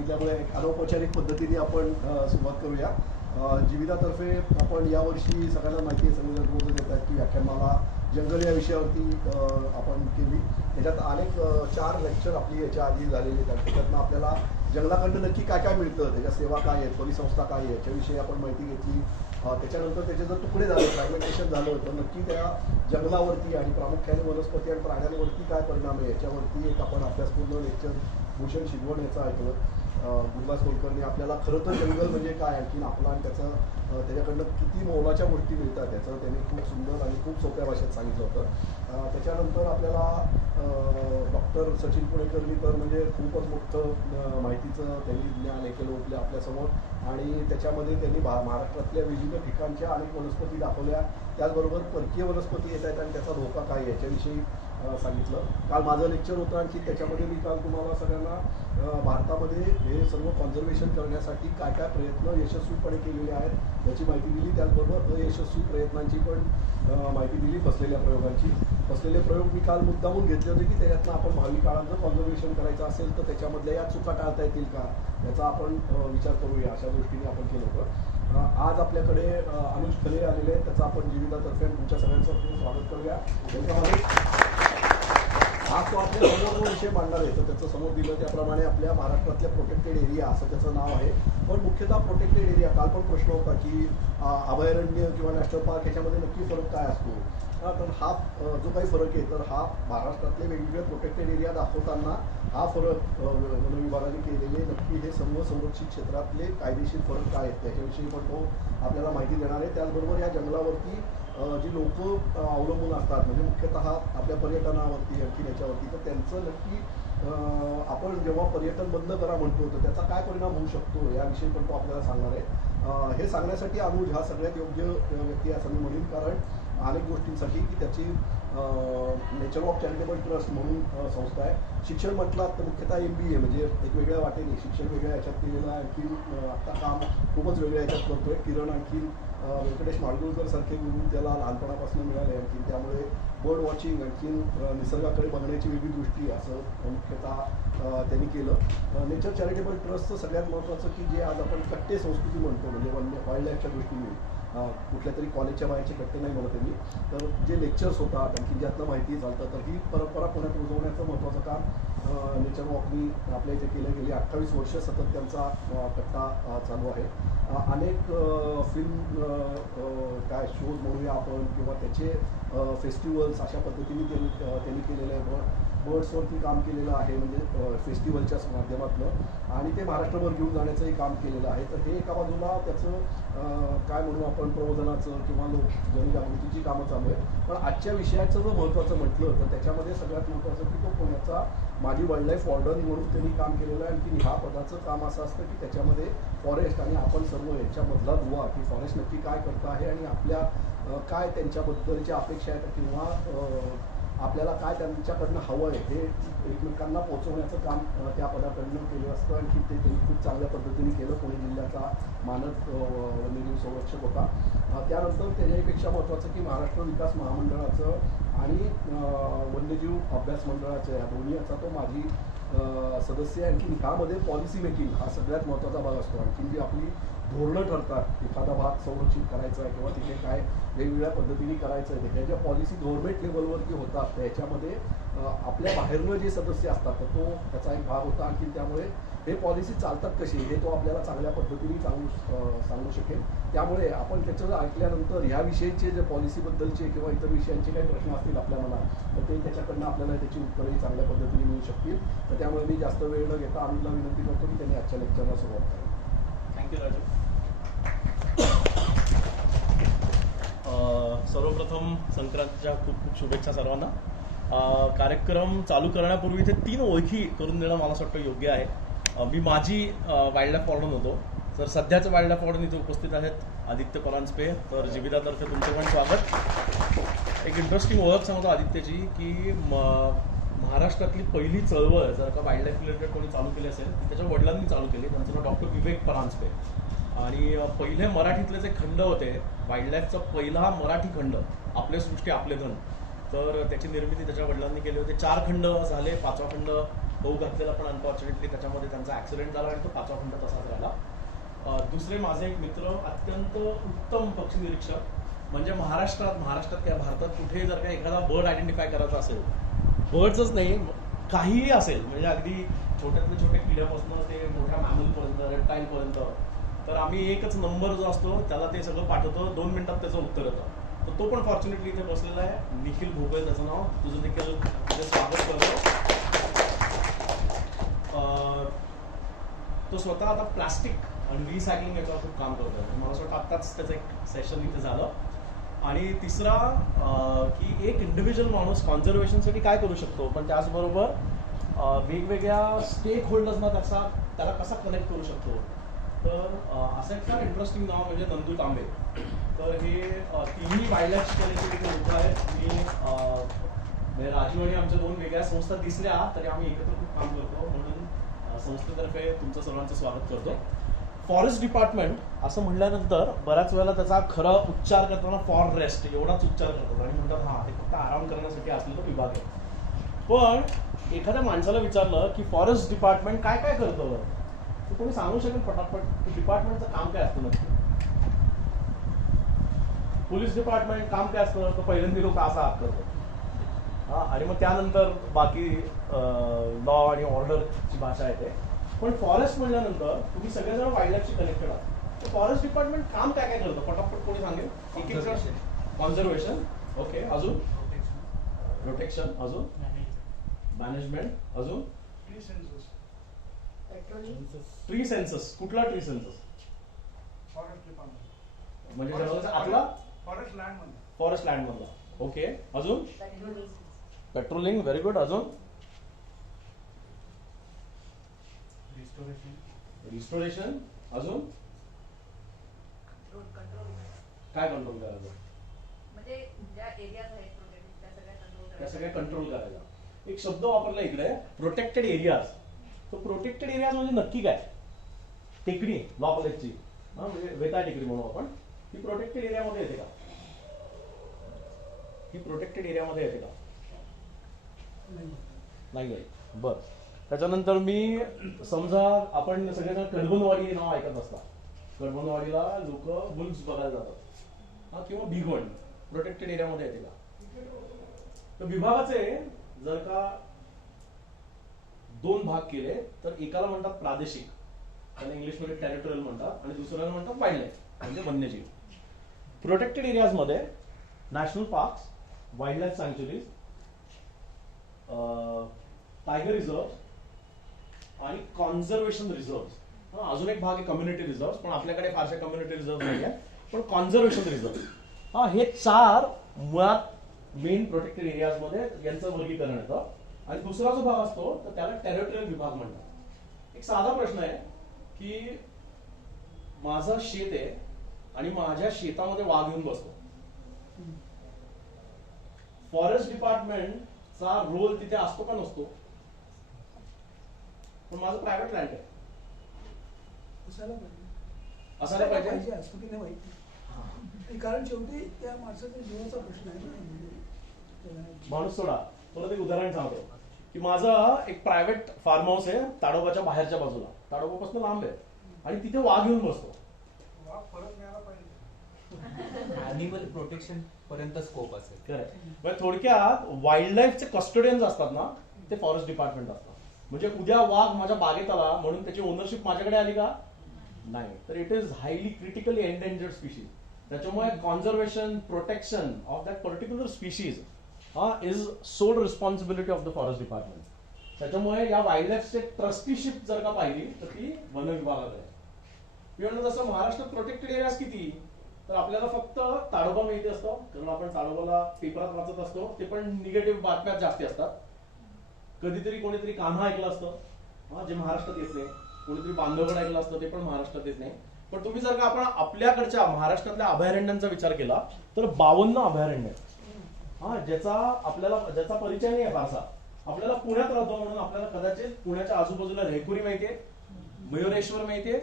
सांगितल्यामुळे एक अनौपचारिक पद्धतीने आपण सुरुवात करूया. जीवितातर्फे आपण यावर्षी सगळ्यांना माहिती आहे, सगळे रोज देतात की व्याख्यानमाला जंगल या विषयावरती आपण केली. त्याच्यात अनेक 4 लेक्चर आपली याच्या आधी झालेले आहेत. त्याच्यातनं आपल्याला जंगलाकडनं नक्की काय काय मिळतं, त्याच्या सेवा काय आहेत, परिसंस्था काय आहे याच्याविषयी आपण माहिती घेतली. त्याच्यानंतर त्याचे जर तुकडे झाले, फ्रॅगमेंटेशन झालं, तर नक्की त्या जंगलावरती आणि प्रामुख्याने वनस्पती आणि प्राण्यांवरती काय परिणाम आहे याच्यावरती एक आपण अभ्यासपूर्ण लेक्चर भूषण शिगवण याचं ऐकलं. गुरुदास कोलकरने आपल्याला खरं तर जंगल म्हणजे काय, आणखीन आपला आणि त्याच्याकडनं किती मोलाच्या गोष्टी मिळतात त्याचं त्यांनी खूप सुंदर आणि खूप सोप्या भाषेत सांगितलं होतं. त्याच्यानंतर आपल्याला डॉक्टर सचिन पुणेकरनी तर म्हणजे खूपच मोठं माहितीचं त्यांनी ज्ञान हे केलं होतं आपल्यासमोर, आणि त्याच्यामध्ये त्यांनी महाराष्ट्रातल्या विविध ठिकाणच्या अनेक वनस्पती दाखवल्या. त्याचबरोबर परकीय वनस्पती येत आहेत आणि त्याचा धोका काय याच्याविषयी सांगितलं. काल माझं लेक्चर होतं, आणखी त्याच्यामध्ये मी काल तुम्हाला सगळ्यांना भारतामध्ये हे सर्व कॉन्झर्वेशन करण्यासाठी काय काय प्रयत्न यशस्वीपणे केलेले आहेत याची माहिती दिली. त्याचबरोबर अयशस्वी प्रयत्नांची पण माहिती दिली, फसलेल्या प्रयोगांची. फसलेले प्रयोग मी काल मुद्दामून घेतले होते की त्याच्यातनं आपण भावी काळात जर कॉन्झर्वेशन करायचं असेल तर त्याच्यामधल्या या चुका टाळता येतील का याचा आपण विचार करूया, अशा दृष्टीने आपण केलं होतं. आज आपल्याकडे अनुज खरे आलेले आहेत, त्याचा आपण जीवितातर्फे तुमच्या सगळ्यांचं स्वागत करूया. त्याच्यामध्ये आज तो आपल्या समोर विषय मांडणार आहे, तर त्याचं समोर दिलं त्याप्रमाणे आपल्या महाराष्ट्रातल्या प्रोटेक्टेड एरिया असं त्याचं नाव आहे. पण मुख्यतः प्रोटेक्टेड एरिया, काल पण प्रश्न होता की अभयारण्य किंवा नॅशनल पार्क ह्याच्यामध्ये नक्की फरक काय असतो. तर हा जो काही फरक आहे, तर हा महाराष्ट्रातले वेगवेगळे प्रोटेक्टेड एरिया दाखवताना हा फरक वन विभागाने केलेले नक्की हे सर्व संरक्षित क्षेत्रातले कायदेशीर फरक काय आहेत त्याच्याविषयी पण तो आपल्याला माहिती देणार आहे. त्याचबरोबर या जंगलावरती जी लोक अवलंबून असतात, म्हणजे मुख्यतः आपल्या पर्यटनावरती आणखी याच्यावरती, तर त्यांचं नक्की आपण जेव्हा पर्यटन बंद करा म्हणतो तर त्याचा काय परिणाम होऊ शकतो याविषयी पण तो आपल्याला सांगणार आहे. हे सांगण्यासाठी अनुज हा सगळ्यात योग्य व्यक्ती असं मी म्हणेन, कारण अनेक गोष्टींसाठी की त्याची नेचर ऑफ चॅरिटेबल ट्रस्ट म्हणून संस्था आहे. शिक्षण म्हटलं तर मुख्यतः MBA म्हणजे एक वेगळ्या वाटेने शिक्षण वेगळ्या याच्यात केलेलं आहे. आणखी आता काम खूपच वेगळ्या याच्यात करतोय. किरण आणखी व्यंकटेश माडगुळकर सारखे गुरु त्याला लहानपणापासून मिळाले. आणखी त्यामुळे बर्ड वॉचिंग आणखी निसर्गाकडे बघण्याची वेगळी दृष्टी असं मुख्यतः त्यांनी केलं. नेचर चॅरिटेबल ट्रस्टचं सगळ्यात महत्त्वाचं की जे आज आपण कट्टे संस्कृती म्हणतो, म्हणजे वाईल्ड लाईफच्या दृष्टीने कुठल्या तरी कॉलेजच्या बाहेरचे कट्टे नाही म्हणत त्यांनी, तर जे लेक्चर्स होतात आणखी ज्यातनं माहिती चालतं, तर ही परंपरा पुण्यात रुजवण्याचं महत्त्वाचं काम नेचर वॉकनी आपल्या इथे केलं. गेली 28 वर्ष सतत त्यांचा कट्टा चालू आहे. अनेक फिल्म काय शोज म्हणूया आपण किंवा त्याचे फेस्टिवल्स अशा पद्धतीने त्यांनी केलेलं आहे. बर्ड्सवरती काम केलेलं आहे, म्हणजे फेस्टिवलच्या माध्यमातून, आणि ते महाराष्ट्रभर घेऊन जाण्याचंही काम केलेलं आहे. तर हे एका बाजूला त्याचं काय म्हणू आपण प्रबोधनाचं किंवा जनजागृतीची कामं चालू आहे. पण आजच्या विषयाचं जर महत्त्वाचं म्हटलं तर त्याच्यामध्ये सगळ्यात महत्त्वाचं की तो पुण्याचा माजी वाईल्ड लाईफ वॉर्डन म्हणून त्यांनी काम केलेलं आहे. आणखी ह्या पदाचं काम असं असतं की त्याच्यामध्ये फॉरेस्ट आणि आपण सर्व याच्यामधला दुवा की फॉरेस्ट नक्की काय करतं आहे आणि आपल्या काय त्यांच्याबद्दलच्या अपेक्षा आहेत किंवा आपल्याला काय त्यांच्याकडनं हवं आहे हे एकमेकांना पोहोचवण्याचं काम त्या पदाकडनं केलं असतं. आणखी ते त्यांनी खूप चांगल्या पद्धतीने केलं. पुणे जिल्ह्याचा मानद वन्यजीव संरक्षक होता. त्यानंतर त्याच्यापेक्षा महत्त्वाचं की महाराष्ट्र विकास महामंडळाचं आणि वन्यजीव अभ्यास मंडळाचं या दोन्ही याचा तो माजी सदस्य आहे. आणखी ह्यामध्ये पॉलिसी मेकिंग हा सगळ्यात महत्त्वाचा भाग असतो. आणखी जी आपली धोरणं ठरतात, एखादा भाग संरक्षित करायचा आहे किंवा तिथे काय वेगवेगळ्या पद्धतीने करायचं आहे, ह्या ज्या पॉलिसी गव्हर्नमेंट लेवलवरती होतात त्याच्यामध्ये आपल्या बाहेरनं जे सदस्य असतात तर तो त्याचा एक भाग होता. आणखी त्यामुळे हे पॉलिसी चालतात कशी हे तो आपल्याला चांगल्या पद्धतीने सांगू शकेल. त्यामुळे आपण त्याचं ऐकल्यानंतर ह्याविषयीचे जे पॉलिसीबद्दलचे किंवा इतर विषयांचे काही प्रश्न असतील आपल्या मनात तर ते त्याच्याकडनं आपल्याला त्याची उत्तरही चांगल्या पद्धतीने मिळू शकतील. तर त्यामुळे मी जास्त वेळ न घेता अनुजला विनंती करतो की त्यांनी आजच्या लेक्चरला सुरुवात करावी. थँक्यू राजू. सर्वप्रथम संक्रांतीच्या खूप खूप शुभेच्छा सर्वांना. कार्यक्रम चालू करण्यापूर्वी इथे 3 ओळखी करून देणं मला असं वाटतं योग्य आहे. मी माझी वाईल्ड लाईफ वॉर्डन होतो, तर सध्याचे वाईल्ड लाईफ वॉर्डन इथे उपस्थित आहेत आदित्य परांजपे. तर जीवितातर्फे तुमचं पण स्वागत. एक इंटरेस्टिंग ओळख सांगतो आदित्यची की महाराष्ट्रातली पहिली चळवळ जर का वाईल्ड लाईफ रिलेटेड कोणी चालू केली असेल त्याच्या वडिलांनी चालू केली. त्यांचं नाव डॉक्टर विवेक परांजपे. आणि पहिले मराठीतले जे खंड होते वाईल्ड लाईफचा पहिला मराठी खंड आपले सृष्टी आपले धन, तर त्याची निर्मिती त्याच्या वडिलांनी केली होती. 4 खंड झाले, 5वा खंड होऊ घातलेला, पण अनफॉर्च्युनेटली त्याच्यामध्ये त्यांचा ऍक्सिडेंट झाला आणि तो 5वा खंड तसाच राहिला. दुसरे माझे एक मित्र अत्यंत उत्तम पक्षी निरीक्षक, म्हणजे महाराष्ट्रात काय भारतात कुठेही जर का एखादा बर्ड आयडेंटिफाय करायचा असेल, बर्ड्सच नाही काहीही असेल, म्हणजे अगदी छोट्यातल्या छोट्या किड्यापासून ते मोठ्या मॅमलपर्यंत, रेप्टाईलपर्यंत, तर आम्ही एकच नंबर जो असतो त्याला ते सगळं पाठवतो, 2 मिनिटात त्याचं उत्तर येतं. तर तो पण फॉर्च्युनेटली इथे बसलेला आहे, निखिल भोगळे त्याचं नाव. तुझं देखील तिथे स्वागत करतो. तो स्वतः आता प्लास्टिक आणि रिसायकलिंग याच्यावर खूप काम करतो. मला असं वाटतं आत्ताच त्याचं एक सेशन इथे झालं. आणि तिसरा की एक इंडिव्हिज्युअल माणूस कॉन्झर्वेशनसाठी काय करू शकतो, पण त्याचबरोबर वेगवेगळ्या स्टेक होल्डर्सना त्याला कसा कनेक्ट करू शकतो. तर असं एक फार इंटरेस्टिंग नाव म्हणजे नंदू तांबे. तर हे तिन्ही वाईल्ड लाईफ कनेक्टिव्हिटी लोक आहेत. मी राजीव आणि आमच्या 2 वेगळ्या संस्था दिसल्या तरी आम्ही एकत्र खूप काम करतो, म्हणून संस्थेतर्फे तुमचं सर्वांचं स्वागत करतो. फॉरेस्ट डिपार्टमेंट असं म्हटल्यानंतर बऱ्याच वेळेला त्याचा खरा उच्चार करताना फॉरेस्ट एवढाच उच्चार करतात आणि म्हणतात हा ते फक्त आराम करण्यासाठी असलेला विभाग आहे. पण एखाद्या माणसाला विचारलं की फॉरेस्ट डिपार्टमेंट काय काय करतं, तर कोणी सांगू शकेल पटापट डिपार्टमेंटचं काम काय असतं नक्की? पोलीस डिपार्टमेंट काम काय असतं, तर पहिल्यांदा लोक असा हात करतात, आणि मग त्यानंतर बाकी लॉ आणि ऑर्डरची भाषा येते. पण फॉरेस्ट म्हणल्यानंतर तुम्ही सगळेजण वाईल्ड लाईफशी कनेक्टेड आहात. तर फॉरेस्ट डिपार्टमेंट काम काय काय करतं पटापट कोणी सांगेल? कॉन्झर्वेशन, ओके, अजून प्रोटेक्शन, अजून मॅनेजमेंट, अजून ट्री सेन्सस. कुठला ट्री सेन्सस? म्हणजे आपला फॉरेस्ट लँड मधला, ओके. अजून पेट्रोलिंग, व्हेरी गुड. अजून रिस्टोरेशन, अजून काय कंट्रोल करायचं? म्हणजे ज्या एरियाज आहेत प्रोटेक्टेड त्या सगळ्या कंट्रोल करायला. एक शब्द वापरला इकडे, प्रोटेक्टेड एरियाज. तो प्रोटेक्टेड एरियाज म्हणजे नक्की काय? टेकडी, लॉ कॉलेजची म्हणजे वेता टेकडी म्हणू आपण, ही प्रोटेक्टेड एरियामध्ये येते का? ही प्रोटेक्टेड एरियामध्ये येते का? नाही. बर. त्याच्यानंतर मी समजा आपण सगळ्यांना कडबनवाडी नाव ऐकत असता. कडबनवाडीला लोक बुल्स बघायला जातात, किंवा बिघवण प्रोटेक्टेड एरियामध्ये येते का? तर विभागाचे जर का 2 भाग केले तर एकाला म्हणतात प्रादेशिक, त्याला इंग्लिशमध्ये टेरिटोरियल म्हणतात, आणि दुसऱ्याला म्हणतात वाईल्ड लाईफ म्हणजे वन्यजीव. प्रोटेक्टेड एरियाज मध्ये national parks, wildlife sanctuaries, tiger reserve आणि कॉन्झर्वेशन रिझर्व. अजून एक भाग आहे कम्युनिटी रिझर्व, पण आपल्याकडे फारसे कम्युनिटी रिझर्व नाही आहे, पण कॉन्झर्वेशन रिझर्व हे 4 मुळात मेन प्रोटेक्टेड एरियाज मध्ये यांचं वर्गीकरण येतं. आणि दुसरा जो भाग असतो तर त्याला टेरिटोरियल विभाग म्हणतात. एक साधा प्रश्न आहे की माझं शेत आहे आणि माझ्या शेतामध्ये वाघ येऊन बसतो. फॉरेस्ट डिपार्टमेंटचा रोल तिथे असतो का नसतो? पण माझं प्रायव्हेट लँड आहे, असायला पाहिजे. असतो की नाही माहिती, कारण शेवटी त्या माणसाच्या जीवाचा प्रश्न आहे ना. माणूस सोडा, परत एक उदाहरण सांगतो की माझा एक प्रायव्हेट फार्म हाऊस आहे ताडोबाच्या बाहेरच्या बाजूला, ताडोबापासून लांब आहे, आणि तिथे वाघ येऊन बसतो. ॲनिमल प्रोटेक्शन पर्यंत स्कोप असेल. करेक्ट. थोडक्यात वाईल्ड लाईफचे कस्टोडियन्स असतात ना, ते फॉरेस्ट डिपार्टमेंट असतात. म्हणजे उद्या वाघ माझ्या बागेत आला म्हणून त्याची ओनरशिप माझ्याकडे आली का? नाही. तर it is highly critically endangered species. त्याच्यामुळे conservation, protection of that particular species is sole responsibility of the forest department. त्याच्यामुळे या वाईल्ड लाईफचे ट्रस्टीशिप जर का पाहिली तर ती वन विभागाकडे. जसं महाराष्ट्रात प्रोटेक्टेड एरियाज किती, तर आपल्याला फक्त ताडोबा माहिती असतो, कारण आपण ताडोबाला पेपरात वाचत असतो, ते पण निगेटिव्ह बातम्या जास्ती असतात. कधीतरी कोणीतरी कान्हा ऐकलं असतं, जे महाराष्ट्रात येत नाही. कोणीतरी बांधवगड ऐकलं असतं, ते पण महाराष्ट्रात येत नाही. पण तुम्ही जर का आपण आपल्याकडच्या महाराष्ट्रातल्या अभयारण्यांचा विचार केला तर 52 अभयारण्य आहेत, ज्याचा परिचय नाही आहे फारसा. आपल्याला पुण्यात राहतो म्हणून आपल्याला कदाचित पुण्याच्या आजूबाजूला रेकुरी माहितीये, मयुरेश्वर माहितीये,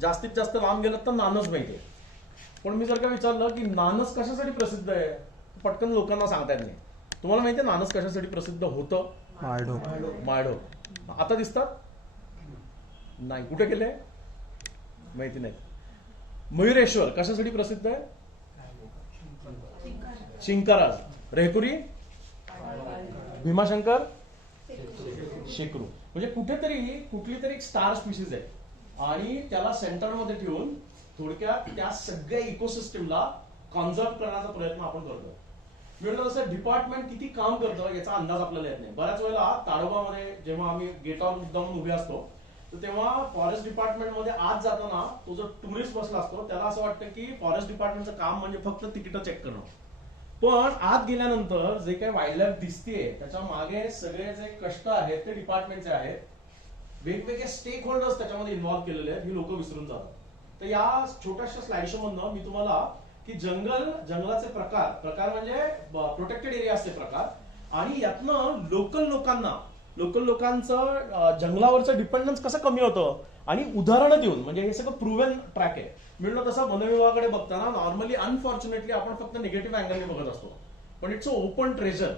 जास्तीत जास्त लांब गेलं तर नानस माहितीये. पण मी जर का विचारलं की नानस कशासाठी प्रसिद्ध आहे, पटकन लोकांना सांगता येत नाही. तुम्हाला माहितीये नानस कशासाठी प्रसिद्ध होतं? माळढोक. आता दिसतात नाही, कुठे गेले माहिती नाही. मयुरेश्वर कशासाठी प्रसिद्ध आहे? शिंकाराज. रेकुरी भीमाशंकर शेकरू. म्हणजे कुठेतरी कुठली तरी एक स्टार स्पीसीज आहे आणि त्याला सेंटरमध्ये ठेवून थोडक्यात त्या सगळ्या इकोसिस्टमला कॉन्झर्व करण्याचा प्रयत्न आपण करतो. मी म्हटलं तसं डिपार्टमेंट किती काम करतं याचा अंदाज आपल्याला येत नाही. बऱ्याच वेळेला ताडोबामध्ये जेव्हा आम्ही गेटवर मुद्दाम उभे असतो तर तेव्हा फॉरेस्ट डिपार्टमेंटमध्ये आज जाताना तो जो टुरिस्ट बसला असतो त्याला असं वाटतं की फॉरेस्ट डिपार्टमेंटचं काम म्हणजे फक्त तिकीट चेक करणं. पण आत गेल्यानंतर जे काही वाईल्ड लाईफ दिसतेय त्याच्या मागे सगळे जे कष्ट आहेत ते डिपार्टमेंटचे आहेत. वेगवेगळे स्टेक होल्डर्स त्याच्यामध्ये इन्व्हॉल्व्ह केलेले आहेत, ही लोक विसरून जातात. तर या छोट्याशा स्लाइड शो मधनं मी तुम्हाला की जंगलाचे प्रकार म्हणजे प्रोटेक्टेड एरियाचे प्रकार आणि यातनं लोकल लोकांचं जंगलावरचं डिपेंडन्स कसं कमी होतं आणि उदाहरणं देऊन, म्हणजे हे सगळं प्रूव्हन ट्रॅक आहे. म्हणलं तसं वन विभागाकडे बघताना नॉर्मली अनफॉर्च्युनेटली आपण फक्त निगेटिव्ह अँगलने बघत असतो, पण इट्स अ ओपन ट्रेजर.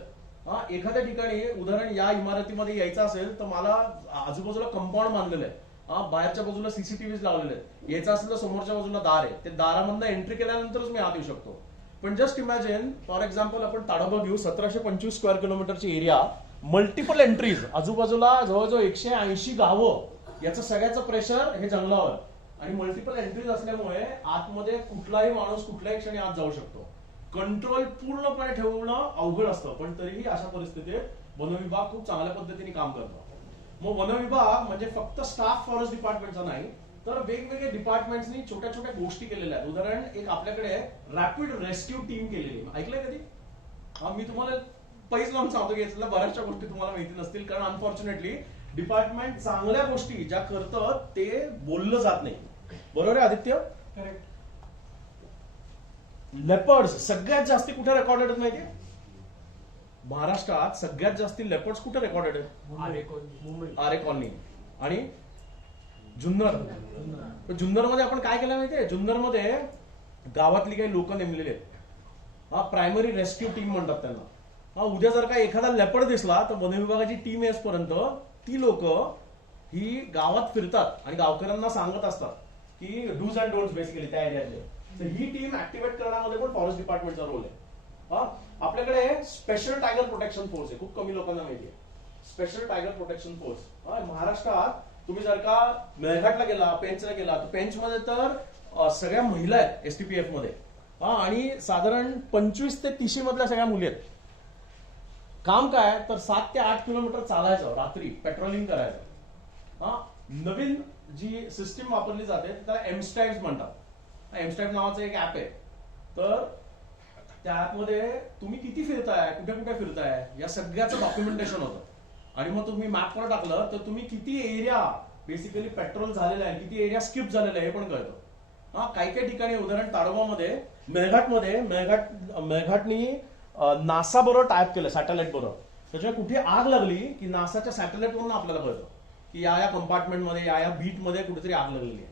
एखाद्या ठिकाणी उदाहरण या इमारतीमध्ये यायचं असेल तर मला आजूबाजूला कंपाऊंड बांधलेलं आहे, बाहेरच्या बाजूला सीसीटीव्ही लावलेले आहेत, यायचं असेल तर समोरच्या बाजूला दार आहे, ते दारामधनं एंट्री केल्यानंतरच मी आत येऊ शकतो. पण जस्ट इमॅजिन फॉर एक्झाम्पल आपण ताडोबा घेऊ, 1725 स्क्वेअर किलोमीटरची एरिया, मल्टिपल एंट्रीज, आजूबाजूला जवळजवळ 180 गावं, याचं सगळ्याचं प्रेशर हे जंगलावर आणि मल्टिपल एंट्रीज असल्यामुळे आतमध्ये कुठलाही माणूस कुठल्याही क्षणी आत जाऊ शकतो. कंट्रोल पूर्णपणे ठेवणं अवघड असतं, पण तरीही अशा परिस्थितीत वन विभाग खूप चांगल्या पद्धतीने काम करतो. मग वन विभाग म्हणजे फक्त स्टाफ फॉरेस्ट डिपार्टमेंटचा नाही तर वेगवेगळे डिपार्टमेंट्सनी छोट्या छोट्या गोष्टी केलेल्या आहेत. उदाहरण एक आपल्याकडे रॅपिड रेस्क्यू टीम केलेली, ऐकलंय कधी? मी तुम्हाला पैस लावून सांगतो की यातल्या बऱ्याचशा गोष्टी तुम्हाला माहिती नसतील, कारण अनफॉर्च्युनेटली डिपार्टमेंट चांगल्या गोष्टी ज्या करतं ते बोललं जात नाही. बरोबर आहे आदित्य? करेक्ट. लेपर्ड्स सगळ्यात जास्ती कुठे रेकॉर्डेड आहेत माहितीये? महाराष्ट्रात सगळ्यात जास्ती लेपर्ड्स कुठे रेकॉर्डेड आहेत? आरे कॉलनी आणि जुन्नर. जुन्नर मध्ये आपण काय केलं माहितीये? जुन्नर मध्ये गावातली काही लोक नेमलेली आहेत, प्रायमरी रेस्क्यू टीम म्हणतात त्यांना. उद्या जर का एखादा लेपर्ड दिसला तर वन विभागाची टीम येसपर्यंत ती लोक ही गावात फिरतात आणि गावकऱ्यांना सांगत असतात की डूज अँड डोंट्स बेसिकली त्या एरियातले. तर ही टीम ऍक्टिव्हेट करण्यामध्ये पण फॉरेस्ट डिपार्टमेंटचा रोल आहे. आपल्याकडे स्पेशल टायगर प्रोटेक्शन फोर्स आहे, खूप कमी लोकांना माहिती आहे. स्पेशल टायगर प्रोटेक्शन फोर्स महाराष्ट्रात तुम्ही जर का मेळघाटला गेला, पेंचला गेला तर पेंचमध्ये तर सगळ्या महिला आहेत एसटीपीएफ मध्ये, आणि साधारण 25 ते 30 मधल्या सगळ्या मुली आहेत. काम काय तर 7 ते 8 किलोमीटर चालायचं, रात्री पेट्रोलिंग करायचं. नवीन जी सिस्टीम वापरली जाते त्याला एमस्टाईव्स म्हणतात. एमस्टाईव्स नावाचं एक ऍप आहे. तर त्या ऍपमध्ये तुम्ही किती फिरताय, कुठे कुठे फिरताय या सगळ्याचं डॉक्युमेंटेशन होतं आणि मग तुम्ही मॅपवर टाकलं तर तुम्ही किती एरिया बेसिकली पेट्रोल झालेला आहे, किती एरिया स्किप झालेला आहे हे पण कळतं. काही काही ठिकाणी उदाहरण ताडोबामध्ये मेळघाटनी नासा बरोबर टायप केलं, सॅटेलाइट बरोबर. त्याच्यामुळे कुठे आग लागली की नासाच्या सॅटेलाइटवरून आपल्याला कळतं की या कंपार्टमेंटमध्ये या कुठेतरी आग लागलेली आहे.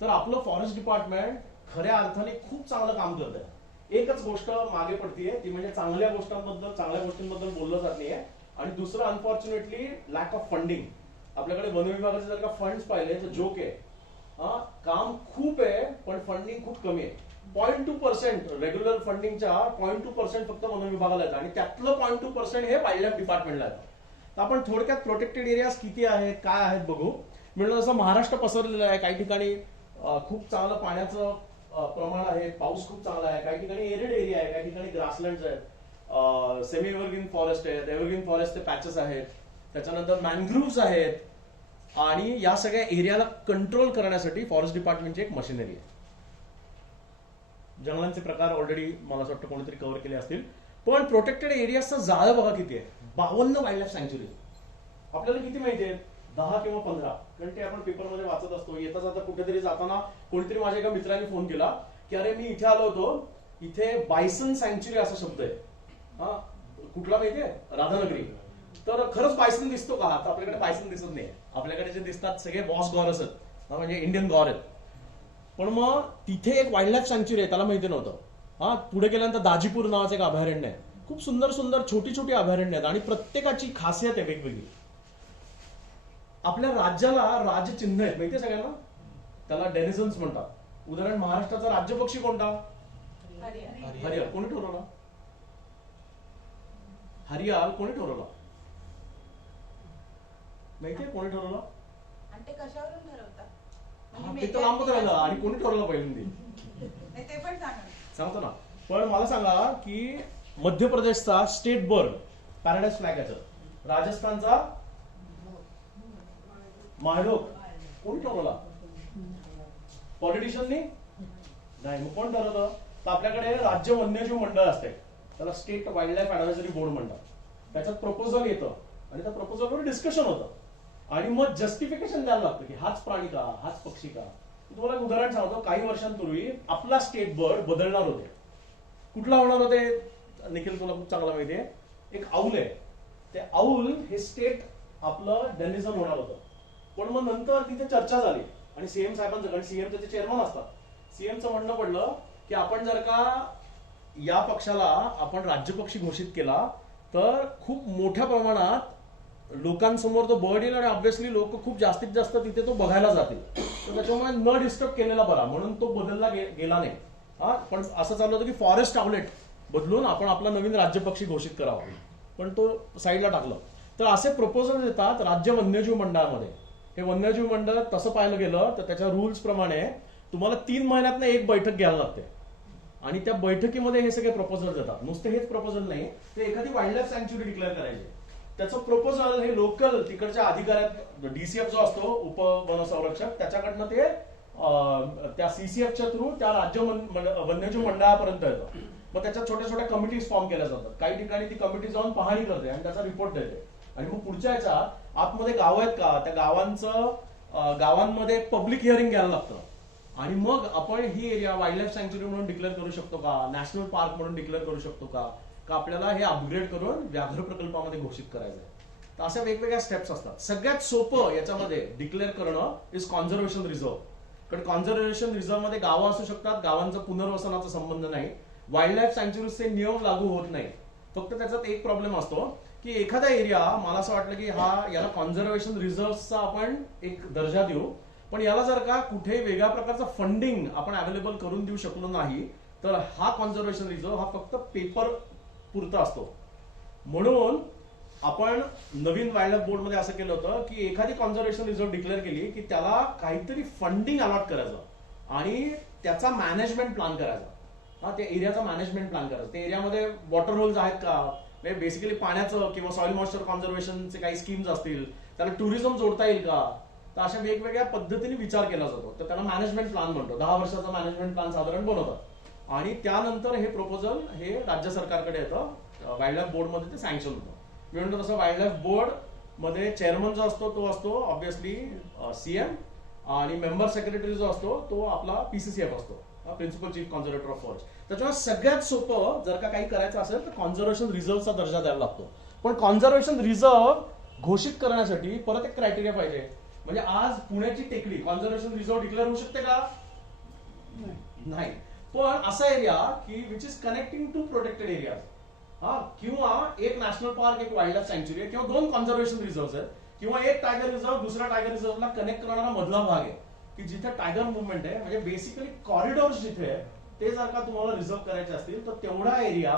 तर आपलं फॉरेस्ट डिपार्टमेंट खऱ्या अर्थाने खूप चांगलं काम करत आहे. एकच गोष्ट मागे पडतीये ती म्हणजे चांगल्या गोष्टींबद्दल बोललं जात नाहीये. आणि दुसरं अनफॉर्च्युनेटली लॅक ऑफ फंडिंग. आपल्याकडे वन विभागाचे जर का फंड्स पाहिले तर जोक आहे. काम खूप आहे पण फंडिंग खूप कमी आहे. 0.2% रेग्युलर फंडिंगच्या 0.2% फक्त वन विभागाला येतं आणि त्यातलं 0.2% हे वाईल्ड लाईफ डिपार्टमेंटला येतं. तर आपण थोडक्यात प्रोटेक्टेड एरियाज किती आहेत, काय आहेत बघू. म्हणजे जसं महाराष्ट्र पसरलेलं आहे, काही ठिकाणी खूप चांगलं पाण्याचं प्रमाण आहे, पाऊस खूप चांगला आहे, काही ठिकाणी एरिड एरिया आहे, काही ठिकाणी ग्रासलँड्स आहेत, सेमी एव्हरग्रीन फॉरेस्ट आहेत, एव्हरग्रीन फॉरेस्टचे पॅचेस आहेत, त्याच्यानंतर मॅनग्रुव्स आहेत आणि या सगळ्या एरियाला कंट्रोल करण्यासाठी फॉरेस्ट डिपार्टमेंटची एक मशिनरी आहे. जंगलांचे प्रकार ऑलरेडी मला असं वाटतं कोणीतरी कव्हर केले असतील. पण प्रोटेक्टेड एरियाचं जाळं बघा किती आहे, 52 वाईल्ड लाईफ सँच्युरी. आपल्याला किती माहिती आहे? 10 किंवा 15, कारण ते आपण पेपरमध्ये वाचत असतो. येता जाता कुठेतरी जाताना कोणीतरी माझ्या एका मित्राने फोन केला की अरे मी इथे आलो होतो, इथे बायसन सँच्युरी असा शब्द आहे. कुठला माहितीये? राधानगरी. तर खरंच बायसन दिसतो का? तर आपल्याकडे बायसन दिसत नाही. आपल्याकडे जे दिसतात सगळे बॉस गॉरस आहेत, म्हणजे इंडियन गॉर आहेत. पण मग तिथे एक वाईल्ड लाईफ सँच्युरी आहे, त्याला माहिती नव्हतं. पुढे गेल्यानंतर दाजीपूर नावाचं एक अभयारण्य आहे. खूप सुंदर सुंदर छोटी छोटी अभयारण्य आहेत आणि प्रत्येकाची खासियत आहे वेगवेगळी. आपल्या राज्याला राजचिन्ह आहेत माहितीये सगळ्यांना, त्याला डेनिझन्स म्हणतात. उदाहरण महाराष्ट्राचा राज्य पक्षी कोणता? हरियाल. कोणी ठरवला? हरियाल कोणी ठरवला माहितीये? कोणी ठरवला? आणि ते कशावरून ठरवतात? हा, म्हणजे ते तर लांबच राहिलं. आणि कोणी ठरवलं पहिल्यांदी? नाही, ते पण सांगा. सांगतो ना. पण मला सांगा की मध्य प्रदेशचा स्टेट बर्ड पॅराडाइज फ्लॅग याचं, राजस्थानचा माळढोक कोणी ठरवला? पॉलिटिशियननी नाही. मग कोण ठरवलं? तर आपल्याकडे राज्य वन्यजीव मंडळ असते, त्याला state wild life advisory board म्हणतात. त्याच्यात प्रपोजल येतं आणि त्या प्रपोजलवर डिस्कशन होतं आणि मग जस्टिफिकेशन द्यायला लागतं की हाच प्राणी का, हाच पक्षी का. तुम्हाला एक उदाहरण सांगतो. काही वर्षांपूर्वी आपला स्टेट बर्ड बदलणार होते. कुठला होणार होते निखिल? तुला खूप चांगला माहितीये. एक आऊल आहे, ते आऊल हे स्टेट आपलं डेनिझन होणार होतं. पण मग नंतर तिथे चर्चा झाली आणि सीएम साहेबांचं, कारण सीएम त्याचे चेअरमन असतात, सीएमचं म्हणणं पडलं की आपण जर का या पक्षाला आपण राज्यपक्षी घोषित केला तर खूप मोठ्या प्रमाणात लोकांसमोर तो बर्ड येईल आणि ऑब्व्हियसली लोक खूप जास्तीत जास्त तिथे तो बघायला जातील. तर त्याच्यामुळे न डिस्टर्ब केलेला बरा म्हणून तो बदलला गेला नाही. हा, पण असं चाललं होतं की फॉरेस्ट आउटलेट बदलून आपण आपला नवीन राज्यपक्षी घोषित करावा, पण तो साईडला टाकलं. तर असे प्रपोजल येतात राज्य वन्यजीव मंडळामध्ये. हे वन्यजीव मंडळ तसं पाहायला गेलं तर त्याच्या रूल्स प्रमाणे तुम्हाला 3 महिन्यातनं एक बैठक घ्यायला लागते आणि त्या बैठकीमध्ये हे सगळे प्रपोजल येतात. नुसते हेच प्रपोजल नाही, ते एखादी वाईल्ड लाईफ सँक्च्युरी डिक्लेअर करायचे. त्याचं प्रपोजल हे लोकल तिकडच्या अधिकाऱ्यात, डीसीएफ जो असतो उप वन संरक्षक, त्याच्याकडनं ते त्या सीसीएफच्या थ्रू त्या राज्य वन्यजीव मंडळापर्यंत येतं. मग त्याच्यात छोट्या छोट्या कमिटीज फॉर्म केल्या जातात. काही ठिकाणी ती कमिटी जाऊन पाहणी करते आणि त्याचा रिपोर्ट देते. आणि मग पुढच्या याच्यात आतमध्ये गाव आहेत का, त्या गावांमध्ये पब्लिक हिअरिंग घ्यायला लागतं आणि मग आपण ही एरिया वाईल्ड लाईफ सँक्च्युरी म्हणून डिक्लेअर करू शकतो का, नॅशनल पार्क म्हणून डिक्लेअर करू शकतो का आपल्याला हे अपग्रेड करून व्याघ्र प्रकल्पामध्ये घोषित करायचं आहे. तर अशा वेगवेगळ्या स्टेप्स असतात. सगळ्यात सोपं याच्यामध्ये डिक्लेअर करणं इज कॉन्झर्वेशन रिझर्व्ह. कारण कॉन्झर्वेशन रिझर्व्ह मध्ये गावं असू शकतात, गावांचा पुनर्वसनाचा संबंध नाही. वाईल्ड लाईफ सँक्च्युरीजचे नियम लागू होत नाही. फक्त त्याच्यात एक प्रॉब्लेम असतो की एखादा एरिया, मला असं वाटलं की याला कॉन्झर्वेशन रिझर्व्हचा आपण एक दर्जा देऊ, पण याला जर का कुठे वेगळ्या प्रकारचं फंडिंग आपण अवेलेबल करून देऊ शकलो नाही तर हा कॉन्झर्वेशन रिझर्व्ह हा फक्त पेपर पुरता असतो. म्हणून आपण नवीन वाईल्ड लाईफ बोर्डमध्ये असं केलं होतं की एखादी कॉन्झर्वेशन रिझर्व्ह डिक्लेअर केली की त्याला काहीतरी फंडिंग अलॉट करायचं आणि त्याचा मॅनेजमेंट प्लॅन करायचा. हा, त्या एरियाचा मॅनेजमेंट प्लॅन करायचा. त्या एरियामध्ये वॉटर होल्स आहेत का, बेसिकली पाण्याचं किंवा सॉइल मॉइश्चर कॉन्झर्वेशनचे काही स्कीम्स असतील, त्याला टुरिझम जोडता येईल का. तर अशा वेगवेगळ्या पद्धतीने विचार केला जातो. तर त्याला मॅनेजमेंट प्लॅन म्हणतो. 10 वर्षाचा मॅनेजमेंट प्लॅन साधारण बनवतात आणि त्यानंतर हे प्रपोजल हे राज्य सरकारकडे येतं. वाईल्ड लाईफ बोर्डमध्ये ते सँक्शन होतं. मी म्हणतो तसं वाईल्ड लाईफ बोर्ड मध्ये चेअरमन जो असतो तो असतो ऑब्व्हियसली सीएम आणि मेंबर सेक्रेटरी जो असतो तो आपला पीसीसीएफ असतो, principal chief conservator of forest. त्याच्यामुळे सगळ्यात सोपं जर का काही करायचं असेल तर कॉन्झर्वेशन रिझर्व्हचा दर्जा द्यायला लागतो. पण कॉन्झर्वेशन रिझर्व्ह घोषित करण्यासाठी परत एक क्रायटेरिया पाहिजे. म्हणजे आज पुण्याची टेकडी कॉन्झर्वेशन रिझर्व्ह डिक्लेअर होऊ शकते का? नाही. पण असा एरिया की which is connecting to protected areas, हा, किंवा एक नॅशनल पार्क, एक वाईल्ड लाईफ सँक्च्युरी आहे, किंवा 2 कॉन्झर्वेशन रिझर्व्ह आहेत, किंवा एक टायगर रिझर्व्ह दुसऱ्या टायगर रिझर्व्हला कनेक्ट करणारा मधला भाग आहे की जिथे टायगर मुवमेंट आहे. म्हणजे बेसिकली कॉरिडॉर्स जिथे आहे ते जर का तुम्हाला रिझर्व्ह करायचे असतील तर तेवढा एरिया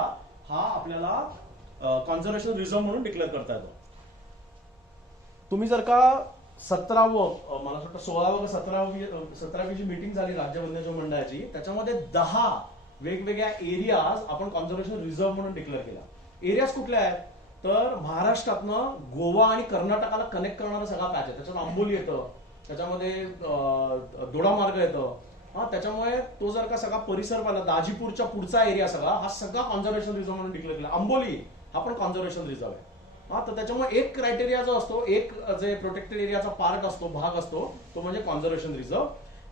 हा आपल्याला कॉन्झर्वेशन रिझर्व्ह म्हणून डिक्लेअर करता येतो. तुम्ही जर का 17वं, मला वाटतं 16वं का 17वी जी मीटिंग झाली राज्य वन्यजीव मंडळाची, त्याच्यामध्ये 10 वेगवेगळ्या एरियाज आपण कॉन्झर्वेशन रिझर्व्ह म्हणून डिक्लेअर केला. एरियाज कुठल्या आहेत तर महाराष्ट्रातनं गोवा आणि कर्नाटकाला कनेक्ट करणारा सगळा पॅच आहे. त्याच्यात आंबोली येतं, त्याच्यामध्ये दोडामार्ग येतं. हा, त्याच्यामुळे तो जर का सगळा परिसर पाहिला, दाजीपूरच्या पुढचा एरिया सगळा हा सगळा कॉन्झर्वेशन रिझर्व्ह म्हणून डिक्लेअर केला. आंबोली हा पण कॉन्झर्वेशन रिझर्व्ह आहे. हा, तर त्याच्यामुळे एक क्रायटेरिया जो असतो, एक जे प्रोटेक्टेड एरियाचा पार्ट असतो, भाग असतो, तो म्हणजे कॉन्झर्वेशन रिझर्व्ह.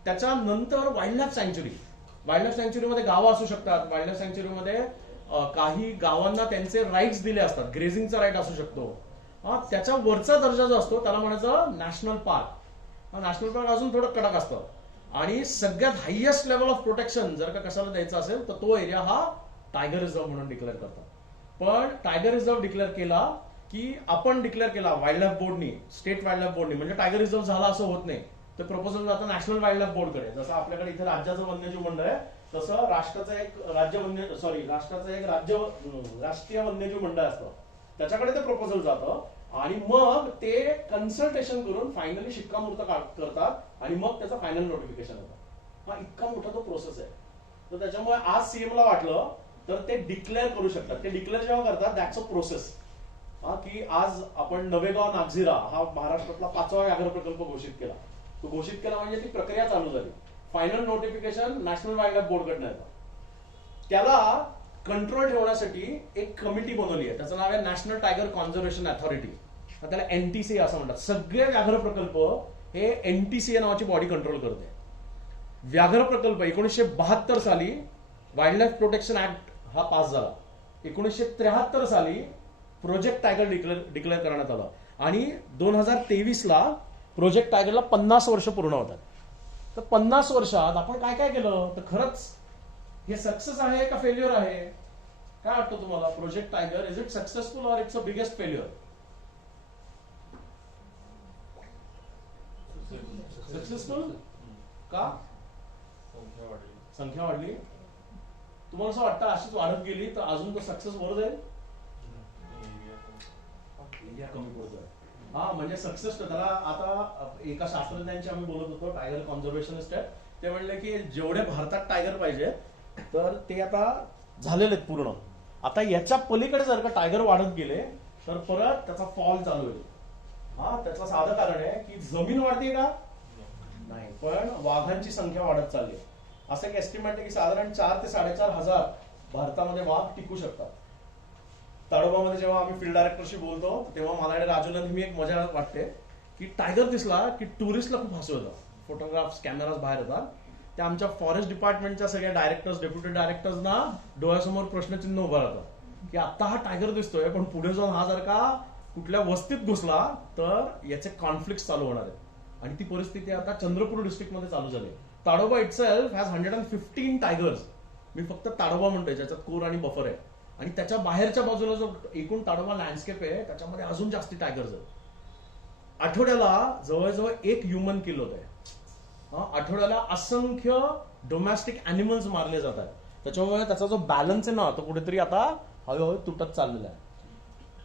त्याच्यानंतर wildlife sanctuary. Wildlife सँक्च्युरीमध्ये गावं असू शकतात. वाईल्ड लाईफ सँक्च्युरीमध्ये काही गावांना त्यांचे राईट्स दिले असतात, ग्रेझिंगचा राईट असू शकतो. हा, त्याच्या वरचा दर्जा जो असतो त्याला म्हणायचं नॅशनल पार्क. नॅशनल पार्क अजून थोडं कडक असतं आणि सगळ्यात हायएस्ट लेवल ऑफ प्रोटेक्शन जर का कशाला द्यायचं असेल तर तो एरिया हा टायगर रिझर्व्ह म्हणून डिक्लेअर करतात. पण टायगर रिझर्व्ह डिक्लेअर केला की आपण डिक्लेअर केला वाईल्ड लाईफ बोर्डनी, स्टेट वाईल्ड लाईफ बोर्डनी, म्हणजे टायगर रिझर्व झाला असं होत नाही. तर प्रपोजल जातं नॅशनल वाईल्ड लाईफ बोर्डकडे. जसं आपल्याकडे इथे राज्याचं वन्यजीव मंडळ आहे, तसं राष्ट्राचं एक राष्ट्रीय वन्यजीव मंडळ असतं, त्याच्याकडे ते प्रपोजल जातं आणि मग ते कन्सल्टेशन करून फायनली शिक्कामोर्तब करतात आणि मग त्याचं फायनल नोटिफिकेशन होतं. हा इतका मोठा तो प्रोसेस आहे. तर त्याच्यामुळे आज सीएम ला वाटलं तर ते डिक्लेअर करू शकतात. ते डिक्लेअर जेव्हा करतात दॅट्स अ प्रोसेस. की आज आपण नवेगाव नागझिरा हा महाराष्ट्रातला 5वा व्याघ्र प्रकल्प घोषित केला. तो घोषित केला म्हणजे ती प्रक्रिया चालू झाली. Final notification national wildlife बोर्डकडनं येतं. त्याला कंट्रोल ठेवण्यासाठी एक कमिटी बनवली आहे, त्याचं नाव आहे नॅशनल टायगर कॉन्झर्वेशन अथॉरिटी. त्याला एनटीसीए असं म्हणतात. सगळे व्याघ्र प्रकल्प हे एनटीसीए नावाची बॉडी कंट्रोल करते. व्याघ्र प्रकल्प 1972 साली वाईल्ड लाईफ प्रोटेक्शन ऍक्ट हा पास झाला. 1973 साली प्रोजेक्ट टायगर डिक्लेअर करण्यात आला आणि 2023 ला प्रोजेक्ट टायगरला 50 वर्ष पूर्ण होतात. तर 50 वर्षात आपण काय काय केलं, तर खरंच हे सक्सेस आहे का फेल्युअर आहे? काय वाटतं तुम्हाला? Project Tiger is it successful or it's a biggest failure? Successful का? संख्या वाढली. तुम्हाला असं वाटतं अशीच वाढत गेली तर अजून तो सक्सेस वर जाईल? एरिया कमी पडतोय. हा म्हणजे सक्सेस त्याला आता एका शास्त्रज्ञांची आम्ही बोलत होतो, टायगर कॉन्झर्वेशनिस्ट आहेत, ते म्हणले की जेवढे भारतात टायगर पाहिजे तर ते आता झालेले आहेत पूर्ण. आता याच्या पलीकडे जर का टायगर वाढत गेले तर परत त्याचा फॉल चालू होईल. हा त्याचं साधं कारण आहे की जमीन वाढते का? नाही, पण वाघांची संख्या वाढत चालली. असं एक एस्टिमेट आहे की साधारण 4 ते 4.5 हजार भारतामध्ये वाघ टिकू शकतात. ताडोबामध्ये जेव्हा आम्ही फील्ड डायरेक्टरशी बोलतो तेव्हा मला आणि राजूला नेहमी एक मजा वाटते की टायगर दिसला की टुरिस्टला खूप हसू येतं. फोटोग्राफ्स कॅमेराज बाहेर येतात. ते आमच्या फॉरेस्ट डिपार्टमेंटच्या सगळ्या डायरेक्टर्स, डेप्युटी डायरेक्टर्सना डोळ्यासमोर प्रश्नचिन्ह उभं राहतं की आता हा टायगर दिसतोय पण पुढे जाऊन हा जर का कुठल्या वस्तीत घुसला तर याचे कॉन्फ्लिक्ट चालू होणार आहेत. आणि ती परिस्थिती आता चंद्रपूर डिस्ट्रिक्टमध्ये चालू झाली. Tadoba itself has 115 tigers. मी फक्त ताडोबा म्हणतोय ज्याच्यात कोर आणि बफर आहे. आणि त्याच्या बाहेरच्या बाजूला जो एकूण ताडोबा लँडस्केप आहे त्याच्यामध्ये अजून जास्ती टायगर्स आहेत. आठवड्याला जवळजवळ 1 ह्युमन किल होत आहे. आठवड्याला असंख्य डोमेस्टिक अॅनिमल्स मारले जातात. त्याच्यामुळे त्याचा जो बॅलन्स आहे ना तो कुठेतरी आता हळूहळू तुटत चाललेला आहे.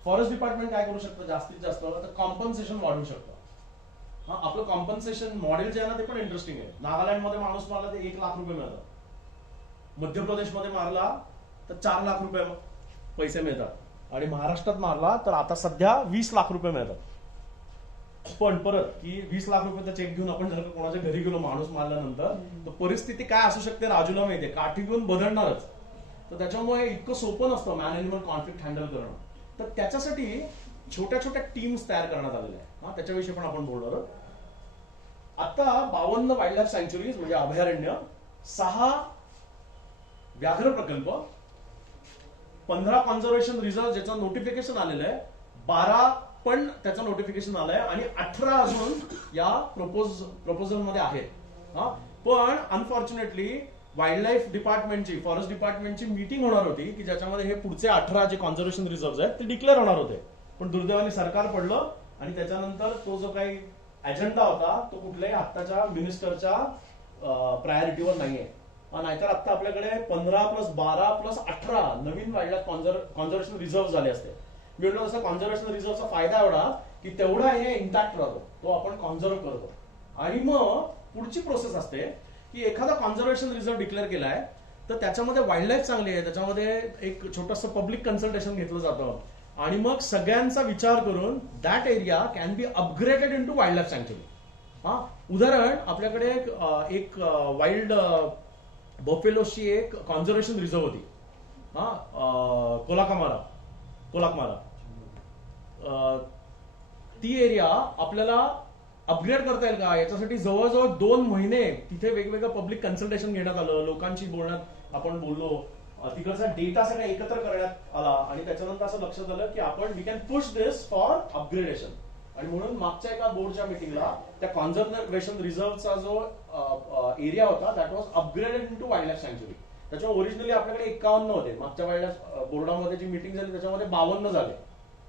फॉरेस्ट डिपार्टमेंट काय करू शकतं जास्तीत जास्त तर कॉम्पन्सेशन वाढवू शकतं. आपलं कॉम्पन्सेशन मॉडेल जे आहे ना ते पण इंटरेस्टिंग आहे. नागालँड मध्ये माणूस मारला तर 1 लाख रुपये मिळतात. मध्य प्रदेशमध्ये मारला तर 4 लाख रुपये पैसे मिळतात आणि महाराष्ट्रात मारला तर आता सध्या 20 लाख रुपये मिळतात. पण परत की 20 लाख रुपयाचा चेक घेऊन आपण जर कोणाच्या घरी गेलो माणूस मारल्यानंतर तर परिस्थिती काय असू शकते राजूला माहितीये, काठी घेऊन बदलणारच. तर त्याच्यामुळे इतकं सोपं नसतं मॅन एनिमल कॉन्फ्लिक्ट हँडल करणं. तर त्याच्यासाठी छोट्या छोट्या टीम्स तयार करण्यात आलेल्या आहेत. त्याच्याविषयी पण आपण बोलणार आहोत. आता 52 वाईल्ड लाईफ सँच्युरीज म्हणजे अभयारण्य, 6 व्याघ्र प्रकल्प, 15 कॉन्झर्वेशन रिझर्व ज्याचं नोटिफिकेशन आलेलं आहे, 12 पण त्याचं नोटिफिकेशन आलंय आणि 18 अजून या प्रपोजल मध्ये आहेत. पण अनफॉर्च्युनेटली वाईल्ड लाईफ डिपार्टमेंटची, फॉरेस्ट डिपार्टमेंटची मीटिंग होणार होती की ज्याच्यामध्ये हे पुढचे 18 जे कॉन्झर्वेशन रिझर्व आहेत ते डिक्लेअर होणार होते. पण दुर्दैवाने सरकार पडलं आणि त्याच्यानंतर तो जो काही अजेंडा होता तो कुठल्याही आत्ताच्या मिनिस्टरच्या प्रायोरिटीवर नाहीये. नाहीतर आता आपल्याकडे 15 + 12 + 18 नवीन वाईल्ड लाईफ कॉन्झर्वेशन रिझर्व झाले असते. मी म्हटलं तसं कॉन्झर्वेशन रिझर्वचा फायदा एवढा की तेवढा हे इंटॅक्ट राहतो, तो आपण कॉन्झर्व करतो. आणि मग पुढची प्रोसेस असते की एखादा कॉन्झर्वेशन रिझर्व डिक्लेअर केलाय तर त्याच्यामध्ये वाईल्ड लाईफ चांगली आहे, त्याच्यामध्ये एक छोटंसं पब्लिक कन्सल्टेशन घेतलं जातं आणि मग सगळ्यांचा विचार करून that area can be upgraded into wildlife सँच्युरी. उदाहरण आपल्याकडे एक वाईल्ड बफेलोची एक कॉन्झर्वेशन रिझर्व होती, कोलाकमारा. ती एरिया आपल्याला अपग्रेड करता येईल का? याच्यासाठी जवळजवळ 2 महिने तिथे वेगवेगळं पब्लिक कन्सल्टेशन घेण्यात आलं, लोकांशी बोलण्यात आपण बोललो, तिकडचा डेटा सगळा एकत्र करण्यात आला आणि त्याच्यानंतर असं लक्षात आलं की आपण we can push this for upgradation. आणि म्हणून मागच्या एका बोर्डच्या मिटिंगला त्या कॉन्झर्वेशन रिझर्वचा जो एरिया होता that was upgraded into wildlife सँच्युरी. त्याच्यामुळे ओरिजिनली आपल्याकडे 51 होते. मागच्या वाईल्ड लाईफ बोर्डामध्ये जी मिटिंग झाली त्याच्यामध्ये 52 झाले.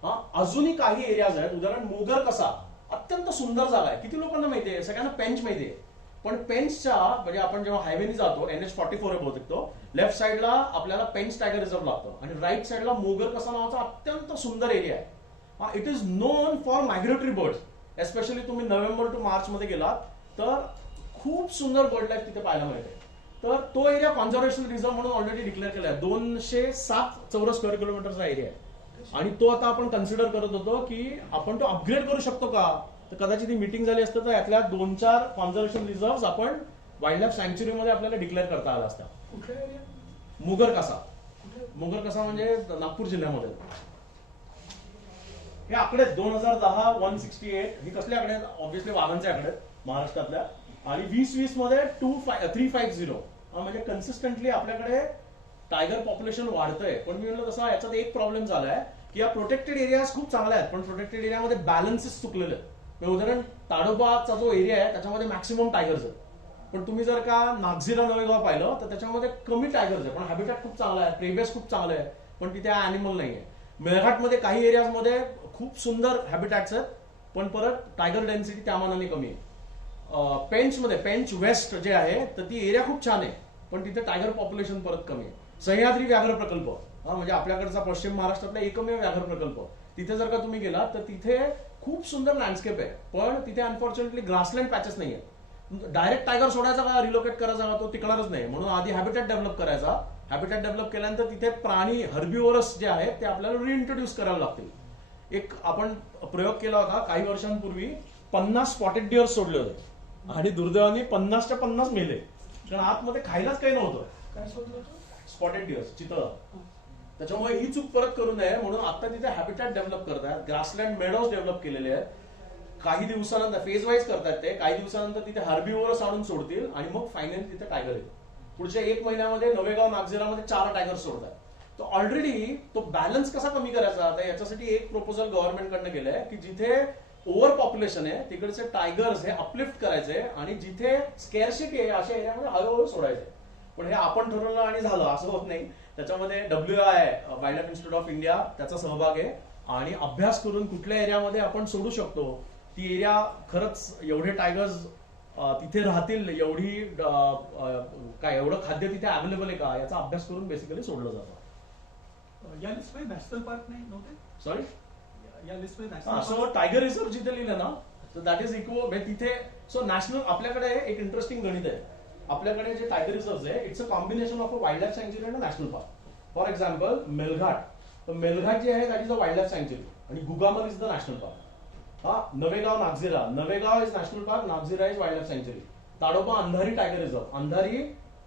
अजूनही काही एरियाज आहेत, उदाहरण मोगर कसा अत्यंत सुंदर जागा आहे, किती लोकांना माहितीये, सगळ्यांना पेंच माहितीये, पण पेंचच्या म्हणजे आपण जेव्हा हायवेने जातो NH44 आहे बहुतेक तो, लेफ्ट साईडला आपल्याला पेंच टायगर रिझर्व लागतो आणि राईट साईडला मोगर कसा नावाचा अत्यंत सुंदर एरिया आहे. It is non for migratory birds. Especially तुम्ही नोव्हेंबर टू मार्च मध्ये गेलात तर खूप सुंदर बर्ड लाईफ तिथे पाहायला मिळते. तर तो एरिया कॉन्झर्वेशन रिझर्व म्हणून ऑलरेडी डिक्लेअर केला आहे. 207 चौरस स्क्वेअर किलोमीटरचा एरिया आहे आणि तो आता आपण कन्सिडर करत होतो की आपण तो अपग्रेड करू शकतो का. तर कदाचित ही मीटिंग झाली असतं तर यातल्या 2-4 कॉन्झर्वेशन रिझर्व्ह आपण वाईल्ड लाईफ सँक्च्युरी मध्ये आपल्याला डिक्लेअर करता आला असता. कुठल्या एरिया मुगर कसा, मुगर कसा म्हणजे नागपूर जिल्ह्यामध्ये. हे आकडे 2010 168 हे कसले आकडे आहेत, ऑब्व्हियसली वाघांचे आकडे आहेत महाराष्ट्रातल्या. आणि 2020 मध्ये 350 म्हणजे कन्सिस्टंटली आपल्याकडे टायगर पॉप्युलेशन वाढतंय. पण मी म्हणलं तसा याच्यात एक प्रॉब्लेम झालाय की या प्रोटेक्टेड एरियाज खूप चांगल्या आहेत पण प्रोटेक्टेड एरियामध्ये बॅलन्सेस चुकलेले आहेत. उदाहरण ताडोबाचा जो एरिया आहे त्याच्यामध्ये मॅक्सिमम टायगर्स आहेत, पण तुम्ही जर का नागझिरा नवेगाव पाहिलं तर त्याच्यामध्ये कमी टायगर्स आहे पण हॅबिटॅट खूप चांगला आहे, प्रेबेस खूप चांगलं आहे पण तिथे अॅनिमल नाहीये. मेळघाटमध्ये काही एरियाजमध्ये खूप सुंदर हॅबिटॅट्स आहेत पण परत टायगर डेन्सिटी त्या मानाने कमी आहे. पेंचमध्ये पेंच वेस्ट जे आहे तर ती एरिया खूप छान आहे पण तिथे टायगर पॉप्युलेशन परत कमी आहे. सह्याद्री व्याघ्र प्रकल्प म्हणजे आपल्याकडचा पश्चिम महाराष्ट्रातला एकमेव व्याघ्र प्रकल्प, तिथे जर का तुम्ही गेलात तर तिथे खूप सुंदर लँडस्केप आहे पण तिथे अनफॉर्च्युनेटली ग्रासलँड पॅचेस नाही आहेत. डायरेक्ट टायगर सोडायचा का रिलोकेट करायचा का तो टिकणारच नाही, म्हणून आधी हॅबिटॅट डेव्हलप करायचा. हॅबिटॅट डेव्हलप केल्यानंतर तिथे प्राणी हर्बिओरस जे आहेत ते आपल्याला रिइंट्रोड्यूस करायला लागतील. एक आपण प्रयोग केला होता काही वर्षांपूर्वी, 50 स्पॉटेड डिअर सोडले होते आणि दुर्दैवाने 50च्या 50 मेले कारण आतमध्ये खायलाच काही नव्हतं. काय सोडलं होतं? Spotted deers, chital. त्याच्यामुळे ही चूक परत करू नये म्हणून आता तिथे हॅबिटॅट डेव्हलप करतात, ग्रासलँड मेडोज डेव्हलप केलेले आहेत. काही दिवसानंतर फेज वाईज करतात ते, काही दिवसानंतर तिथे हर्बिओरस आणून सोडतील आणि मग फायनली तिथे टायगर येईल. पुढच्या 1 महिन्यामध्ये नवेगाव नागझिरामध्ये 4 टायगर सोडतात. तर ऑलरेडी तो बॅलन्स कसा कमी करायचा, तर याच्यासाठी एक प्रपोजल गव्हर्नमेंटकडनं केलंय की जिथे ओव्हर पॉप्युलेशन आहे तिकडचे टायगर्स हे अपलिफ्ट करायचे आणि जिथे स्कॅर्सिटी आहे अशा एरियामध्ये हळूहळू सोडायचे. पण हे आपण ठरवलं आणि झालं असं होत नाही. त्याच्यामध्ये WI wild life institute of India त्याचा सहभाग आहे आणि अभ्यास करून कुठल्या एरियामध्ये आपण सोडू शकतो, ती एरिया खरंच एवढे टायगर्स तिथे राहतील, एवढी काय एवढं खाद्य तिथे अवेलेबल आहे का याचा अभ्यास करून बेसिकली सोडलं जातं. या लिस्टमध्ये नॅशनल पार्क नाही नव्हते, सॉरी या लिस्टमध्ये नॅशनल असं टायगर रिझर्व जिथे लिहिलं ना तर दॅट इज इक्वल म्हणजे तिथे. सो नॅशनल आपल्याकडे एक इंटरेस्टिंग गणित आहे. आपल्याकडे जे टायगर रिझर्व आहे it's a combination of a wildlife sanctuary आणि national park. For example Melghat, तर मेळघाट जे आहे that is a wildlife sanctuary आणि Gugamal is the national park. Navegaon Nagzira, Navegaon is national park, Nagzira is wildlife sanctuary. Tadoba Andhari tiger reserve, Andhari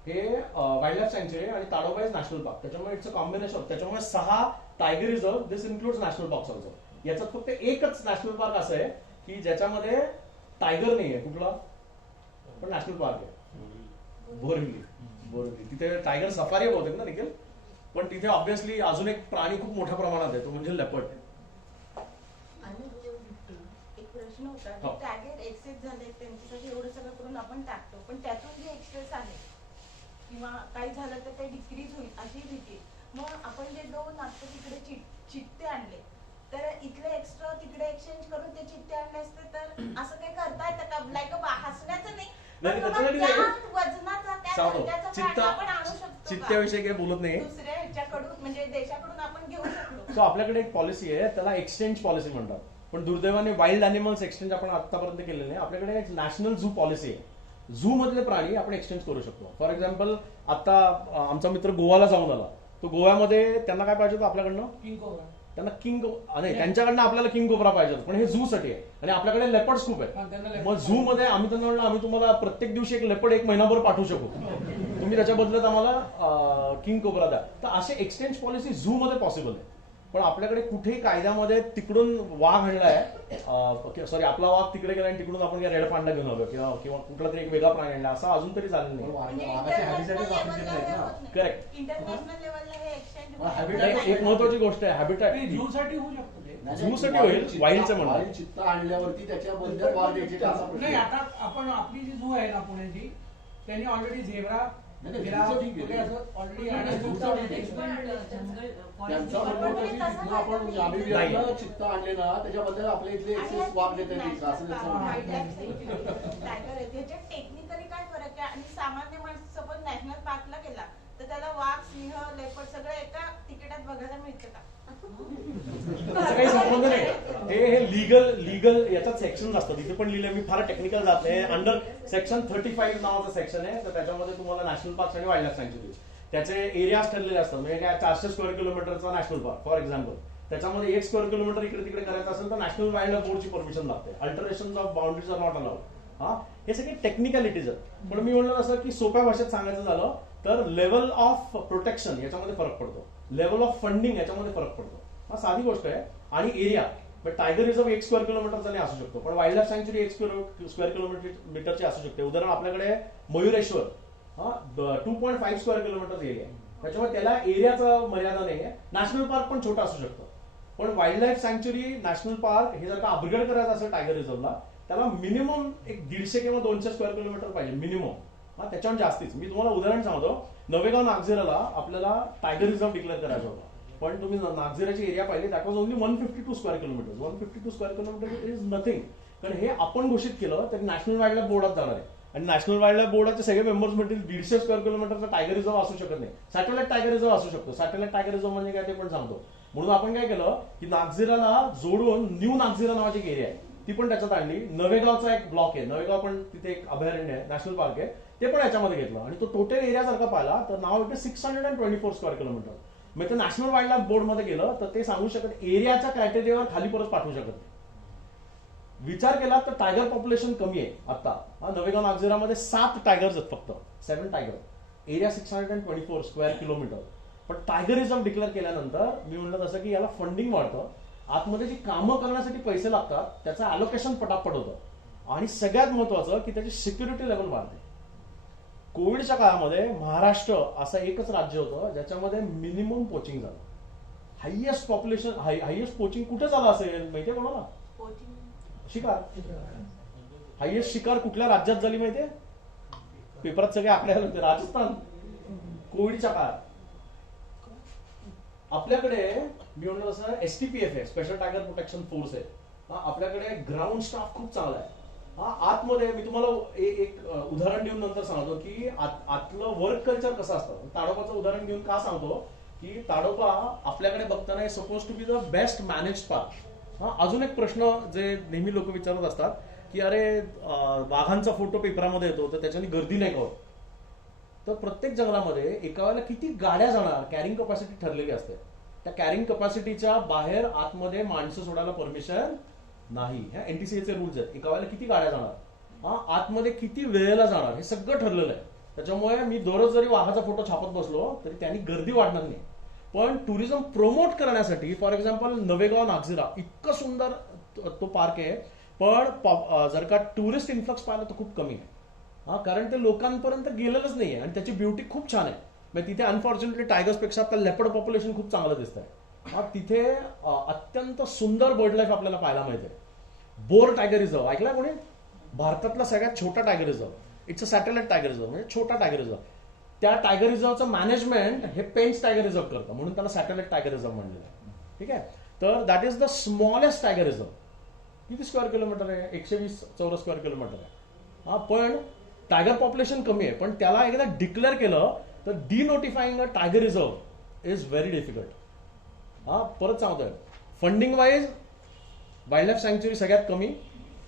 हे wildlife sanctuary आणि Tadoba is national park. त्याच्यामुळे it's a combination. त्याच्यामुळे 6 tiger reserve, दिस includes national park also. याच्यात फक्त एकच national park असं आहे की ज्याच्यामध्ये टायगर नाहीये, कुठला पण नॅशनल पार्क आहे, बोरिवली. बोरिवली तिथे टायगर सफारी बहुतेक ना देखील, पण तिथे ऑब्व्हियसली अजून एक प्राणी खूप मोठ्या प्रमाणात आहे तो म्हणजे लेपर्ड. आणि एक प्रश्न होता हो. की टायगर एक्सेस झाले त्यांच्यासाठी एवढं सगळं करून आपण टाकतो पण त्यातून जे एक्सेस आले किंवा काही झालं तर ते डिक्रीज होईल अशी भीती. मग आपण जे 2 आता तिकडे चित्ते आणले तर इथले एक्स्ट्रा तिकडे एक्सचेंज करून ते चित्ते आणले असते तर असं काही करता येतं का? लाईक हसण्याचं नाही नाही, पण त्याच्यासाठी बाबा नाही. त्या वजनाचा त्या सांगतो. दर्जाचा चित्ता- प्राणी आपण आणू शकतो का? चित्त्याविषयी काही बोलत नाही. दुसऱ्या ह्याच्याकडून म्हणजे देशाकडून आपण घेऊ शकतो. सो आपल्याकडे एक पॉलिसी आहे त्याला एक्सचेंज पॉलिसी म्हणतात, पण दुर्दैवाने वाईल्ड अॅनिमल्स एक्सचेंज आपण आतापर्यंत केलेलं नाही. आपल्याकडे एक नॅशनल झू पॉलिसी आहे. झू मधले प्राणी आपण एक्सचेंज करू शकतो. फॉर एक्झाम्पल आता आमचा मित्र गोवाला जाऊन आला, तो गोव्यामध्ये त्यांना काय पाहिजे होतं आपल्याकडनं, किंग कोब्रा. त्यांना किंग नाही त्यांच्याकडनं आपल्याला किंग कोब्रा पाहिजे होतं, पण हे झू साठी आहे आणि आपल्याकडे लेपर्ड्स खूप हा, आहेत. त्यांना मग leopard झू मध्ये आम्ही त्यांना म्हणलं आम्ही तुम्हाला प्रत्येक दिवशी एक लेपर्ड 1 महिनाभर पाठवू शकू, तुम्ही त्याच्या बदल्यात आम्हाला किंग कोब्रा द्या. तर असे एक्सचेंज पॉलिसी झू मध्ये पॉसिबल आहे. पण आपल्याकडे कुठेही कायद्यामध्ये तिकडून वाघ आणलाय, सॉरी आपला वाघ तिकडे गेला आणि तिकडून आपण रेड पांडा घेऊन आलो किंवा कुठला तरी एक वेगळा प्राणी आणला असं अजून तरी झालं नाही. म्हणजे वाघाचे हॅबिटॅटच ऑफिस येत नाहीत ना. Correct. इंटरनॅशनल लेवलला हे एक्सचेंज habitat- एक महत्वाची गोष्ट आहे हॅबिटॅट. झू साठी होऊ शकतो ते. नाही, झूसाठी होईल, चित्ता- वाईल्डचं म्हणणं. वाईल्ड चित्ता आणल्यावरती त्याच्या बद्दल वाघ द्यायचे का असा प्रश्न नाही आहे. आता आपण आपली जी झू आहे ना पुण्याची त्यांनी ऑलरेडी झेब्रा त्यांचं म्हणणं होतं की तिथनं आपण गांभीर्यानं चित्त आणले ना त्याच्याबद्दल आपल्या इथले एक्सेस वाघ देता येईल का असं त्याचं म्हणणं आहे. ह्याच्यात टेक्निकली काय फरक आहे आणि सामान्य माणूस सपोज नॅशनल पार्कला गेला तर त्याला वाघ सिंह लेपर्ड सगळं एका तिकिटात बघायला मिळतं का? त्याचा काही संबंध नाही. हे लीगल याच्यात सेक्शन असतात. इथे पण लिहिलं, मी फार टेक्निकल जात नाही. अंडर सेक्शन 35 नावाचं सेक्शन आहे, तर त्याच्यामध्ये तुम्हाला नॅशनल पार्क आणि वाईल्ड लाईफ सँक्च्युरी त्याचे एरियाज ठरलेले असतात. म्हणजे काय 400 स्क्वेअर किलोमीटरचा नॅशनल पार्क फॉर एक्झाम्पल, त्याच्यामध्ये 1 स्क्वेअर किलोमीटर इकडे तिकडे करायचं असेल तर नॅशनल वाईल्ड लाईफ बोर्डची परमिशन लागते. Alteration of boundaries are not allowed. हा, हे सगळे टेक्निकॅलिटीज आहेत. पण मी म्हणलं असं की सोप्या भाषेत सांगायचं झालं तर लेवल ऑफ प्रोटेक्शन याच्यामध्ये फरक पडतो, लेवल ऑफ फंडिंग याच्यामध्ये फरक पडतो. हा साधी गोष्ट आहे. आणि एरिया, टायगर रिझर्व 1 स्क्वेअर किलोमीटरचा नाही असू शकतो, पण वाईल्ड लाईफ सँक्च्युरी 1 स्क्वेअर किलोमीटरची असू शकते. उदाहरण आपल्याकडे मयुरेश्वर 2.5 स्क्वेअर किलोमीटर एरिया आहे, त्याच्यामुळे त्याला एरियाचा मर्यादा नाही आहे. नॅशनल पार्क पण छोटा असू शकतो, पण wild life sanctuary national park हे जर का अपग्रेड करायचं असेल टायगर रिझर्वला, त्याला मिनिमम 150 किंवा 200 स्क्वेअर किलोमीटर पाहिजे मिनिमम. हा, त्याच्यावर जास्तीच. मी तुम्हाला उदाहरण सांगतो, नवेगाव नागझिराला आपल्याला टायगर रिझर्व डिक्लेअर करायचा होता, पण तुम्ही नागझिराची एरिया पाहिली, that was only 152 square kilometre. 152 square kilometre is nothing. कारण हे आपण घोषित केलं तरी नॅशनल वाईल्ड लाईफ बोर्डात जाणार आहे, आणि नॅशनल वाईल्ड लाईफ बोर्डाचे सगळे मेंबर्स म्हणतील 150 स्क्वेअर किलोमीटरचा टायगर रिझर्व असू शकत नाही, सॅटेलाइट टायगर रिझर्व असू शकतो. सॅटेलाइट टायगर रिझर्व म्हणजे काय ते पण सांगतो. म्हणून आपण काय केलं की नागझिराला जोडून न्यू नागझिरा नावाची एक एरिया आहे, ती पण त्याच्यात आणली. नवेगावचा एक ब्लॉक आहे, नवेगाव पण तिथे एक अभयारण्य आहे, नॅशनल पार्क आहे, ते पण याच्यामध्ये घेतलं. आणि तो टोटल एरिया जर का पाहिला तर नाव येते 624 स्क्वेअर किलोमीटर. मग ते नॅशनल वाईल्ड लाईफ बोर्डमध्ये गेलं तर ते सांगू शकत एरियाच्या क्रायटेरियावर खाली परत पाठवू शकत नाही. विचार केला तर टायगर पॉप्युलेशन कमी आहे आता. नवेगाव नागझिरामध्ये 7 टायगर्स आहेत, फक्त 7 टायगर, एरिया 624 स्क्वेअर किलोमीटर. पण टायगर रिझर्व डिक्लेअर केल्यानंतर मी म्हणलं तसं की याला फंडिंग वाढतं, आतमध्ये जी कामं करण्यासाठी पैसे लागतात त्याचं अलोकेशन पटापट होतं, आणि सगळ्यात महत्वाचं की त्याची सिक्युरिटी लेवल वाढते. कोविडच्या काळामध्ये महाराष्ट्र असं एकच राज्य होतं ज्याच्यामध्ये मिनिमम पोचिंग झालं. हायएस्ट पॉप्युलेशन, हायएस्ट पोचिंग कुठे झालं असेल माहितीये कोणाला? शिकार. हायएस्ट शिकार कुठल्या राज्यात झाली माहितीये? पेपरात सगळे आकडे आले होते, राजस्थान. कोविडच्या काळात आपल्याकडे मी म्हणलं तसं STPF आहे, स्पेशल टायगर प्रोटेक्शन फोर्स आहे. आपल्याकडे ग्राउंड स्टाफ खूप चांगला आहे. आतमध्ये मी तुम्हाला एक उदाहरण देऊन नंतर सांगतो की आतलं वर्क कल्चर कसं असतं. ताडोबाचं उदाहरण देऊन का सांगतो की ताडोबा आपल्याकडे बघताना suppose to be the best manage park. अजून एक प्रश्न जे नेहमी लोक विचारत असतात की अरे वाघांचा फोटो पेपरामध्ये येतो तर त्याच्याने गर्दी नाही का होत. तर प्रत्येक जंगलामध्ये एका वेळेला किती गाड्या जाणार, कॅरिंग कपॅसिटी ठरलेली असते. त्या कॅरिंग कपॅसिटीच्या बाहेर आतमध्ये माणसं सोडायला परमिशन नाही. ह्या NTCA चे रूल्स आहेत. एका वेळेला किती गाड्या जाणार, आतमध्ये किती वेळेला जाणार, हे सगळं ठरलेलं आहे. त्याच्यामुळे मी दररोज जरी वाघाचा फोटो छापत बसलो तरी त्यांनी गर्दी वाढणार नाही. पण टुरिझम प्रमोट करण्यासाठी फॉर एक्झाम्पल नवेगाव नागझिरा इतकं सुंदर तो पार्क आहे, पण जर का टुरिस्ट इन्फ्लक्स पाहिलं तर खूप कमी आहे. कारण ते लोकांपर्यंत गेलेलंच नाहीये, आणि त्याची ब्युटी खूप छान आहे. म्हणजे तिथे अनफॉर्च्युनेटली टायगर्स पेक्षा आपल्याला लेपर्ड पॉप्युलेशन खूप चांगलं दिसत आहे. तिथे अत्यंत सुंदर बर्ड लाईफ आपल्याला पाहायला मिळते. बोर टायगर रिझर्व ऐकला कोणी? भारतातला सगळ्यात छोटा tiger reserve. It's a satellite tiger reserve, म्हणजे छोटा टायगर रिझर्व. त्या टायगर रिझर्वचं मॅनेजमेंट हे पेंच टायगर रिझर्व करतं, म्हणून त्याला सॅटेलाइट टायगर रिझर्व म्हणलेलं आहे. ठीक आहे. तर that is the smallest tiger reserve. किती स्क्वेअर किलोमीटर आहे? 120 चौरस स्क्वेअर किलोमीटर आहे. पण टायगर पॉप्युलेशन कमी आहे, पण त्याला एकदा डिक्लेअर केलं तर denotifying a tiger reserve is very difficult. परत सांगतोय, funding wise wildlife sanctuary सगळ्यात कमी,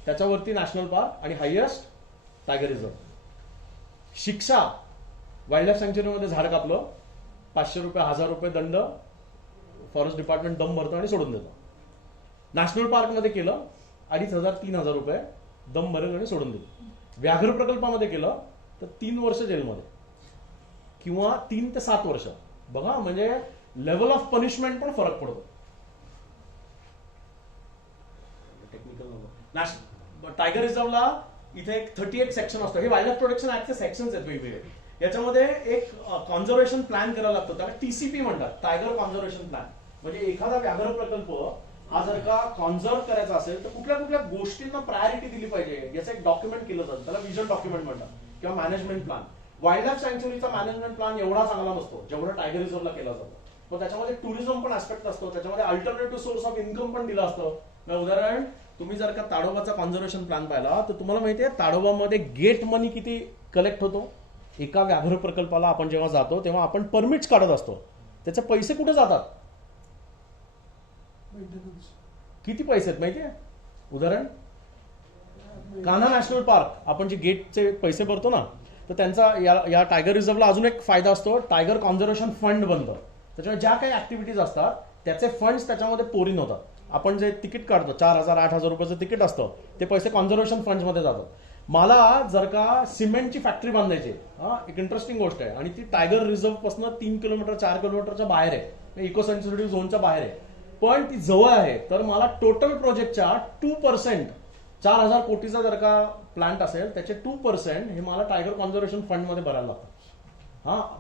त्याच्यावरती नॅशनल पार्क, आणि हायएस्ट टायगर रिझर्व. शिक्षा, वाईल्ड लाईफ सँक्च्युरीमध्ये झाड कापलं 500 रुपये 1000 रुपये दंड, फॉरेस्ट डिपार्टमेंट दम भरतं आणि सोडून देतं. नॅशनल पार्कमध्ये केलं 2500-3000 रुपये दम भरेल आणि सोडून देतो. व्याघ्र प्रकल्पामध्ये केलं तर 3 वर्ष जेलमध्ये किंवा 3 ते 7 वर्ष. बघा, म्हणजे लेवल ऑफ पनिशमेंट पण फरक पडतो. टेक्निकल टायगर रिझर्वला इथे एक 38 सेक्शन असतो. हे वाईल्ड लाईफ प्रोटेक्शन ऍक्टचे सेक्शन्स आहेत वेगवेगळे. याच्यामध्ये एक कॉन्झर्वेशन प्लॅन करायला लागतो, त्याला TCP म्हणतात, टायगर कॉन्झर्वेशन प्लॅन. म्हणजे एखादा व्याघ्र प्रकल्प हा जर का कॉन्झर्व करायचा असेल तर कुठल्या कुठल्या गोष्टींना प्रायोरिटी दिली पाहिजे याचं एक डॉक्युमेंट केलं जातं, त्याला विजन डॉक्युमेंट म्हणतात किंवा मॅनेजमेंट प्लॅन. वाईल्ड लाईफ सँक्च्युरीचा मॅनेजमेंट प्लॅन एवढा चांगला नसतो जेवढा टायगर रिझर्वला केला जातो. पण त्याच्यामध्ये टुरिझम पण ऍस्पेक्ट असतो, त्याच्यामध्ये अल्टरनेटिव्ह सोर्स ऑफ इन्कम पण दिलं असतं. उदाहरण, तुम्ही जर का ताडोबाचा कॉन्झर्वेशन प्लॅन पाहिला तर तुम्हाला माहितीये ताडोबामध्ये गेट मनी किती कलेक्ट होतो. एका व्याघ्र प्रकल्पाला आपण जेव्हा जातो तेव्हा आपण परमिट्स काढत असतो, त्याचे पैसे कुठे जातात, मेंटेनन्स. किती पैसे आहेत माहितीये. उदाहरण, कान्हा नॅशनल पार्क आपण जे गेटचे पैसे भरतो ना, तर त्यांचा या टायगर रिझर्वला अजून एक फायदा असतो, टायगर कॉन्झर्वेशन फंड बनतं. त्याच्यामुळे ज्या काही ऍक्टिव्हिटीज असतात त्याचे फंड्स त्याच्यामध्ये पोरिन होतात. आपण जे तिकीट काढतो 4,000 8,000 रुपयाचं तिकीट असतं, ते पैसे कॉन्झर्वेशन फंड्समध्ये जातात. मला जर का सिमेंटची फॅक्टरी बांधायची, एक इंटरेस्टिंग गोष्ट आहे, आणि ती टायगर रिझर्व पासून 3 किलोमीटर 4 किलोमीटरच्या बाहेर आहे, इको सेन्सिटिव्ह झोनच्या बाहेर आहे, पण ती जवळ आहे, तर मला टोटल प्रोजेक्टच्या 2%, 4,000 कोटीचा जर का प्लांट असेल त्याचे 2% हे मला टायगर कॉन्झर्वेशन फंडमध्ये भरायला लागतं.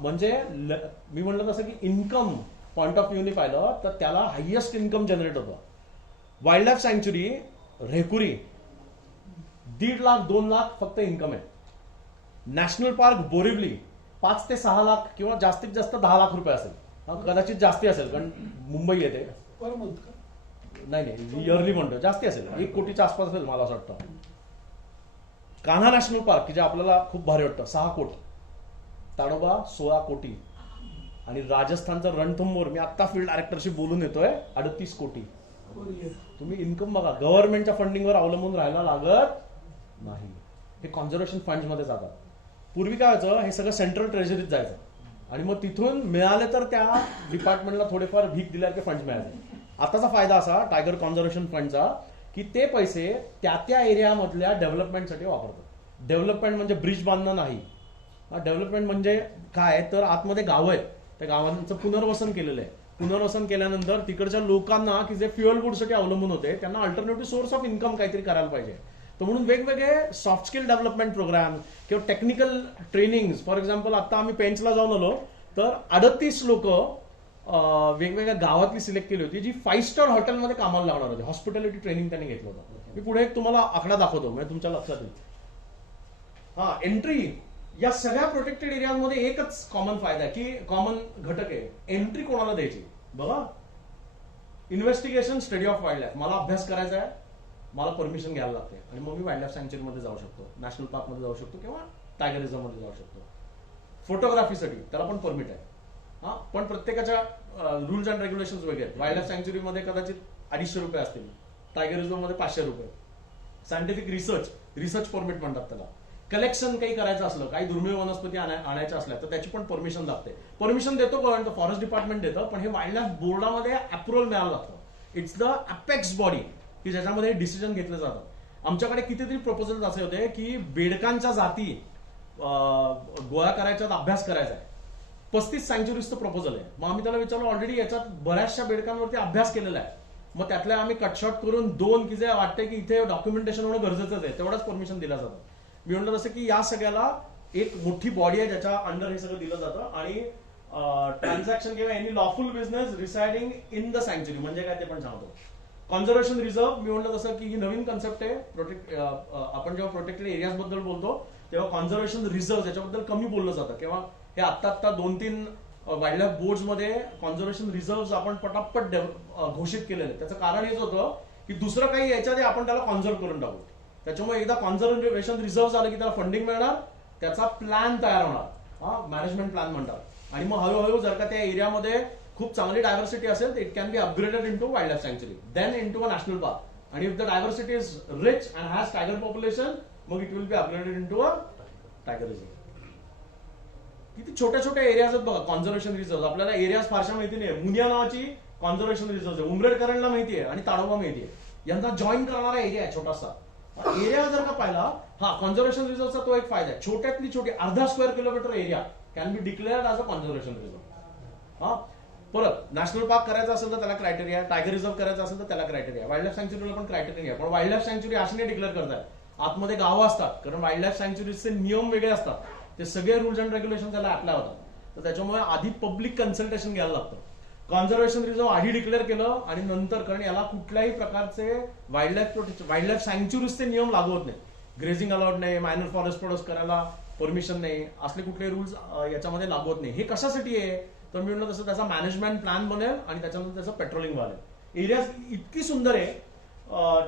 म्हणजे मी म्हणलं तसं की इन्कम पॉईंट ऑफ व्ह्यूने पाहिलं तर त्याला हायएस्ट इन्कम जनरेट होतं. Wildlife sanctuary Rehekuri 1.5 lakh 2 lakh फक्त इन्कम आहे. नॅशनल पार्क बोरिवली 5 ते 6 लाख किंवा जास्तीत जास्त 10 लाख रुपये असेल, कदाचित जास्ती असेल कारण मुंबई येते. पर मंथ का? नाही इयरली म्हणतो, जास्ती असेल, 1 कोटीच्या आसपास असेल मला असं वाटतं. कान्हा नॅशनल पार्क की जे आपल्याला खूप भारी वाटतं 6 कोटी, ताडोबा 16 कोटी, आणि राजस्थानचं रणथंबोर मी आता फील्ड डायरेक्टरशी बोलून येतोय 38 कोटी. Per year. तुम्ही इन्कम बघा, गव्हर्नमेंटच्या फंडिंगवर अवलंबून राहायला लागत नाही. हे कॉन्झर्वेशन फंड्समध्ये जातात. पूर्वी काय व्हायचं, हे सगळं सेंट्रल ट्रेझरीत जायचं आणि मग तिथून मिळाले तर त्या डिपार्टमेंटला थोडेफार भीक दिल्यासारखे फंड्स मिळाले. आताचा फायदा असा टायगर कॉन्झर्वेशन फंडचा की ते पैसे त्या एरियामधल्या डेव्हलपमेंटसाठी वापरतात. डेव्हलपमेंट म्हणजे ब्रिज बांधणं नाही, डेव्हलपमेंट म्हणजे काय, तर आतमध्ये गावं आहेत, त्या गावांचं पुनर्वसन केलेलं आहे. पुनर्वसन केल्यानंतर तिकडच्या लोकांना की जे फ्युअल वूडसाठी अवलंबून होते त्यांना अल्टरनेटिव्ह सोर्स ऑफ इन्कम काहीतरी करायला पाहिजे. तर म्हणून वेगवेगळे सॉफ्ट स्किल डेव्हलपमेंट प्रोग्राम किंवा टेक्निकल ट्रेनिंग, फॉर एक्झाम्पल आता आम्ही पेंचला जाऊन आलो तर 38 लोक वेगवेगळ्या गावातली सिलेक्ट केली होती जी 5 स्टार हॉटेलमध्ये कामाला लावणार होती. हॉस्पिटॅलिटी ट्रेनिंग त्यांनी घेतलं होतं. मी पुढे एक तुम्हाला आकडा दाखवतो म्हणजे तुमच्या लक्षात येईल. एंट्री या सगळ्या प्रोटेक्टेड एरियामध्ये एकच कॉमन फायदा आहे की कॉमन घटक आहे, एंट्री कोणाला द्यायची. बघा, investigation study of wild life, मला अभ्यास करायचा आहे, मला परमिशन घ्यायला लागते आणि मग मी वाईल्ड लाईफ सँक्च्युरीमध्ये जाऊ शकतो, नॅशनल पार्कमध्ये जाऊ शकतो किंवा टायगर रिझर्वमध्ये जाऊ शकतो. फोटोग्राफीसाठी त्याला पण परमिट आहे. पण प्रत्येकाच्या रूल्स अँड रेग्युलेशन्स वेगळे आहेत. वाईल्ड लाईफ सँक्च्युरीमध्ये कदाचित 250 रुपये असतील, टायगर रिझर्वमध्ये 500 रुपये. सायंटिफिक रिसर्च परमिट म्हणतात त्याला. कलेक्शन काही करायचं असलं, काही दुर्मिळ वनस्पती आणायच्या असल्या तर त्याची पण परमिशन लागते. परमिशन देतो कोण, तर फॉरेस्ट डिपार्टमेंट देतं, पण हे वाईल्ड लाईफ बोर्डामध्ये अप्रुव्हल मिळायला लागतं. इट्स द अपेक्स बॉडी की ज्याच्यामध्ये डिसिजन घेतले जातात. आमच्याकडे कितीतरी प्रपोजल्स असे होते की बेडकांच्या जाती गोळा करायचा, अभ्यास करायचा आहे. 35 सँक्च्युरीजचं प्रपोजल आहे. मग आम्ही त्याला विचारलं, ऑलरेडी याच्यात बऱ्याचशा बेडकांवरती अभ्यास केलेला आहे, मग त्यातल्या आम्ही कटशॉट करून 2 की जे वाटते की इथे डॉक्युमेंटेशन होणं गरजेचंच आहे तेवढाच परमिशन दिलं जातं. मी म्हणलं तसं की या सगळ्याला एक मोठी बॉडी आहे ज्याच्या अंडर हे सगळं दिलं जातं. आणि ट्रान्झॅक्शन किंवा any lawful business residing in the sanctuary म्हणजे काय ते पण सांगतो. कॉन्झर्वेशन रिझर्व्ह मी म्हणलं तसं की ही नवीन कन्सेप्ट आहे. आपण जेव्हा प्रोटेक्टेड एरियाज बद्दल बोलतो तेव्हा कॉन्झर्वेशन रिझर्व्ह याच्याबद्दल कमी बोललं जातं किंवा हे आत्ता 2-3 वाईल्ड लाईफ बोर्ड्स मध्ये कॉन्झर्वेशन रिझर्व्ह आपण पटापट घोषित केलेले. त्याचं कारण हेच होतं की दुसरं काही याच्यात आपण त्याला कॉन्झर्व करून टाकू. त्याच्यामुळे एकदा कॉन्झर्वेशन रिझर्व्ह झालं की त्याला फंडिंग मिळणार, त्याचा प्लॅन तयार होणार, मॅनेजमेंट प्लॅन म्हणतात. आणि मग हळूहळू जर का त्या एरियामध्ये खूप चांगली डायव्हर्सिटी असेल तर it can be upgraded into wildlife sanctuary, then into a national park. आणि if the diversity is rich and has tiger population मग it will be upgraded into a tiger reserve. किती छोट्या छोट्या areas आहेत बघा conservation reserve. आपल्याला areas फारशा माहिती नाही. मुनिया नावाची कॉन्झर्वेशन रिझर्व्ह आहे, उमरेडकरांना माहिती आहे आणि ताडोबा माहिती आहे. यांना जॉईन करणारा एरिया आहे छोटासा. एरिया जर का पाहिला, कॉन्झर्वेशन रिझर्व्हचा तो एक फायदा आहे. छोट्यातली छोटी 1/2 square kilometre area can B declared as a conservation reserve. परत नॅशनल पार्क करायचं असेल तर त्याला क्रायटेरिया, टायगर रिझर्व्ह करायचं असेल तर त्याला क्रायटेरिया, वाईल्ड लाईफ सँक्च्युरीला पण क्रायटेरिया आहे. पण वाईल्ड लाईफ सँक्च्युरी अशी नाही डिक्लेअर करताय, आतमध्ये गावं असतात, कारण वाईल्ड लाईफ सँक्च्युरीचे नियम वेगळे असतात. ते सगळे रूल्स अँड रेग्युलेशन त्याला अप्लाय होतात. तर त्याच्यामुळे आधी पब्लिक कन्सल्टेशन घ्यायला लागतं. कॉन्झर्वेशन रिझर्व्ह आधी डिक्लेअर केलं आणि नंतर, कारण याला कुठल्याही प्रकारचे वाईल्ड लाईफ सँक्च्युरीजचे नियम लागू होत नाही. ग्रेझिंग अलाउड नाही, मायनर फॉरेस्ट प्रोड्यूस करायला परमिशन नाही, असले कुठले रूल्स याच्यामध्ये लागू होत नाही. हे कशासाठी आहे तर मी म्हणलं तसं त्याचा मॅनेजमेंट प्लॅन बनेल आणि त्याच्यानंतर त्याचं पेट्रोलिंग वाढेल. एरिया इतकी सुंदर आहे.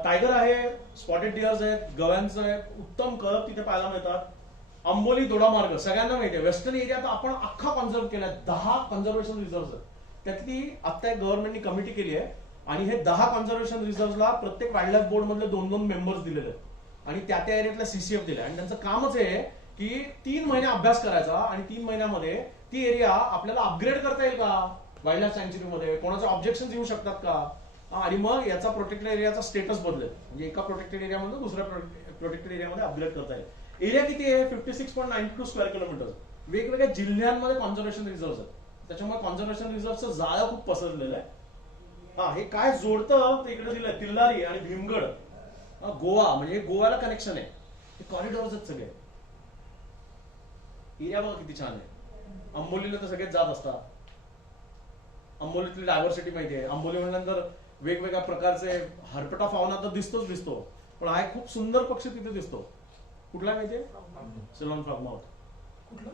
टायगर आहे, स्पॉटेड डिअर्स आहेत, गव्यांचं आहे, उत्तम कळप तिथे पाहायला मिळतात. अंबोली दोडा मार्ग सगळ्यांना माहिती आहे. वेस्टर्न एरिया तर आपण अख्खा कॉन्झर्व केलाय. 10 कन्झर्वेशन रिझर्व्ह आहेत. त्यातली आता एक गव्हर्नमेंटनी कमिटी केली आहे आणि हे 10 कन्झर्वेशन रिझर्व्हला प्रत्येक वाईल्ड लाईफ बोर्ड मधले 2-2 मेंबर्स दिलेले आहेत आणि त्या एरियातल्या सीसीएफ दिले. आणि त्यांचं कामच आहे की 3 महिने अभ्यास करायचा आणि 3 महिन्यामध्ये ती एरिया आपल्याला अपग्रेड करता येईल का वाईल्ड लाईफ सँच्युरीमध्ये, कोणाचे ऑब्जेक्शन येऊ शकतात का, आणि मग याचा प्रोटेक्टेड एरियाचा स्टेटस बदलेल. म्हणजे एका प्रोटेक्टेड एरियामध्ये दुसऱ्या प्रोटेक्टेड एरियामध्ये अपग्रेड करता येईल. एरिया किती आहे 56.92 स्क्वेअर किलोमीटर. वेगवेगळ्या जिल्ह्यांमध्ये कॉन्झर्वेशन रिझर्व्ह आहेत. त्याच्यामुळे कॉन्झर्वेशन रिझर्व्हचं जाळं खूप पसरलेलं आहे. हे काय जोडतं ते इकडे दिलंय तिल्लारी आणि भीमगड, गोवा, म्हणजे गोव्याला कनेक्शन आहे. हे कॉरिडॉर्स आहेत सगळे. एरिया बघा किती छान आहे. अंबोलीला तर सगळेच जात असतात. अंबोलीतली डायव्हर्सिटी माहिती आहे. अंबोली म्हणल्यानंतर वेगवेगळ्या प्रकारचे हरपटा फावना तर दिसतो, पण हा एक खूप सुंदर पक्षी तिथे दिसतो. कुठला माहितीये? सिलॉन फ्रॉगमाउथ. कुठलं?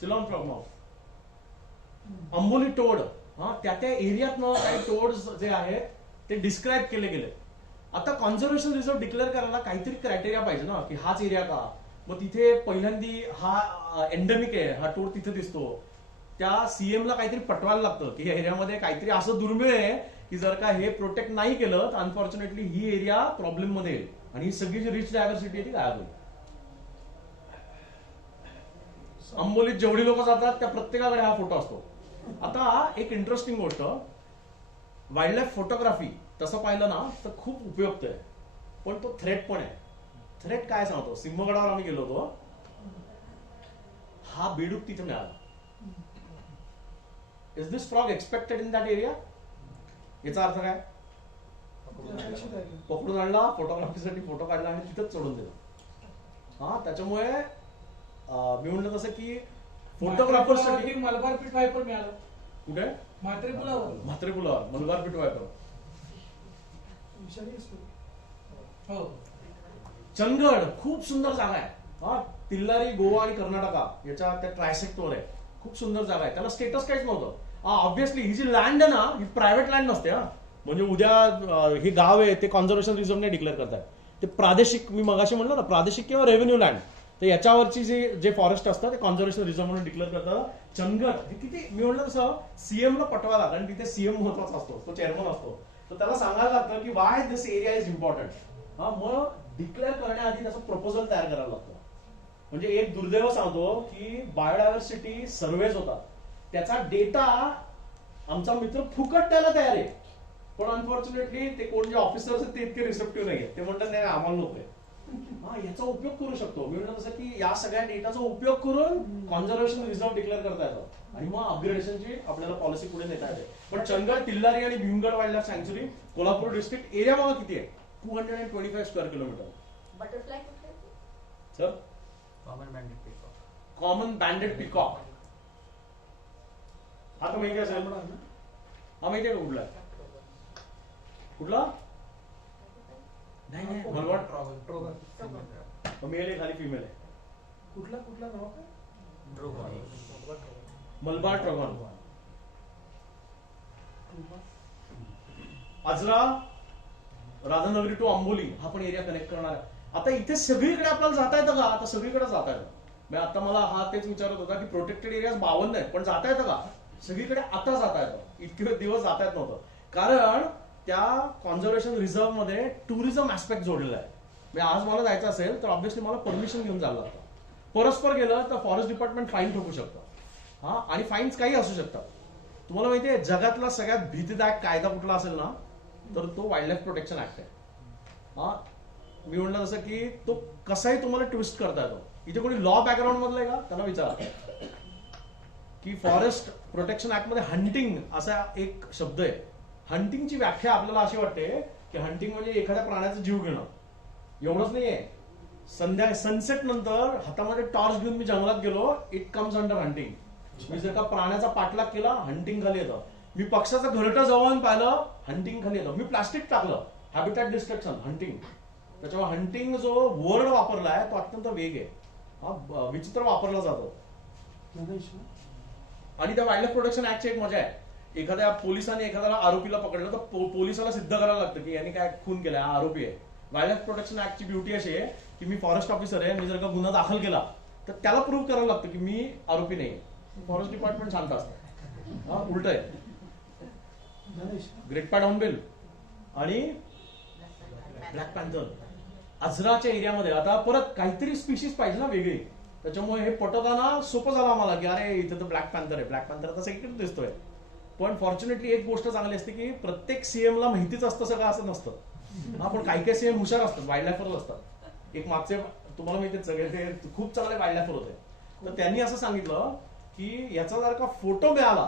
सिलॉन फ्रॉगमाउथ. अंबोली टोड. त्या एरियातनं काही टोड्स जे आहेत ते डिस्क्राईब केले गेले. आता कॉन्झर्वेशन रिझर्व्ह डिक्लेअर करायला काहीतरी क्रायटेरिया पाहिजे ना, की हाच एरिया का. मग तिथे पहिल्यांदी हा एंडेमिक आहे, हा टोड तिथे दिसतो. त्या सीएम ला काहीतरी पटवायला लागतं की या एरियामध्ये काहीतरी असं दुर्मिळ आहे की जर का हे प्रोटेक्ट नाही केलं तर अनफॉर्च्युनेटली ही एरिया प्रॉब्लेम मध्ये येईल आणि ही सगळी जी रिच डायव्हर्सिटी आहे ती गायब होईल. अंबोलीत जेवढी लोक जातात त्या प्रत्येकाकडे हा फोटो असतो. आता एक इंटरेस्टिंग गोष्ट, वाईल्ड लाईफ फोटोग्राफी तसं पाहिलं ना तर खूप उपयुक्त आहे, पण तो थ्रेट पण आहे. थ्रेट काय सांगतो, सिंहगडावर आम्ही गेलो होतो, हा बेडूक तिथे मिळाला. Is this frog expected in that area? याचा अर्थ काय? पकडून आणला, फोटोग्राफीसाठी फोटो काढला आणि तिथंच सोडून दिला. त्याच्यामुळे मी म्हणलं तसं की फोटोग्राफर्ससाठी मलबार पीठ वायपर मिळालं. कुठे? म्हात्रे पुलावर. म्हात्रे पुलावर मलबार पीठ वायपर. हो. चंदगड खूप सुंदर जागा आहे. तिल्लारी, गोवा आणि कर्नाटका याच्या त्या ट्रायसेक्टवर आहे. खूप सुंदर जागा आहे. त्याला स्टेटस काहीच नव्हतं. ऑब्व्हियसली ही जी लँड आहे ना ही प्रायव्हेट लँड नसते. म्हणजे उद्या हे गाव आहे ते कॉन्झर्वेशन रिझर्व्हने डिक्लेअर करताय. ते प्रादेशिक, मी मगाशी म्हणलं ना, प्रादेशिक किंवा रेव्हेन्यू लँड, तर याच्यावरची जे फॉरेस्ट असतं ते कॉन्झर्वेशन रिझर्व्ह म्हणून डिक्लेअर करतात. चंदगड हे किती, मी म्हणलं तसं सीएम ला पटवायला, कारण तिथे सीएम महत्वाचा असतो, तो चेअरमन असतो, तर त्याला सांगायला लागतं की why this area is important. मग डिक्लेअर करण्याआधी त्याचं प्रपोजल तयार करायला लागतं. म्हणजे एक दुर्दैव सांगतो की बायोडायव्हर्सिटी सर्व्हेज होतात, त्याचा डेटा आमचा मित्र फुकट द्यायला तयार आहे, पण अनफॉर्च्युनेटली ते कोण जे ऑफिसर्स आहेत ते इतके रिसेप्टिव्ह नाही आहेत. ते म्हणतात नाही आम्हाला नको आहे. याचा उपयोग करू शकतो. मी म्हणलं तसं की या सगळ्या डेटाचा उपयोग करून कॉन्झर्वेशन रिझर्व्ह डिक्लेअर करता येतं आणि मग अपग्रेडेशनची आपल्याला पॉलिसी पुढे नेता येते. पण चंदगड, तिल्लारी आणि भीमगड वाईल्ड लाईफ सँच्युरी, कोल्हापूर डिस्ट्रिक्ट एरिया बघा किती आहे, 225 स्क्वेअर किलोमीटर. बटरफ्लाय कुठे? Sir, common banded peacock. Common banded peacock. हा तर माहिती असेल. हा माहिती आहे का कुठला? कुठला? नाही मलबार ट्रॉगन. मेल आहे खाली, फिमेल आहे. कुठला नाव काय? मलबार ट्रॉगन. आजरा, राधानगरी टू अंबोली हा पण एरिया कनेक्ट करणार आहे. आता इथे सगळीकडे आपल्याला जाता येतं का? आता सगळीकडे जाता येतं. आता मला हा तेच विचारत होता की प्रोटेक्टेड एरिया 52 आहेत, पण जाता येतं का? सगळीकडे आता जाता येतं. इतके दिवस जाता येत नव्हतं, कारण त्या कॉन्झर्वेशन रिझर्व्ह मध्ये टुरिझम ऍस्पेक्ट जोडलेला आहे. म्हणजे आज मला जायचं असेल तर ऑब्व्हियसली मला परमिशन घेऊन जायला लागतं. परस्पर गेलं तर फॉरेस्ट डिपार्टमेंट फाईन ठोकू शकतं. आणि फाईन्स काही असू शकतात. तुम्हाला माहितीये जगातला सगळ्यात भीतीदायक कायदा कुठला असेल ना तर तो वाईल्ड लाईफ प्रोटेक्शन ऍक्ट आहे. मी म्हणलं जसं की तो कसाही तुम्हाला ट्विस्ट करता येतो. इथे कोणी लॉ बॅकग्राऊंड मधलं आहे का त्यांना विचारा की फॉरेस्ट प्रोटेक्शन ऍक्ट मध्ये हंटिंग असा एक शब्द आहे. हंटिंगची व्याख्या आपल्याला अशी वाटते की हंटिंग म्हणजे एखाद्या प्राण्याचा जीव घेणं, एवढंच नाहीये. सनसेट नंतर हातामध्ये टॉर्च घेऊन मी जंगलात गेलो, इट कम्स अंडर हंटिंग. मी जर का प्राण्याचा पाठलाग केला, हंटिंग खाली येतं. मी पक्षाचं घरटं जवळून पाहिलं, हंटिंग खाली येतं. मी प्लास्टिक टाकलं, हॅबिटॅट डिस्ट्रक्शन, हंटिंग. त्याच्यामुळे हंटिंग जो वर्ड वापरलाय तो अत्यंत वेग आहे. हा विचित्र वापरला जातो. गणेश आणि त्या वाईल्ड लाईफ प्रोटेक्शन ऍक्टची एक मजा आहे, एखाद्या पोलिसांनी एखाद्याला आरोपीला पकडलं तर पोलिसाला सिद्ध करायला लागतं की यांनी काय खून केला, हा आरोपी आहे. वाईल्ड लाईफ प्रोटेक्शन ऍक्टची ब्युटी अशी आहे की मी फॉरेस्ट ऑफिसर आहे, मी जर का गुन्हा दाखल केला तर त्याला प्रूव्ह करायला लागतं की मी आरोपी नाही. फॉरेस्ट डिपार्टमेंट शांत असतं. हा उलट आहे. गणेश ग्रेट पॅट हॉर्नबिल आणि ब्लॅक पॅन्थर अजराच्या एरियामध्ये आता परत काहीतरी स्पीशीज पाहिजे ना वेगळी, त्याच्यामुळे हे पटवताना सोपं झालं आम्हाला की अरे इथे तर ब्लॅक पॅन्थर आहे. ब्लॅक पॅन्थर आता सगळीकडे दिसतोय. पण फॉर्च्युनेटली एक गोष्ट चांगली असते की प्रत्येक सीएम ला माहितीच असतं सगळं असं नसतं. हा पण काही काही सीएम हुशार असतात, वाईल्ड लाईफर असतात. एक मागचे तुम्हाला माहिती सगळे ते खूप चांगले वाईल्ड लाईफर होते, तर त्यांनी असं सांगितलं की याचा जर का फोटो मिळाला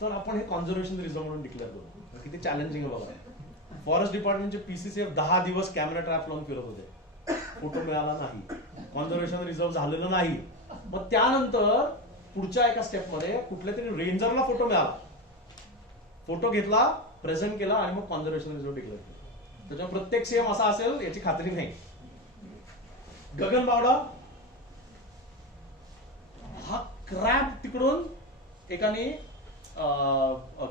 तर आपण हे कॉन्झर्वेशन रिझर्व्ह म्हणून डिक्लेअर करू. किती चॅलेंजिंग आहे बघा. फॉरेस्ट डिपार्टमेंटचे पीसीसीएफ 10 दिवस कॅमेरा ट्रॅप लावून फिरत होते, फोटो मिळाला नाही, कॉन्झर्वेशन रिझर्व्ह झालेलं नाही. मग त्यानंतर पुढच्या एका स्टेपमध्ये कुठल्या तरी रेंजरला फोटो मिळाला, फोटो घेतला, प्रेझेंट केला आणि मग कॉन्झर्वेशन रिझर्व्ह डिक्लेअर केलं. त्याच्यामुळे प्रत्येक सीएम असा असेल याची खात्री नाही. गगनबावडा हा क्रॅब तिकडून एकाने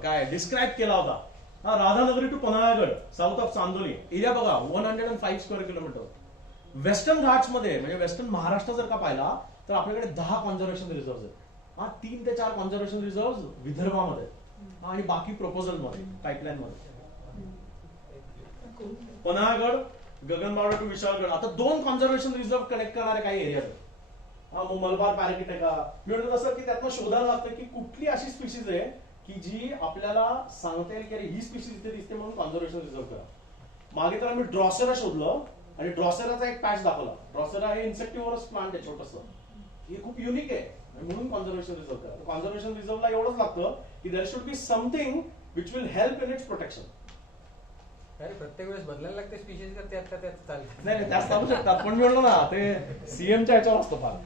काय डिस्क्राईब केला होता. हा Radhanagari to Panhalgad south of Chandoli area बघा, 105 स्क्वेअर किलोमीटर. वेस्टर्न घाट्स मध्ये म्हणजे वेस्टर्न महाराष्ट्र जर का पाहिला तर आपल्याकडे 10 कॉन्झर्वेशन रिझर्व्ह आहेत. हा 3 ते 4 कॉन्झर्वेशन रिझर्व्ह विदर्भामध्ये आणि बाकी प्रपोजल मध्ये पाईपलाईन मध्ये. पन्हाळगड गगनबावडा टू विशाळगड आता 2 कॉन्झर्वेशन रिझर्व्ह कनेक्ट करणारे काही एरिया आहेत. हा मलबार पॅराकिट आहे का, मी म्हणतो तसं की त्यातनं शोधायला लागतं की कुठली अशी स्पीशीज आहे की जी आपल्याला सांगता येईल की अरे ही स्पीशीज इथे दिसते म्हणून कॉन्झर्वेशन रिझर्व्ह करा. मागे तर आम्ही ड्रॉसेरा शोधलं आणि ड्रॉसेराचा एक पॅच दाखवला. ड्रॉसेरा हे इन्सेक्टिव्हरस प्लांट आहे छोटस, हे खूप युनिक आहे म्हणून कॉन्झर्वेशन रिझर्व्ह करा. कॉन्झर्वेशन रिझर्व्हला एवढंच लागतं की there should be something which will help in its protection. अरे प्रत्येक वेळेस बदलायला लागते स्पीशीज का त्यात चालतं? नाही त्याच चालू शकतात, पण मी म्हणलो ना ते सीएमच्या ह्याच्यावर असतं फार.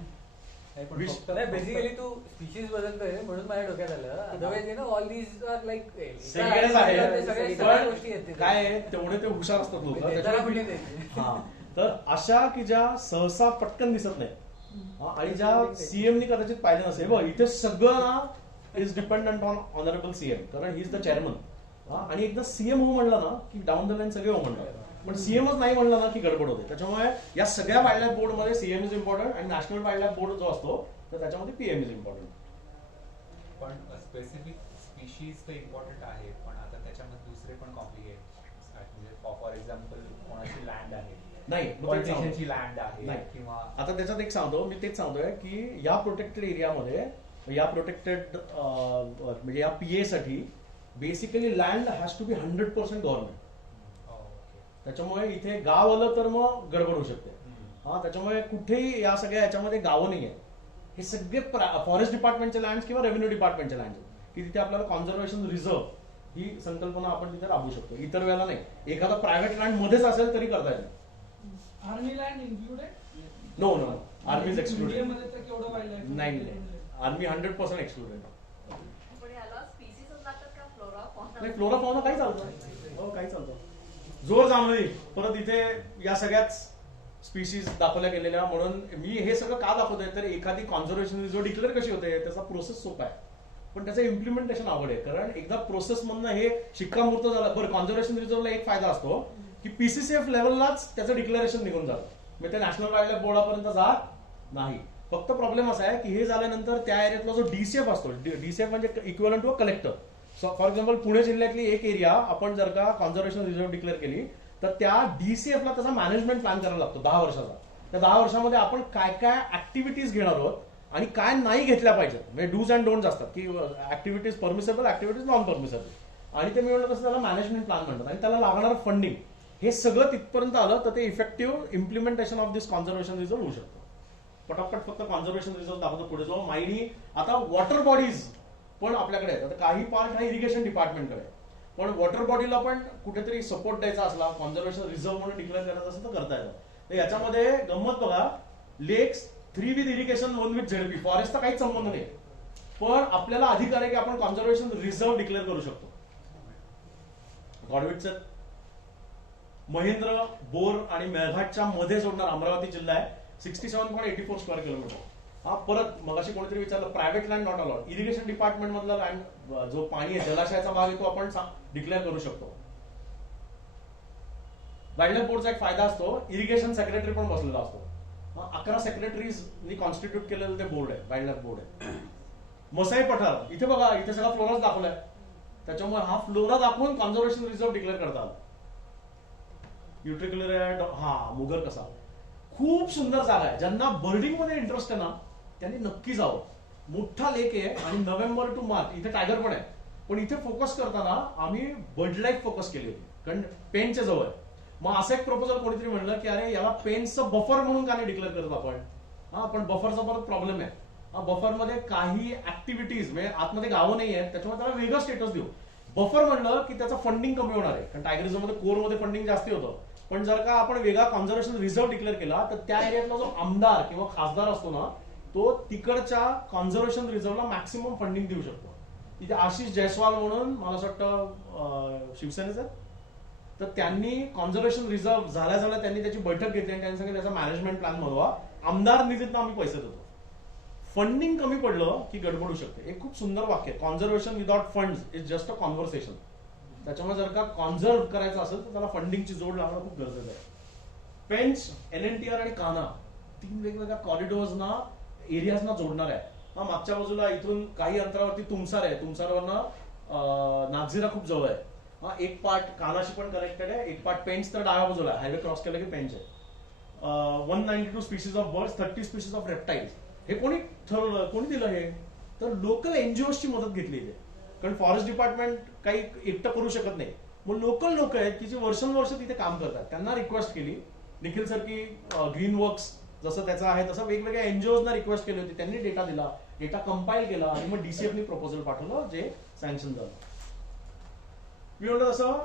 नाही बेसिकली तू स्पीशीज बदलतोय म्हणून माझ्या डोक्यात आलं. Otherwise you know all these are like सगळेच आहे, सगळ्या गोष्टी आहेत. काय आहे, तेवढे ते हुशार असतात लोक. त्याला कुठे द्यायचे? हा तर अशा की ज्या सहसा पटकन दिसत नाही आणि ज्या सीएमनी कदाचित पाहिजे नसेल. बघ इथे सगळं ना is dependent on honourable CM, कारण ही इज द चेअरमन. आणि एकदा सीएम हो म्हणला ना की डाऊन द लाईन सगळे हो म्हणतात, पण सीएमच नाही म्हणला ना की गडबड होते. त्याच्यामुळे या सगळ्या वाईल्ड लाईफ बोर्ड मध्ये सीएम इज इम्पॉर्टंट आणि नॅशनल वाईल्ड लाईफ बोर्ड जो असतो तर त्याच्यामध्ये पीएम इज इम्पॉर्टंट. पण स्पेसिफिक स्पीशीज तर इम्पॉर्टंट आहे, पण आता त्याच्यामध्ये दुसरे पण कॉम्प्लिकेट्स आहेत. म्हणजे फॉर एक्झाम्पल कोणाची लँड आहे, नाही पॉलिटिशियनची लँड आहे नाही. किंवा आता त्याच्यात एक सांगतो मी, तेच सांगतोय की या प्रोटेक्टेड एरियामध्ये या प्रोटेक्टेड म्हणजे या पीए साठी basically land has to be 100% government. त्याच्यामुळे इथे गाव आलं तर मग गडबड होऊ शकते. हा त्याच्यामुळे कुठेही या सगळ्या याच्यामध्ये गावं नाही आहे. हे सगळे फॉरेस्ट डिपार्टमेंटचे लँड किंवा रेव्हेन्यू डिपार्टमेंटचे लँड की तिथे आपल्याला कॉन्झर्वेशन रिझर्व्ह ही संकल्पना आपण तिथे राबवू शकतो. इतर वेळेला नाही. एखादा प्रायव्हेट लँड मध्येच असेल तरी करता येईल. Army land included? Know army is excluded. मध्ये तर केवढं वाईल्ड लाईफ? नाही आर्मी 100% एक्सक्लुडेड. पण याला स्पीसीज लागतात का फ्लोरा फॉना? नाही फ्लोरा फॉना काही चालतं, हो काही चालतं. जोर जांभळी परत इथे या सगळ्याच स्पीशीज दाखवल्या गेलेल्या. म्हणून मी हे सगळं का दाखवतोय तर एखादी कॉन्झर्वेशन रिझर्व्ह डिक्लेअर कशी होते त्याचा प्रोसेस सोपा आहे, पण त्याचं इम्प्लिमेंटेशन अवघड आहे. कारण एकदा प्रोसेस मधनं हे शिक्कामोर्तब झालं. बरं कॉन्झर्वेशन रिझर्व्हला एक फायदा असतो की पीसीसीएफ लेवललाच त्याचं डिक्लेरेशन निघून जातं, म्हणजे ते नॅशनल वाईल्ड लाईफ बोर्डापर्यंत जात नाही. फक्त प्रॉब्लेम असा आहे की हे झाल्यानंतर त्या एरियातला जो डीसीएफ असतो, डीसीएफ म्हणजे equivalent to a collector. For example Pune जिल्ह्यातली एक एरिया आपण जर का कॉन्झर्वेशन रिझर्व्ह डिक्लेअर केली तर त्या डीसीएफला त्याचा मॅनेजमेंट प्लॅन करायला लागतो 10 वर्षाचा. त्या 10 वर्षामध्ये आपण काय काय ऍक्टिव्हिटीज घेणार आहोत आणि काय नाही घेतल्या पाहिजेत, म्हणजे डूज अँड डोंट्स असतात की activities permissible, activities non permissible. आणि ते मी म्हणलं तसं त्याला मॅनेजमेंट प्लॅन म्हणतात आणि त्याला लागणार फंडिंग. हे सगळं तिथपर्यंत आलं तर ते effective implementation of this conservation reserve होऊ शकतं. पटापट फक्त कॉन्झर्वेशन रिझर्व्ह दाखवतो पुढे जाऊ. मायनी आता वॉटर बॉडीज पण आपल्याकडे आहेत. आता काही पार्ट हा इरिगेशन डिपार्टमेंटकडे आहे, पण वॉटर बॉडीला पण कुठेतरी सपोर्ट द्यायचा असला, कॉन्झर्वेशन रिझर्व्ह म्हणून डिक्लेअर करायचं असेल तर करता येतं. तर याच्यामध्ये गंमत बघा, लेक्स 3 विथ इरिगेशन 1 विथ झेडपी. फॉरेस्टचा काहीच संबंध नाही, पण आपल्याला अधिकार आहे की आपण कॉन्झर्वेशन रिझर्व्ह डिक्लेअर करू शकतो. गॉडविटचं महेंद्र बोर आणि मेळघाटच्या मध्ये जोडणारा अमरावती जिल्हा आहे 67.84 स्क्वेअर किलोमीटर. हा परत मगाशी कोणीतरी विचारलं private land not allowed. Irrigation department मधला लँड जो पाणी आहे जलाशयाचा भाग आहे तो आपण डिक्लेअर करू शकतो. वाईल्ड लाईफ बोर्डचा एक फायदा असतो, इरिगेशन सेक्रेटरी पण बसलेला असतो. 11 सेक्रेटरीजनी कॉन्स्टिट्यूट केलेलं ते बोर्ड आहे, वाईल्ड लाईफ बोर्ड आहे. मसाई पठार इथे बघा, इथे सगळा फ्लोराच दाखवलाय. त्याच्यामुळे हा फ्लोरा दाखवून कॉन्झर्वेशन रिझर्व्ह डिक्लेअर करतात. युट्रिक्युलर मुगर कसा खूप सुंदर जागा आहे. ज्यांना बर्डिंग मध्ये इंटरेस्ट आहे ना त्यांनी नक्की जावं. मोठा लेक आहे आणि नोव्हेंबर टू मार्च इथे टायगर पण आहे. पण इथे फोकस करताना आम्ही बर्ड लाईफ फोकस केली होती कारण पेनच्या जवळ आहे. मग असं एक प्रपोजल कोणीतरी म्हणलं की अरे याला पेनचं बफर म्हणून का नाही डिक्लेअर करत आपण. पण बफरचा परत प्रॉब्लेम आहे. बफर मध्ये काही ऍक्टिव्हिटीज म्हणजे आतमध्ये गावं नाही आहेत त्याच्यामुळे त्याला वेगळं स्टेटस देऊ. बफर म्हणलं की त्याचं फंडिंग कमी होणार आहे कारण टायगर रिझर्व्ह मध्ये कोरमध्ये फंडिंग जास्ती होतं. पण जर का आपण वेगळा कॉन्झर्वेशन रिझर्व्ह डिक्लेअर केला तर त्या एरियातला जो आमदार किंवा खासदार असतो ना तो तिकडच्या कॉन्झर्वेशन रिझर्व्हला मॅक्सिमम फंडिंग देऊ शकतो. तिथे आशिष जयस्वाल म्हणून मला असं वाटतं शिवसेनेचं, तर त्यांनी कॉन्झर्वेशन रिझर्व्ह झाल्या त्यांनी त्याची बैठक घेतली आणि त्यांनी सांगितलं त्याचा मॅनेजमेंट प्लॅन बनवा. आमदार निधीतनं आम्ही पैसे देतो. फंडिंग कमी पडलं की गडबड होऊ शकते. एक खूप सुंदर वाक्य आहे, conservation without funds is just a conversation. त्याच्यामुळे जर का कॉन्झर्व करायचं असेल तर त्याला फंडिंगची जोड लावणं खूप गरजेचं आहे. पेंच, LNTR आणि काना 3 वेगवेगळ्या कॉरिडोर्सना एरियाजना जोडणार आहे. मागच्या बाजूला इथून काही अंतरावरती तुमसार आहे, तुमसारवरनं नागझिरा खूप जवळ आहे. एक पार्ट कानाशी पण कनेक्टेड आहे, एक पार्ट पेंच तर डाव्या बाजूला आहे. हायवे क्रॉस केला की पेंच आहे. 192 species of birds, 30 species of reptiles. हे कोणी ठरवलं, कोणी दिलं हे? तर लोकल एनजीओची मदत घेतली इथे. कारण फॉरेस्ट डिपार्टमेंट काही एकटं करू शकत नाही. मग लोकल लोक आहेत की जे वर्षानुवर्ष तिथे काम करतात त्यांना रिक्वेस्ट केली. निखिल सर की ग्रीन वर्क्स जसं त्याचं आहे तसं वेगवेगळ्या एनजीओजना रिक्वेस्ट केली होती. त्यांनी डेटा दिला, डेटा कंपाईल केला आणि मग DCFनी प्रपोजल पाठवलं जे सँक्शन झालं. मी म्हणतो तसं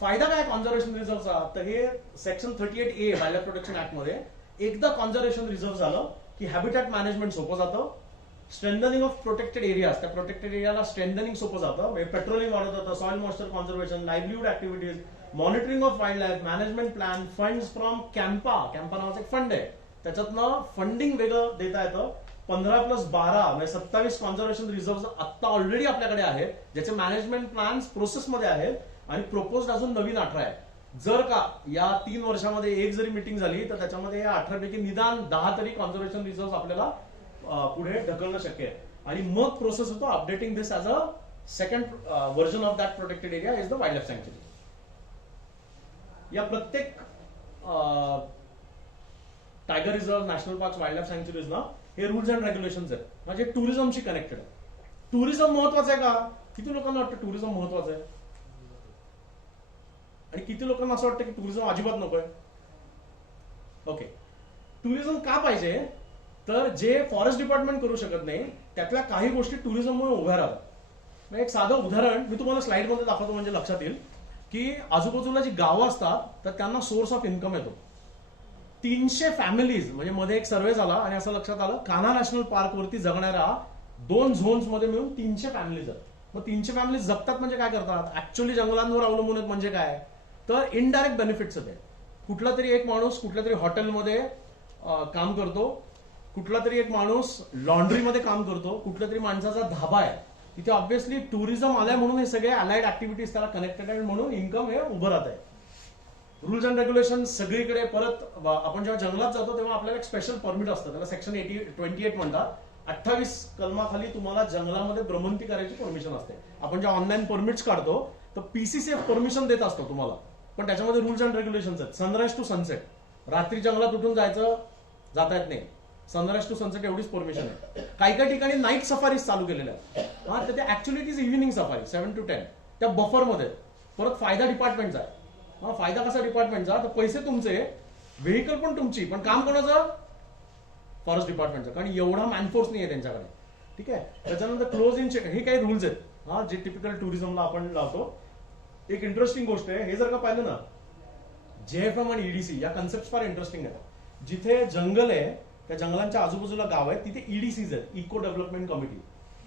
फायदा काय कॉन्झर्वेशन रिझर्व्हचा, तर हे section 38A wild life protection act मध्ये एकदा कॉन्झर्वेशन रिझर्व्ह झालं की हॅबिटॅट मॅनेजमेंट सोपं जातं. स्ट्रेंथनिंग ऑफ प्रोटेक्टेड एरियाज, त्या प्रोटेक्टेड एरियाला स्ट्रेंथनिंग सोपं जातं. पेट्रोलिंग वाढत जातं, soil moisture conservation, livelihood activities, monitoring of wild life, management plan, funds from Campa नावाचा एक फंड आहे त्याच्यातनं फंडिंग वेगळं देता येतं. 15+12 म्हणजे 27 कॉन्झर्वेशन रिझर्व्ह आता ऑलरेडी आपल्याकडे आहेत ज्याचे मॅनेजमेंट प्लॅन्स प्रोसेसमध्ये आहेत आणि प्रोपोज्ड अजून नवीन 18 आहे. जर का या 3 वर्षामध्ये एक जरी मीटिंग झाली तर त्याच्यामध्ये या 18 पैकी निदान 10 तरी कॉन्झर्वेशन रिझर्व्ह आपल्याला पुढे ढकलणं शक्य आहे. आणि मग प्रोसेस होतो updating this as a second version of that protected area is the wildlife sanctuary. या प्रत्येक tiger reserve, national park, wildlife sanctuaries ना हे रूल्स अँड रेग्युलेशन्स आहेत म्हणजे टुरिझमशी कनेक्टेड आहे. टुरिझम महत्वाचं आहे का? किती लोकांना वाटतं टुरिझम महत्वाचं आहे आणि किती लोकांना असं वाटतं की टुरिझम अजिबात नकोय? ओके, टुरिझम का पाहिजे? तर जे फॉरेस्ट डिपार्टमेंट करू शकत नाही त्यातल्या काही गोष्टी टुरिझममुळे उभ्या राहतात. एक साधं उदाहरण मी तुम्हाला स्लाइड मध्ये दाखवतो म्हणजे लक्षात येईल की आजूबाजूला जी गावं असतात तर त्यांना सोर्स ऑफ इन्कम येतो. 300 फॅमिलीज म्हणजे मध्ये एक सर्वे झाला आणि असं लक्षात आलं कान्हा नॅशनल पार्क वरती जगणाऱ्या 2 झोन्स मध्ये मिळून 300 फॅमिलीज आहेत. मग 300 फॅमिलीज जगतात म्हणजे काय करतात? ऍक्च्युअली जंगलांवर अवलंबून आहेत म्हणजे काय? तर इनडायरेक्ट बेनिफिट्स आहेत. कुठला तरी एक माणूस कुठल्या तरी हॉटेलमध्ये काम करतो, कुठला तरी एक माणूस लॉन्ड्रीमध्ये काम करतो, कुठल्या तरी माणसाचा धाबा आहे. तिथे ऑब्व्हियसली टुरिझम आलाय म्हणून हे सगळे अलाइड ऍक्टिव्हिटीज त्याला कनेक्टेड आहे म्हणून इन्कम हे उभं राहत आहे. रूल्स अँड रेग्युलेशन सगळीकडे. परत आपण जेव्हा जंगलात जातो तेव्हा आपल्याला एक स्पेशल परमिट असतं त्याला सेक्शन 28 म्हणतात. 28 कलमाखाली तुम्हाला जंगलामध्ये भ्रमंती करायची परमिशन असते. आपण जेव्हा ऑनलाईन परमिट्स काढतो तर PCCF परमिशन देत असतो तुम्हाला, पण त्याच्यामध्ये रूल्स अँड रेग्युलेशन्स आहेत. सनराईज टू सनसेट, रात्री जंगलात उठून जाता येत नाही. सनराईज टू सनसेट एवढीच परमिशन आहे. काही ठिकाणी नाईट सफारीज चालू केलेल्या आहेत. तर ते actually it is evening safari 7 to 10 त्या बफरमध्ये. परत फायदा डिपार्टमेंटचा आहे. फायदा कसा डिपार्टमेंटचा? तर पैसे तुमचे, व्हेकल पण तुमची, पण काम कोणाचं? फॉरेस्ट डिपार्टमेंटचं, कारण एवढा मॅनफोर्स नाही आहे त्यांच्याकडे. ठीक आहे. त्याच्यानंतर क्लोज इन चेक, हे काही रूल्स आहेत जे टिपिकल टुरिझमला आपण लावतो. एक इंटरेस्टिंग गोष्ट आहे, हे जर का पाहिलं ना JFM आणि EDC या कन्सेप्ट फार इंटरेस्टिंग आहेत. जिथे जंगल आहे त्या जंगलांच्या आजूबाजूला गाव आहे तिथे EDCs आहेत, इको डेव्हलपमेंट कमिटी.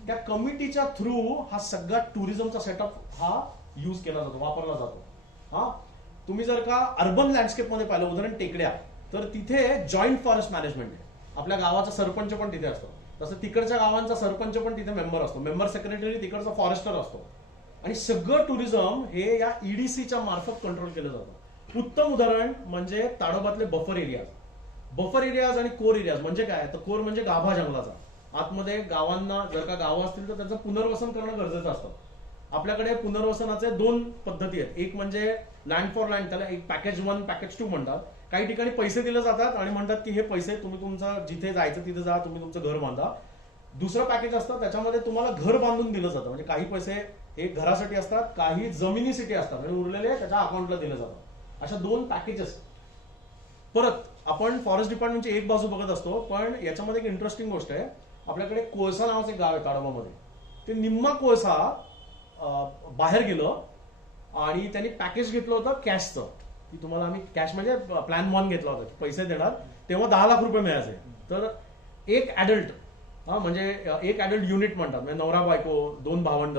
त्या कमिटीच्या थ्रू हा सगळा टुरिझमचा सेटअप हा युज केला जातो, वापरला जातो. तुम्ही जर का अर्बन लँडस्केप मध्ये पाहिलं, उदाहरण टेकड्या, तर तिथे जॉईंट फॉरेस्ट मॅनेजमेंट आहे. आपल्या गावाचा सरपंच पण तिथे असतो, तसं तिकडच्या गावांचा सरपंच पण तिथे मेंबर असतो, मेंबर सेक्रेटरी तिकडचा फॉरेस्टर असतो. आणि सगळं टुरिझम हे या ईडीसीच्या मार्फत कंट्रोल केलं जातं. उत्तम उदाहरण म्हणजे ताडोबातले बफर एरियाज. बफर एरियाज आणि कोर एरियाज म्हणजे काय, तर कोर म्हणजे गाभा जंगलाचा. आतमध्ये गावांना जर का गावं असतील तर त्याचं पुनर्वसन करणं गरजेचं असतं. आपल्याकडे पुनर्वसनाचे 2 पद्धती आहेत. एक म्हणजे लँड फॉर लँड, त्याला एक पॅकेज 1 पॅकेज 2 म्हणतात. काही ठिकाणी पैसे दिले जातात आणि म्हणतात की हे पैसे तुम्ही तुमचं जिथे जायचं तिथे जा, तुम्ही तुमचं घर बांधा. दुसरं पॅकेज असतं त्याच्यामध्ये तुम्हाला घर बांधून दिलं जातं. म्हणजे काही पैसे हे घरासाठी असतात, काही जमिनीसाठी असतात आणि उरलेले त्याच्या अकाउंटला दिले जातात. अशा 2 पॅकेजेस. परत आपण फॉरेस्ट डिपार्टमेंटची एक बाजू बघत असतो, पण याच्यामध्ये एक इंटरेस्टिंग गोष्ट आहे. आपल्याकडे कोळसा नावाचं एक गाव आहे ताडोबामध्ये. ते निम्मा कोळसा बाहेर गेलं आणि त्यांनी पॅकेज घेतलं होतं कॅशचं, की तुम्हाला आम्ही कॅश म्हणजे प्लॅन 1 घेतला होता, की पैसे देणार. तेव्हा 10 लाख रुपये मिळायचे. तर एक ऍडल्ट म्हणजे एक ऍडल्ट युनिट म्हणतात, म्हणजे नवरा बायको 2 भावंड,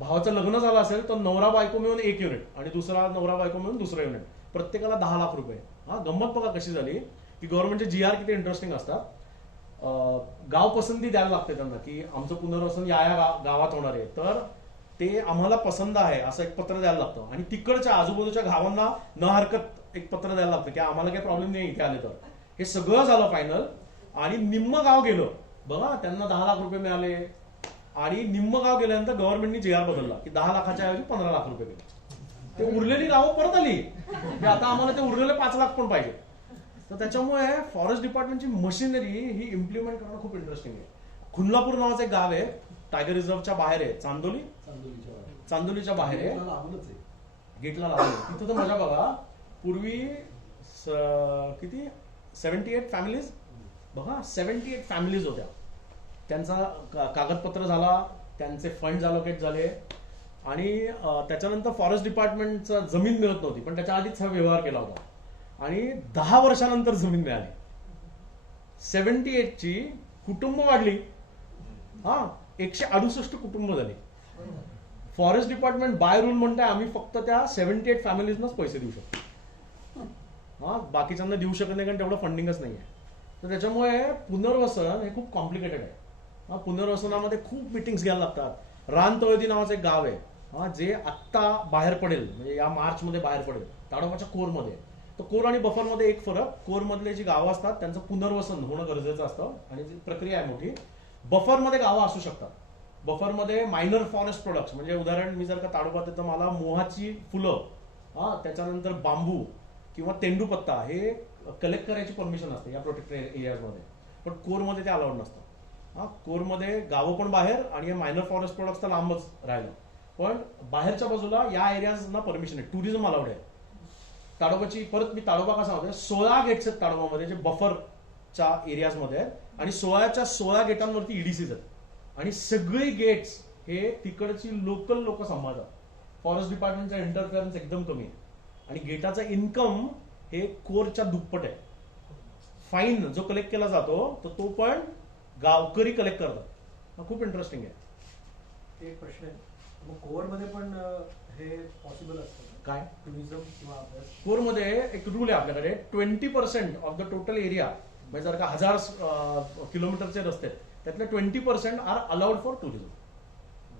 भावाचं लग्न झालं असेल तर नवरा बायको मिळून 1 युनिट आणि दुसरा नवरा बायको मिळून दुसरं युनिट, प्रत्येकाला 10 लाख रुपये. गंमत बघा कशी झाली की गव्हर्नमेंटचे GR किती इंटरेस्टिंग असतात. गाव पसंती द्यायला लागते त्यांना, की आमचं पुनर्वसन या गावात होणार आहे, तर ते आम्हाला पसंत आहे असं एक पत्र द्यायला लागतं. आणि तिकडच्या आजूबाजूच्या गावांना न हरकत एक पत्र द्यायला लागतं की आम्हाला काही प्रॉब्लेम नाही इथे आले तर. हे सगळं झालं फायनल आणि निम्म गाव गेलं बघा, त्यांना 10 लाख रुपये मिळाले. आणि निम्म गाव गेल्यानंतर गव्हर्नमेंटनी GR बदलला की 10 लाखाच्या ऐवजी 15 लाख रुपये गेले. ते उरलेली गावं परत आली की आता आम्हाला ते उरलेले 5 लाख पण पाहिजे. तर त्याच्यामुळे फॉरेस्ट डिपार्टमेंटची मशिनरी ही इम्प्लिमेंट करणं खूप इंटरेस्टिंग आहे. खुल्लापूर नावाचं एक गाव आहे, टायगर रिझर्वच्या बाहेर आहे. चांदोलीच्या बाहेर आहे, गेटला लागून. तिथं तर मजा बघा. पूर्वी किती 78 फॅमिलीज बघा, 78 फॅमिलीज होत्या. त्यांचा कागदपत्र झाला, त्यांचे फंड अलोकेट झाले आणि त्याच्यानंतर फॉरेस्ट डिपार्टमेंटचा जमीन मिळत नव्हती, पण त्याच्या आधीच हा व्यवहार केला होता आणि 10 वर्षानंतर जमीन मिळाली. 78 ची कुटुंब वाढली. 168 कुटुंब झाली. फॉरेस्ट डिपार्टमेंट बाय रूल म्हणताय आम्ही फक्त त्या 78 फॅमिलीजनाच पैसे देऊ शकतो. बाकीच्यांना देऊ शकत नाही कारण तेवढं फंडिंगच नाहीये. तर त्याच्यामुळे पुनर्वसन हे खूप कॉम्प्लिकेटेड आहे. पुनर्वसनामध्ये खूप मिटिंग्स घ्यायला लागतात. रानतळदी नावाचं एक गाव आहे जे आत्ता बाहेर पडेल, म्हणजे या मार्चमध्ये बाहेर पडेल, ताडोबाच्या कोरमध्ये. तर कोर आणि बफरमध्ये एक फरक, कोरमधले जी गावं असतात त्यांचं पुनर्वसन होणं गरजेचं असतं आणि ती प्रक्रिया आहे मोठी. बफरमध्ये गावं असू शकतात. बफरमध्ये मायनर फॉरेस्ट प्रोडक्ट्स, म्हणजे उदाहरण मी जर का ताडोबात येतं मला मोहाची फुलं, त्याच्यानंतर बांबू किंवा तेंडूपत्ता हे कलेक्ट करायची परमिशन असते या प्रोटेक्टेड एरियाजमध्ये. पण कोरमध्ये ते अलाउड नसतं. कोरमध्ये गावं पण बाहेर आणि मायनर फॉरेस्ट प्रोडक्ट्स तर लांबच राहिलं. पण बाहेरच्या बाजूला या एरियाजना परमिशन आहे, टुरिझम अलाउड आहे. ताडोबाची परत मी ताडोबा कसा होते, 16 गेट्स आहेत ताडोबामध्ये जे बफरच्या एरियाजमध्ये आहेत आणि 16च्या 16 गेटांवरती ईडीसीज आहेत. आणि सगळी गेट्स हे तिकडची लोकल लोक सांभाळतात. फॉरेस्ट डिपार्टमेंटचा इंटरफेरन्स एकदम कमी आहे आणि गेटाचा इन्कम हे कोरच्या दुप्पट आहे. फाईन जो कलेक्ट केला जातो तर तो पण गावकरी कलेक्ट करतात. खूप इंटरेस्टिंग आहे. एक प्रश्न आहे, मग कोरमध्ये पण हे पॉसिबल असतं काय टुरिझम किंवा अभ्यास? कोरमध्ये एक रूल आहे आपल्याकडे, 20% ऑफ द टोटल एरिया, म्हणजे जर का 1000 किलोमीटरचे रस्ते त्यातले 20% आर अलाउड फॉर टुरिझम.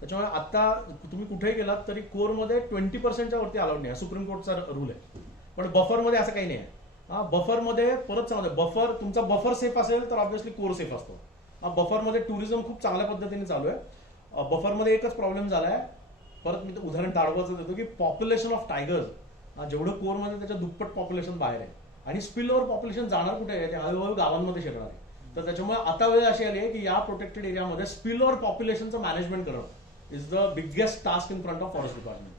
त्याच्यामुळे आता तुम्ही कुठेही गेलात तरी कोरमध्ये 20%च्या वरती अलाउड नाही, सुप्रीम कोर्टचा रूल आहे. पण बफरमध्ये असं काही नाही आहे. बफरमध्ये परत सांगतो, बफर तुमचा बफर सेफ असेल तर ऑब्व्हियसली कोर सेफ असतो. बफरमध्ये टुरिझम खूप चांगल्या पद्धतीने चालू आहे. बफरमध्ये एकच प्रॉब्लेम झालाय, परत मी उदाहरण ताडोबाचं देतो की पॉप्युलेशन ऑफ टायगर्स जेवढं कोरमध्ये त्याच्या दुप्पट पॉप्युलेशन बाहेर आहे आणि स्पिल ओव्हर पॉप्युलेशन जाणार कुठे आहे, ते हळूहळू गावांमध्ये शिरणार आहे. तर त्याच्यामुळे आता वेळ अशी आली आहे की या प्रोटेक्टेड एरियामध्ये स्पिल ओव्हर पॉप्युलेशनचं मॅनेजमेंट करणं is the biggest task in front of forest department.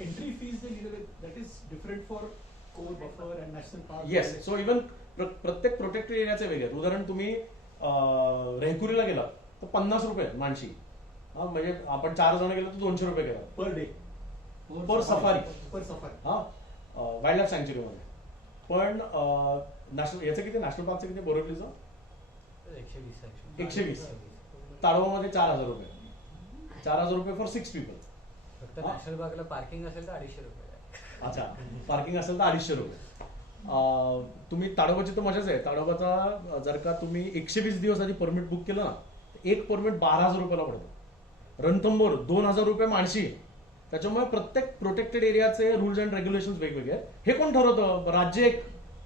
Entry fees that is different for core, buffer and national park. Yes, so even प्रत्येक प्रोटेक्टेड एरियाचे वेगळे. उदाहरण तुम्ही रेहकुरीला गेला तर 50 रुपये माणशी, म्हणजे आपण 4 जण गेलो तर 200 रुपये गेला per day, per safari, per safari. Wildlife सँच्युरीमध्ये. पण नॅशनल याचं किती, नॅशनल पार्कचं किती, बोरिवलीचं 120. ताडोबामध्ये 4000 रुपये. 4000 रुपये फॉर 6 पीपल. फक्त नॅशनल पार्कला पार्किंग असेल तर 250 रुपये. अच्छा, पार्किंग असेल तर 250 रुपये. तुम्ही ताडोबाची तर मजाच आहे. ताडोबाचा जर का तुम्ही 120 दिवस आधी परमिट बुक केलं ना, एक परमिट 12,000 रुपयाला पडतो. रणथंबोर 2,000 रुपये माणशी. त्याच्यामुळे प्रत्येक प्रोटेक्टेड एरियाचे रूल्स अँड रेग्युलेशन वेगवेगळे आहेत. हे कोण ठरवतं? राज्य एक,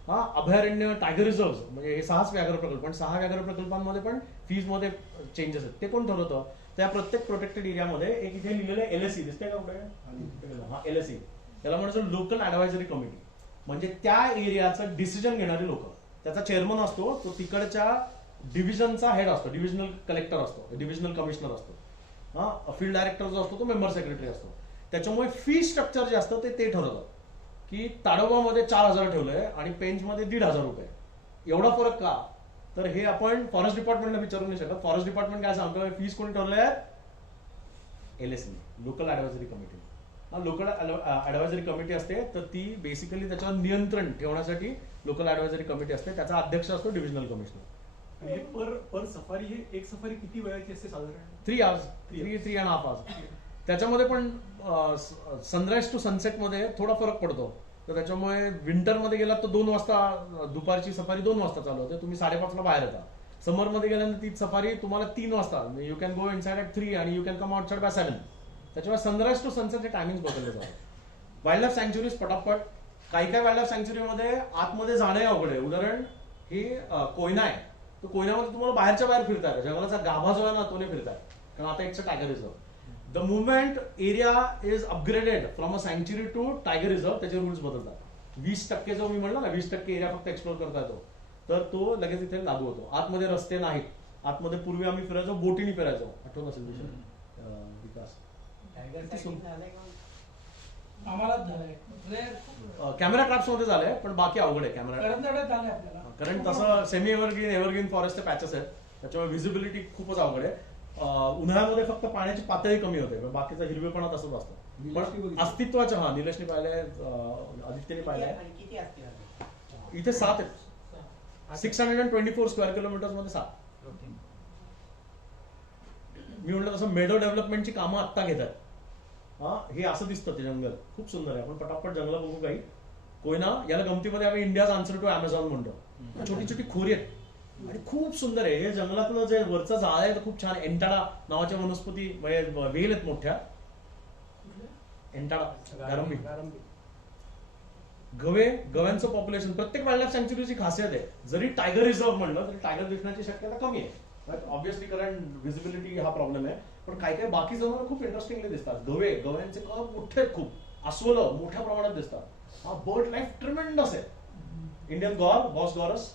अभयारण्य, टायगर रिझर्व्ह, म्हणजे हे 6 व्याघ्र प्रकल्प, पण 6 व्याघ्र प्रकल्पांमध्ये पण फीज मध्ये चेंजेस आहेत. ते कोण ठरवतं? त्या प्रत्येक प्रोटेक्टेड एरियामध्ये एक इथे लिहिलेलं आहे LSE, दिसतंय का कुठे? हा LSE, त्याला म्हणायचं लोकल ऍडवायझरी कमिटी. म्हणजे त्या एरियाचं डिसिजन घेणारे लोक. त्याचा चेअरमन असतो, तो तिकडच्या डिव्हिजनचा हेड असतो, डिव्हिजनल कलेक्टर असतो, डिव्हिजनल कमिशनर असतो, फील्ड डायरेक्टर जो असतो तो मेंबर सेक्रेटरी असतो. त्याच्यामुळे फी स्ट्रक्चर जे असतं ते ठरवतं की ताडोबामध्ये 4,000 ठेवलंय आणि पेंचमध्ये 1,500 रुपये. एवढा फरक का? तर हे आपण फॉरेस्ट डिपार्टमेंटला विचारू नाही शकत. फॉरेस्ट डिपार्टमेंट काय सांगतो? फीस कोणी ठरवलंय? LSE, local advisory committee. Local advisory committee असते, तर ती बेसिकली त्याच्यावर नियंत्रण ठेवण्यासाठी लोकल ऍडवायझरी कमिटी असते. त्याचा अध्यक्ष असतो डिव्हिजनल कमिशनर. आणि हे पर सफारी, हे एक सफारी किती वेळाची असते साधारण? 3 hours, 3.5 hours. त्याच्यामध्ये पण सनराईज टू सनसेट मध्ये थोडा फरक पडतो. तर त्याच्यामुळे विंटरमध्ये गेलात तर 2 वाजता, दुपारची सफारी 2 वाजता चालू होते, तुम्ही 5:30ला बाहेर येता. समरमध्ये गेल्यानंतर ती सफारी तुम्हाला 3 वाजता, you can go inside at 3 आणि you can come outside by 7. त्याच्यामुळे सनराईज टू सनसेटचे टायमिंग बदलले जातात. वाईल्ड लाईफ सँच्युरीज पटापट. काही वाईल्ड लाईफ सँच्युरीमध्ये आतमध्ये जाणं अवघड आहे. उदाहरण ही कोयना आहे, तर कोयनामध्ये तुम्हाला बाहेरच्या बाहेर फिरता येतं. जंगलाचा गाभा जो आहे ना, तो नाही फिरताय, कारण आता एकचं tiger reserve. The movement area is upgraded from a सँच्युरी टू टायगर रिझर्व, त्याचे रूल्स बदलतात. 20% जो मी म्हणलं ना, 20% एरिया फक्त एक्सप्लोर करता येतो, तर तो लगेच इथे लागू होतो. आतमध्ये रस्ते नाहीत. आतमध्ये पूर्वी आम्ही फिरायचो, बोटीने फिरायचो, आठवत असेल विकास. आम्हाला झालंय कॅमेरा ट्रॅप्स मध्ये झालंय, पण बाकी अवघड आहे कॅमेरा. करंजड्यात झालंय आपल्याला. कारण तसं सेमी एव्हरग्रीन फॉरेस्टचे पॅचेस आहेत, त्याच्यामुळे व्हिजिबिलिटी खूपच अवघड आहे. उन्हाळ्यामध्ये फक्त पाण्याची पातळी कमी होते, बाकीचा हिरवेपणा तसंच असतो. पण अस्तित्वाच्या, निलेशने पाहिलंय, आदित्यने पाहिलंय, इथे 7 आहेत. 624 स्क्वेअर किलोमीटर मध्ये 7. मी म्हटलं तसं मेडो डेव्हलपमेंटची कामं आत्ता घेतात. हे असं दिसतं ते जंगल, खूप सुंदर आहे. आपण पटापट जंगल बघू काही. कोयना, याला गमतीमध्ये आम्ही इंडियाज आन्सर टू अमेझॉन म्हणतो. छोटी छोटी खोरी आहेत आणि खूप सुंदर आहे. हे जंगलातलं जे वरचं झाड आहे ते खूप छान. एंटाडा नावाच्या वनस्पती, वेल आहेत मोठ्या. एंटाडा, गारंबी, गव्यांचं पॉप्युलेशन. प्रत्येक वाईल्ड लाईफ सँच्युरीची खासियत आहे. जरी टायगर रिझर्व्ह म्हणलं तरी टायगर दिसण्याची शक्यता कमी आहे, ऑब्व्हियसली, कारण व्हिजिबिलिटी हा प्रॉब्लेम आहे. पण काही बाकी जनावर खूप इंटरेस्टिंगली दिसतात. गव्यांचे कळप मोठे, खूप अस्वलं मोठ्या प्रमाणात दिसतात. बर्ड लाईफ ट्रिमेंडस आहे. Indian gaur, bos gaurus,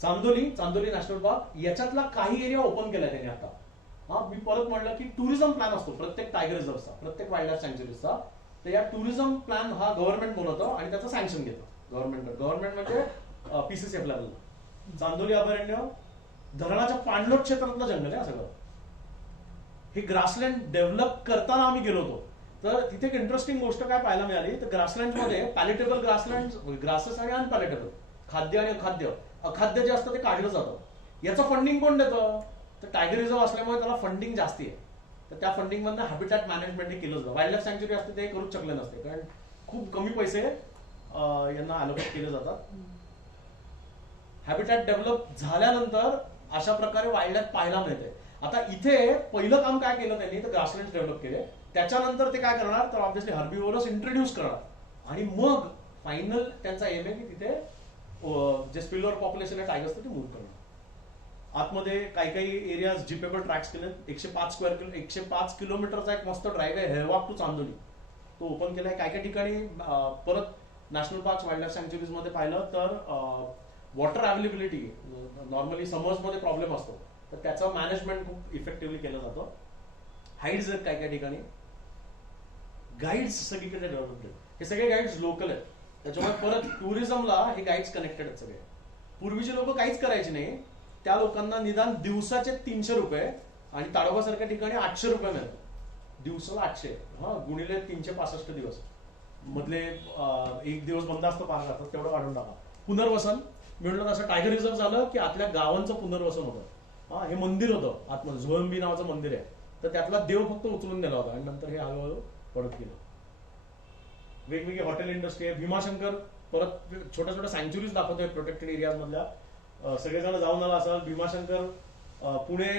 Chandoli national park, याच्यातला काही एरिया ओपन केलाय त्यांनी आता. मी परत म्हणलं की टुरिझम प्लॅन असतो प्रत्येक टायगर रिझर्वचा, प्रत्येक वाईल्ड लाईफ सँच्युरीचा. तर या टुरिझम प्लॅन हा गव्हर्नमेंट बनवतं आणि त्याचं सँक्शन घेतं गव्हर्नमेंट म्हणजे PCCF लेवलला. चांदोली अभयारण्य धरणाच्या पाणलोट क्षेत्रातलं जंगल आहे सगळं. हे ग्रासलँड डेव्हलप करताना आम्ही गेलो होतो, तर तिथे एक इंटरेस्टिंग गोष्ट काय पाहायला मिळाली. तर ग्रासलँडमध्ये पॅलेटेबल ग्रासेस आणि अनपॅलेटेबल, खाद्य आणि अखाद्य. अखाद्य जे असतं ते काढलं जातं. याचं फंडिंग कोण देतं? तर टायगर रिझर्व्ह असल्यामुळे त्याला फंडिंग जास्ती आहे, तर त्या फंडिंग मधनं हॅबिटॅट मॅनेजमेंट केलं जातं. वाईल्ड लाईफ सँच्युरी असते ते करूच शकले नसते, कारण खूप कमी पैसे यांना अलोकेट केले जातात. हॅबिटॅट डेव्हलप झाल्यानंतर अशा प्रकारे वाईल्ड लाईफ पाहायला मिळते. आता इथे पहिलं काम काय केलं त्यांनी, तर ग्रासलँड डेव्हलप केले. त्याच्यानंतर ते काय करणार, तर ऑब्व्हियसली हर्बिव्होरस इंट्रोड्यूस करणार आणि मग फायनल त्यांचा एम आहे की तिथे जे स्पिलओव्हर पॉप्युलेशन आहे टायगर्सचं ते मूव्ह करणार. आतमध्ये काही एरियाज जीपेबल ट्रॅक्स केले. 105 किलोमीटरचा एक मस्त ड्राईव्ह आहे, हेळवाक टू चांदोली, तो ओपन केलाय. काही ठिकाणी परत नॅशनल पार्क, वाईल्ड लाईफ सँच्युरीज मध्ये पाहिलं तर वॉटर अवेलेबिलिटी, नॉर्मली समर्स मध्ये प्रॉब्लेम असतो, तर त्याचं मॅनेजमेंट खूप इफेक्टिव्हली केलं जातं. हाईड्स आहेत काही ठिकाणी. गाईड्स सगळीकडे डेव्हलप आहेत. हे सगळे गाईड्स लोकल आहेत, त्याच्यामुळे परत टुरिझमला हे गाईड्स कनेक्टेड आहेत सगळे. पूर्वीचे लोक काहीच करायचे नाही, त्या लोकांना निदान दिवसाचे 300 रुपये आणि ताडोबासारख्या ठिकाणी 800 रुपये मिळतात. दिवसाला 800, गुणिले 365 दिवस मधले 1 दिवस बंद असतं पार्कात, तेवढं वाढून टाका. पुनर्वसन मिळलं तसं टायगर रिझर्व्ह झालं की आतल्या गावांचं पुनर्वसन होतं. हे मंदिर होतं आतमध्ये, झोळंबी नावाचं मंदिर आहे, तर त्यातला देव फक्त उचलून दिला होता आणि नंतर हे हळूहळू पडत गेलं. वेगवेगळी हॉटेल इंडस्ट्री आहे. भीमाशंकर परत छोट्या छोट्या सँच्युरीज दाखवतोय प्रोटेक्टेड एरियाज मधल्या. सगळेजण जाऊन आला असाल. भीमाशंकर पुणे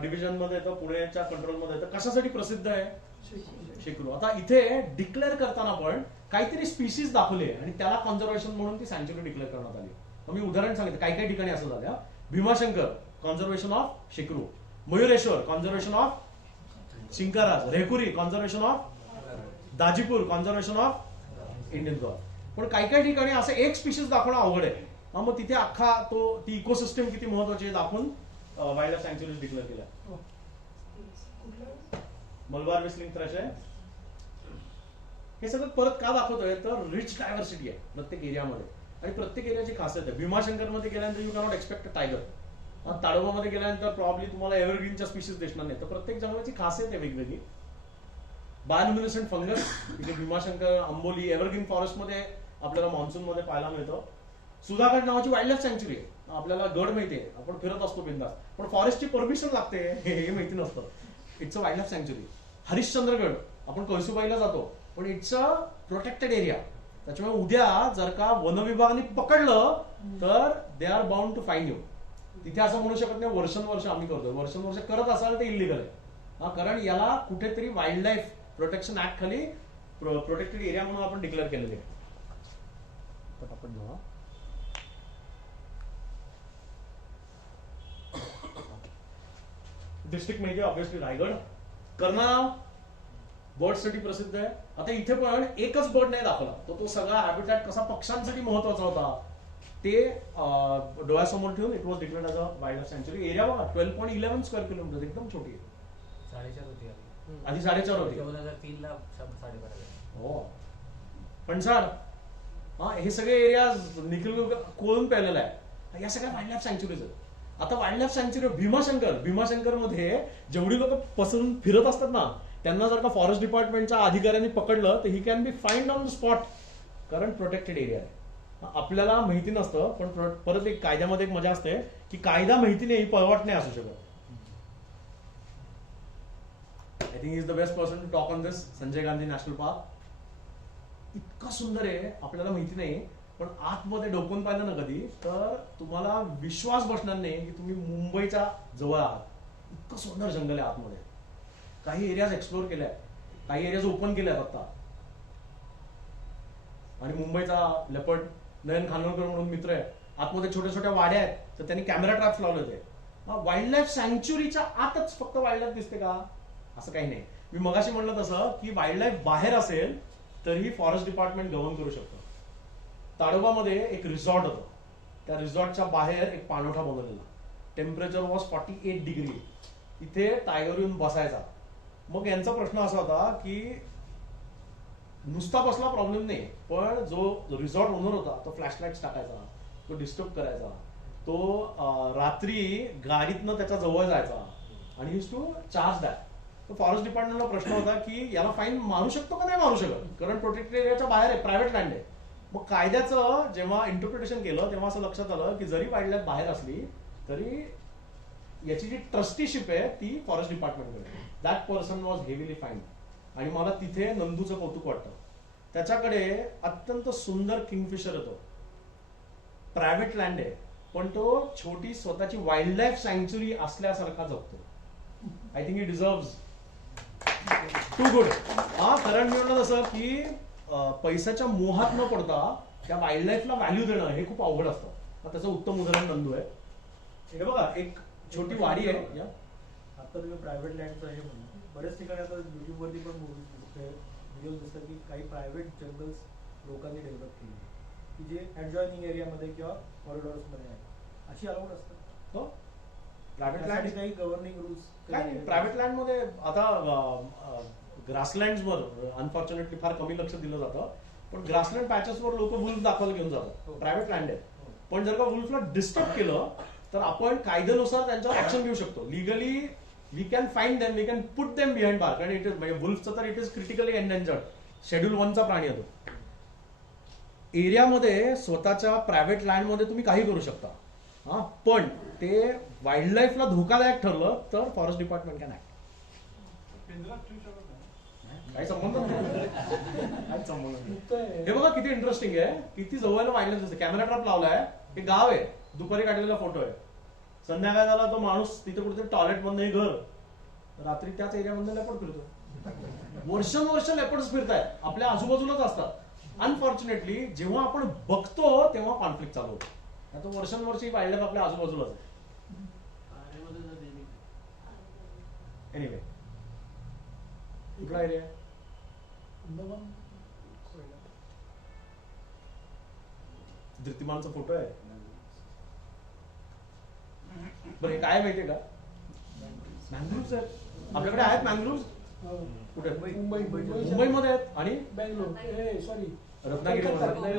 डिव्हिजन मध्ये येतं, पुण्याच्या कंट्रोल मध्ये येतं. कशासाठी प्रसिद्ध आहे? शेकरू. आता इथे डिक्लेअर करताना पण काहीतरी स्पीसीज दाखवले आणि त्याला कॉन्झर्वेशन म्हणून ती सँच्युरी डिक्लेअर करण्यात आली. मी उदाहरण सांगितलं, काही काही ठिकाणी असं झालं. Bhimashankar conservation of shekru, Mayureshwar conservation of chinkaras, Rehekuri conservation of Dajipur, conservation of Indian gaur. पण काही काही ठिकाणी असं एक स्पीशीज दाखवणं अवघड आहे. मग तिथे अख्खा ती इकोसिस्टम किती महत्वाची आहे दाखवून वाईल्ड लाईफ सँच्युरीज डिक्लेअर केल्या. मलबार विस्लिंग थ्रश आहे. हे सगळं परत का दाखवतोय तर रिच डायव्हर्सिटी आहे प्रत्येक एरियामध्ये आणि प्रत्येक एरियाची खासियत आहे. भीमाशंकर मध्ये गेल्यानंतर you cannot expect a tiger. ताडोबामध्ये गेल्यानंतर प्रॉब्ली तुम्हाला एव्हरग्रीनच्या स्पीशीज दिसणार नाही. तर प्रत्येक जंगलाची खासियत आहे वेगवेगळी. बायोल्युमिनेसेंट फंगस तिथे भीमाशंकर, अंबोली, एव्हरग्रीन फॉरेस्ट मध्ये आपल्याला मान्सून मध्ये पाहायला मिळतं. सुधागड नावाची वाईल्ड लाईफ सँच्युरी आहे. आपल्याला गड माहितीये, आपण फिरत असतो बिंदास, पण फॉरेस्टची परमिशन लागते हे माहिती नसतं. इट्स अ वाईल्ड लाईफ सँच्युरी. हरिश्चंद्रगड आपण कळसुबाईला जातो, पण इट्स अ प्रोटेक्टेड एरिया. त्याच्यामुळे उद्या जर का वन विभागाने पकडलं तर they are bound to fine you. तिथे असं म्हणू शकत नाही वर्षानुवर्ष आम्ही करतोय. वर्षानुवर्ष करत असाल ते इलिगल आहे. कारण याला कुठेतरी वाईल्ड लाईफ प्रोटेक्शन ऍक्ट खाली प्रोटेक्टेड एरिया म्हणून आपण डिक्लेअर केलेले आहे. पटापट जाऊ. डिस्ट्रिक्ट म्हणजे ऑब्व्हियसली रायगड. कर्नाळा बर्ड साठी प्रसिद्ध आहे. आता इथे पण एकच बर्ड नाही दाखवला, तो सगळा हॅबिटॅट कसा पक्ष्यांसाठी महत्वाचा होता ते डोळ्यासमोर ठेवून it was declared as a wildlife सँच्युरी. एरिया बघा 12.11 स्क्वेअर किलोमीटर, एकदम छोटी आहे. 4.5 होती आधी 4.5 होती. 2003 ला 12.5. हो पण सर हे सगळे एरिया निखिल कोळून पेलेला आहे. या सगळ्या वाईल्ड लाईफ सँच्युरीज आहेत. आता वाईल्ड लाईफ सँच्युरी भीमाशंकर मध्ये जेवढी लोक पसरून फिरत असतात ना, त्यांना जर का फॉरेस्ट डिपार्टमेंटच्या अधिकाऱ्यांनी पकडलं तर he can be find on the spot, कारण प्रोटेक्टेड एरिया आहे. आपल्याला माहिती नसतं, पण परत एक कायद्यामध्ये एक मजा असते की कायदा माहिती नाही पळवाट नाही असू शकत. I think is the best person to talk on this. Sanjay Gandhi national park इतका सुंदर आहे, आपल्याला माहिती नाही, पण आतमध्ये डोकून पाहिलं ना कधी तर तुम्हाला विश्वास बसणार नाही की तुम्ही मुंबईच्या जवळ आहात. इतकं सुंदर जंगल आहे आतमध्ये. काही एरियाज एक्सप्लोर केल्या, काही एरियाज ओपन केल्या आता. आणि मुंबईचा लेपर्ड नयन खानोलकर म्हणून मित्र आहे, आतमध्ये छोट्या छोट्या वाड्या आहेत, तर त्यांनी कॅमेरा ट्रॅप्स लावले होते. वाईल्ड लाईफ सँच्युरीच्या आतच फक्त वाईल्ड लाईफ दिसते का? असं काही नाही. मी मगाशी म्हणलं तसं की वाईल्ड लाईफ बाहेर असेल तरीही फॉरेस्ट डिपार्टमेंट गव्हर्न करू शकतं. ताडोबामध्ये एक रिसॉर्ट होतं, त्या रिसॉर्टच्या बाहेर एक पाणवठा बनवलेला. Temperature was 48 degree. इथे टायगर येऊन बसायचा. मग यांचा प्रश्न असा होता की नुसता बसला प्रॉब्लेम नाही, पण जो रिसॉर्ट ओनर होता तो फ्लॅशलाईट्स टाकायचा, तो डिस्टर्ब करायचा, तो रात्री गाडीतनं त्याच्या जवळ जायचा आणि यूज टू चार्ज दॅट. तर फॉरेस्ट डिपार्टमेंटला प्रश्न होता की याला फाईन मारू शकतो का नाही मारू शकत, कारण प्रोटेक्टेड एरियाच्या बाहेर आहे, प्रायव्हेट लँड आहे. मग कायद्याचं जेव्हा इंटरप्रिटेशन केलं तेव्हा असं लक्षात आलं की जरी वाईल्ड लाईफ बाहेर असली तरी याची जी ट्रस्टीशिप आहे ती फॉरेस्ट डिपार्टमेंटकडे. That person was heavily fine. आणि मला तिथे नंदूचं कौतुक वाटतं. त्याच्याकडे अत्यंत सुंदर किंगफिशर येतो, प्रायव्हेट लँड आहे, पण तो छोटी स्वतःची वाईल्ड लाईफ सँच्युरी असल्यासारखा जगतो. I think it deserves to good. कारण मी म्हणलं तसं की पैशाच्या मोहात न पडता त्या वाईल्ड लाईफला व्हॅल्यू देणं हे खूप अवघड असतं. त्याचं उत्तम उदाहरण नंदू आहे. हे बघा एक छोटी वाडी आहे. आता तुम्ही प्रायव्हेट लँडचं हे म्हणून बऱ्याच ठिकाणी आता युट्यूबवरती पण व्हिडिओज दिसतात की काही प्रायव्हेट जंगल्स लोकांनी डेव्हलप केली की जे ॲडजॉइनिंग एरियामध्ये किंवा कॉरिडॉर्समध्ये आहेत, अशी अलाउड असतात. हो, प्रायव्हेट लँड काही गव्हर्निंग रूल्स काय नाही. प्रायव्हेट लँड मध्ये आता ग्रासलँड्सवर अनफॉर्च्युनेटली फार कमी लक्ष दिलं जातं, पण ग्रासलँड पॅचेसवर लोक वुल्फ दाखवायला घेऊन जातात. प्रायव्हेट लँड आहे, पण जर का वुल्फला डिस्टर्ब केलं तर आपण कायद्यानुसार त्यांच्यावर ऍक्शन घेऊ शकतो. Legally we can find them, we can put them behind bar. कारण इट इज म्हणजे वुल्फचं तर it is critically endangered, schedule 1 चा प्राणी आहे तो. एरियामध्ये स्वतःच्या प्रायव्हेट लँडमध्ये तुम्ही काही करू शकता, पण ते वाईल्ड लाईफला धोकादायक ठरलं तर फॉरेस्ट डिपार्टमेंट कॅन ऍक्ट. काही संबंध नाही. काही संबंध नाही. मुक्त आहे. हे बघा किती इंटरेस्टिंग आहे, किती जवळ वाईल्ड लाईफ. कॅमेरा ट्रॅप लावलाय, हे गाव आहे, दुपारी काढलेला फोटो आहे. संध्याकाळ झाला तो माणूस तिथे कुठेतरी टॉयलेट मधनं घर, रात्री त्याच एरियामधनं लेपर्ड फिरतो. वर्षानुवर्ष लेपर्ड्स फिरतायत, आपल्या आजूबाजूलाच असतात. अनफॉर्च्युनेटली जेव्हा आपण बघतो तेव्हा कॉन्फ्लिक्ट चालू होतो. आता वर्षानुवर्षी वाईल्ड लाईफ आपल्या आजूबाजूलाच आहे. एनिवे, कुठला एरिया? अंदमान धृतिमानचा फोटो आहे. बरं, हे काय माहितीये का? मँग्रोव्स आहेत आपल्याकडे, आहेत मँग्रोव्स कुठे? मुंबईमध्ये आहेत आणि बँगलोर, सॉरी रत्नागिरीमध्ये.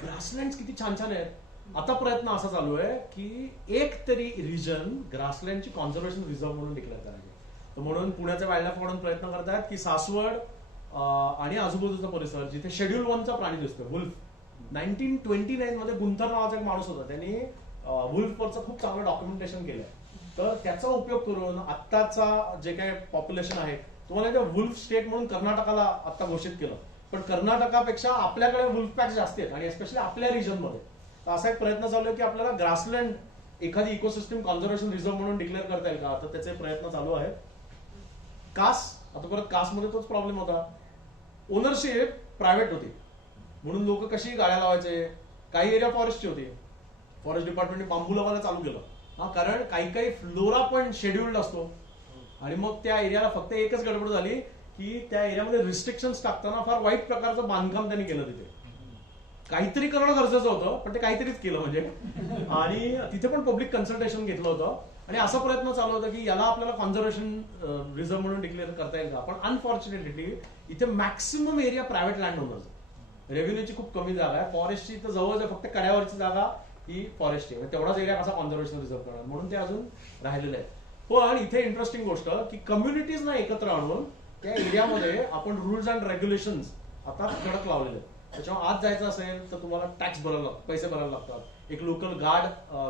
ग्रासलँड किती छान छान आहेत. आता प्रयत्न असा चालू आहे की एक तरी रिजन ग्रासलँडची कॉन्झर्वेशन रिझर्व म्हणून डिक्लेअर करायची. तर म्हणून पुण्याच्या वाईल्ड लाईफ म्हणून प्रयत्न करतात की सासवड आणि आजूबाजूचा परिसर जिथे शेड्यूल 1चा प्राणी दिसतोय वुल्फ. 1929 मध्ये गुंथर नावाचा एक माणूस होता, त्यांनी वुल्फवरचं खूप चांगलं डॉक्युमेंटेशन केलंय. तर त्याचा उपयोग करून आत्ताचा जे काही पॉप्युलेशन आहे, तुम्हाला वुल्फ स्टेट म्हणून कर्नाटकाला आता घोषित केलं, पण कर्नाटकापेक्षा आपल्याकडे वुल्फ पॅक्स जास्त आहेत आणि एस्पेशली आपल्या रिजनमध्ये. तर असा एक प्रयत्न चालू आहे की आपल्याला ग्रासलँड एखादी इकोसिस्टम कॉन्झर्वेशन रिझर्व म्हणून डिक्लेअर करता येईल का, तर त्याचे प्रयत्न चालू आहेत. कास, आता परत कासमध्ये तोच प्रॉब्लेम होता, ओनरशिप प्रायव्हेट होती म्हणून लोक कशी गाड्या लावायचे. काही एरिया फॉरेस्टची होती, फॉरेस्ट डिपार्टमेंटने बांबू लावायला चालू केलं. कारण काही फ्लोरा पण शेड्युल्ड असतो आणि मग त्या एरियाला फक्त एकच गडबड झाली की त्या एरियामध्ये रिस्ट्रिक्शन्स टाकताना फार वाईट प्रकारचं बांधकाम त्यांनी केलं. तिथे काहीतरी करणं गरजेचं होतं, पण ते काहीतरीच केलं म्हणजे. आणि तिथे पण पब्लिक कन्सल्टेशन घेतलं होतं आणि असा प्रयत्न चालू होता की याला आपल्याला कॉन्झर्वेशन रिझर्व म्हणून डिक्लेअर करता येईल का. पण अनफॉर्च्युनेटली इथे maximum area private land owners, रेव्हेन्यूची खूप कमी जागा आहे. फॉरेस्टची तर जवळ फक्त कड्यावरची जागा ही फॉरेस्टची, तेवढाच एरिया कसा कॉन्झर्वेशन रिझर्व करणार, म्हणून ते अजून राहिलेले आहे. पण इथे इंटरेस्टिंग गोष्ट की कम्युनिटीजना एकत्र आणून त्या एरियामध्ये आपण रूल्स अँड रेग्युलेशन्स आता कडक लावलेले आहेत. त्याच्यामुळे आज जायचं असेल तर तुम्हाला टॅक्स भरायला लागतात, पैसे भरायला लागतात. एक लोकल गार्ड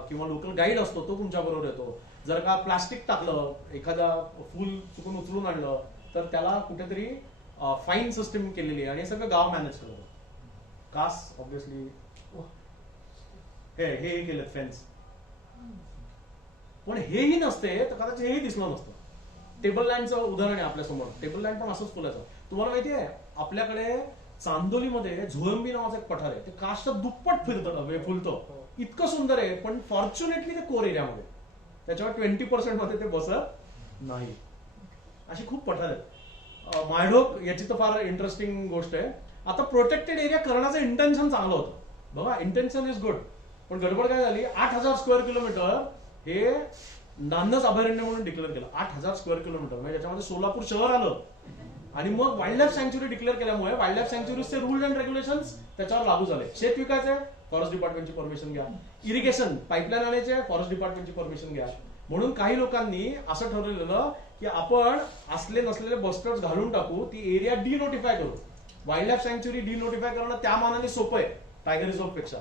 किंवा लोकल गाईड असतो, तो तुमच्या बरोबर येतो. जर का प्लास्टिक टाकलं, एखादा फुल चुकून उचलून आणलं तर त्याला कुठेतरी फाईन सिस्टीम केलेली आहे आणि हे सगळं गाव मॅनेज करतं. कास ऑब्विसली हे केलं फेन्स, पण हेही नसते तर कदाचित हेही दिसलं नसतं. टेबल लँडचं उदाहरण आहे आपल्यासमोर. टेबल लँड पण असंच फुलायचं. तुम्हाला माहितीये आपल्याकडे चांदोलीमध्ये झोळंबी नावाचं एक पठार आहे, ते काष्ट दुप्पट फिरतं, फुलतं, इतकं सुंदर आहे. पण फॉर्च्युनेटली ते कोर एरियामध्ये, त्याच्यावर 20% मध्ये ते बसत नाही. अशी खूप पठार आहेत. मायढोक याची तर फार इंटरेस्टिंग गोष्ट आहे. आता प्रोटेक्टेड एरिया करण्याचं इंटेन्शन चांगलं होतं बघा, इंटेन्शन इज गुड. पण गडबड काय झाली, 8,000 स्क्वेअर किलोमीटर हे नांदस अभयारण्य म्हणून डिक्लेअर केलं. 8,000 स्क्वेअर किलोमीटर म्हणजे त्याच्यामध्ये सोलापूर शहर आलं. आणि मग वाईल्ड लाईफ सँच्युरी डिक्लेअर केल्यामुळे वाईल्ड लाईफ सँच्युरीचे रूल्स अँड रेग्युलेशन्स त्याच्यावर लागू झाले. शेत विकायचे, फॉरेस्ट डिपार्टमेंटची परमिशन घ्या. इरिगेशन, पाईपलाईन आणायचे, फॉरेस्ट डिपार्टमेंटची परमिशन घ्या. म्हणून काही लोकांनी असं ठरवलेलं की आपण असले नसलेले बस्टर्स घालून टाकू, ती एरिया डिनोटिफाय करू. वाईल्ड लाईफ सँच्युरी डिनोटिफाय करणं त्या मानाने सोपं आहे टायगर रिझर्व पेक्षा.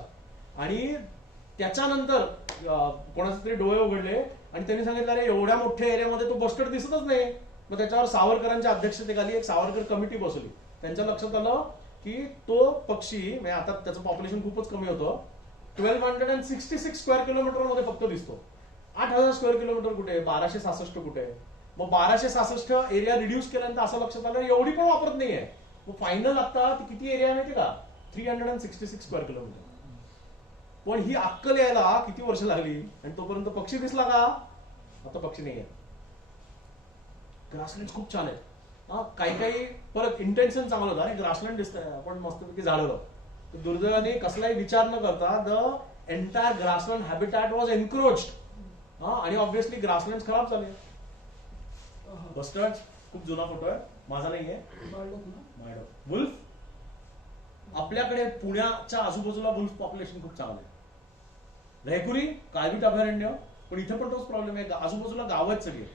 आणि त्याच्यानंतर कोणाचे तरी डोळे उघडले आणि त्यांनी सांगितलं अरे एवढ्या मोठ्या एरियामध्ये तो बस्टर्ड दिसतच नाही. मग त्याच्यावर सावरकरांच्या अध्यक्षतेखाली एक सावरकर कमिटी बसवली. त्यांच्या लक्षात आलं की तो पक्षी म्हणजे आता त्याचं पॉप्युलेशन खूपच कमी होतं, 1266 स्क्वेअर किलोमीटर मध्ये फक्त दिसतो. 8,000 स्क्वेअर किलोमीटर कुठे, 1266 कुठे. मग 1266 एरिया रिड्यूस केल्यानंतर असं लक्षात आलं एवढी पण वापरत नाहीये. मग फायनल आता किती एरिया आहे माहिती का, 366 स्क्वेअर किलोमीटर. पण ही अक्कल यायला किती वर्ष लागली आणि तोपर्यंत पक्षी दिसला का, आता पक्षी नाही आहे. ग्रासलँड खूप छान आहे. काही परत इंटेन्शन चांगलं होतं, अरे ग्रासलँड दिसतंय आपण मस्तपैकी झाडवलं. दुर्दैवाने कसलाही विचार न करता the entire grassland habitat was encroached आणि ऑब्व्हियसली ग्रासलँड खराब झाले. बस्टर्ड खूप जुना फोटो आहे, माझा नाहीये. वुल्फ आपल्याकडे पुण्याच्या आजूबाजूला वुल्फ पॉप्युलेशन खूप चांगलं आहे. रेकुरी काळवीट अभयारण्य, पण इथे पण तोच प्रॉब्लेम आहे, आजूबाजूला गाव आहेत सगळे.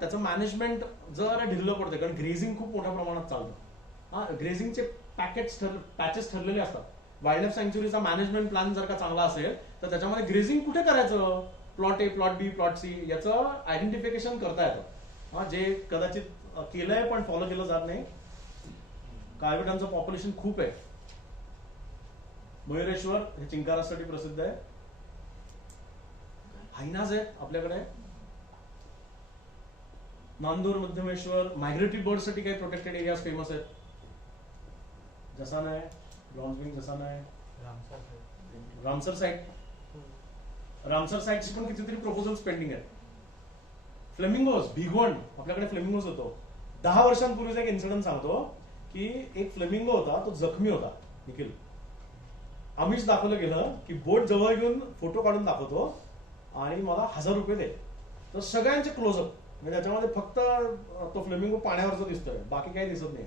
त्याचं मॅनेजमेंट जरा ढिल्लं पडतं कारण ग्रेझिंग खूप मोठ्या प्रमाणात चालतं. ग्रेझिंगचे पॅचेस ठरलेले असतात. वाईल्ड लाईफ सँच्युरीचा मॅनेजमेंट प्लॅन जर का चांगला असेल तर त्याच्यामध्ये ग्रेझिंग कुठे करायचं प्लॉट ए, प्लॉट बी, प्लॉट सी याचं आयडेंटिफिकेशन करता येतं. हा, जे कदाचित केलंय पण फॉलो केलं जात नाही. काळविटांचं पॉप्युलेशन खूप आहे. मयुरेश्वर हे चिंकारासाठी प्रसिद्ध आहे. हायनाज आहेत आपल्याकडे. नांदूर, मध्यमेश्वर मायग्रेटरी बर्ड साठी काही प्रोटेक्टेड एरियाज फेमस आहेत. जसाना आहे, ब्रॉन्झविंग जसाना आहे. रामसर साईट, रामसर साईटची पण कितीतरी प्रपोजल्स पेंडिंग आहेत. फ्लेमिंगोज, भिगवण, आपल्याकडे फ्लेमिंगोज होतो. 10 वर्षांपूर्वीचा एक इन्सिडेंट सांगतो की एक फ्लेमिंगो होता, तो जखमी होता. निखिल, आम्हीच दाखवलं गेलं की बोट जवळ घेऊन फोटो काढून दाखवतो आणि मला 1000 रुपये दे. तर सगळ्यांचे क्लोजअप, म्हणजे त्याच्यामध्ये फक्त तो फ्लेमिंगो पाण्यावरचा दिसतोय, बाकी काही दिसत नाही.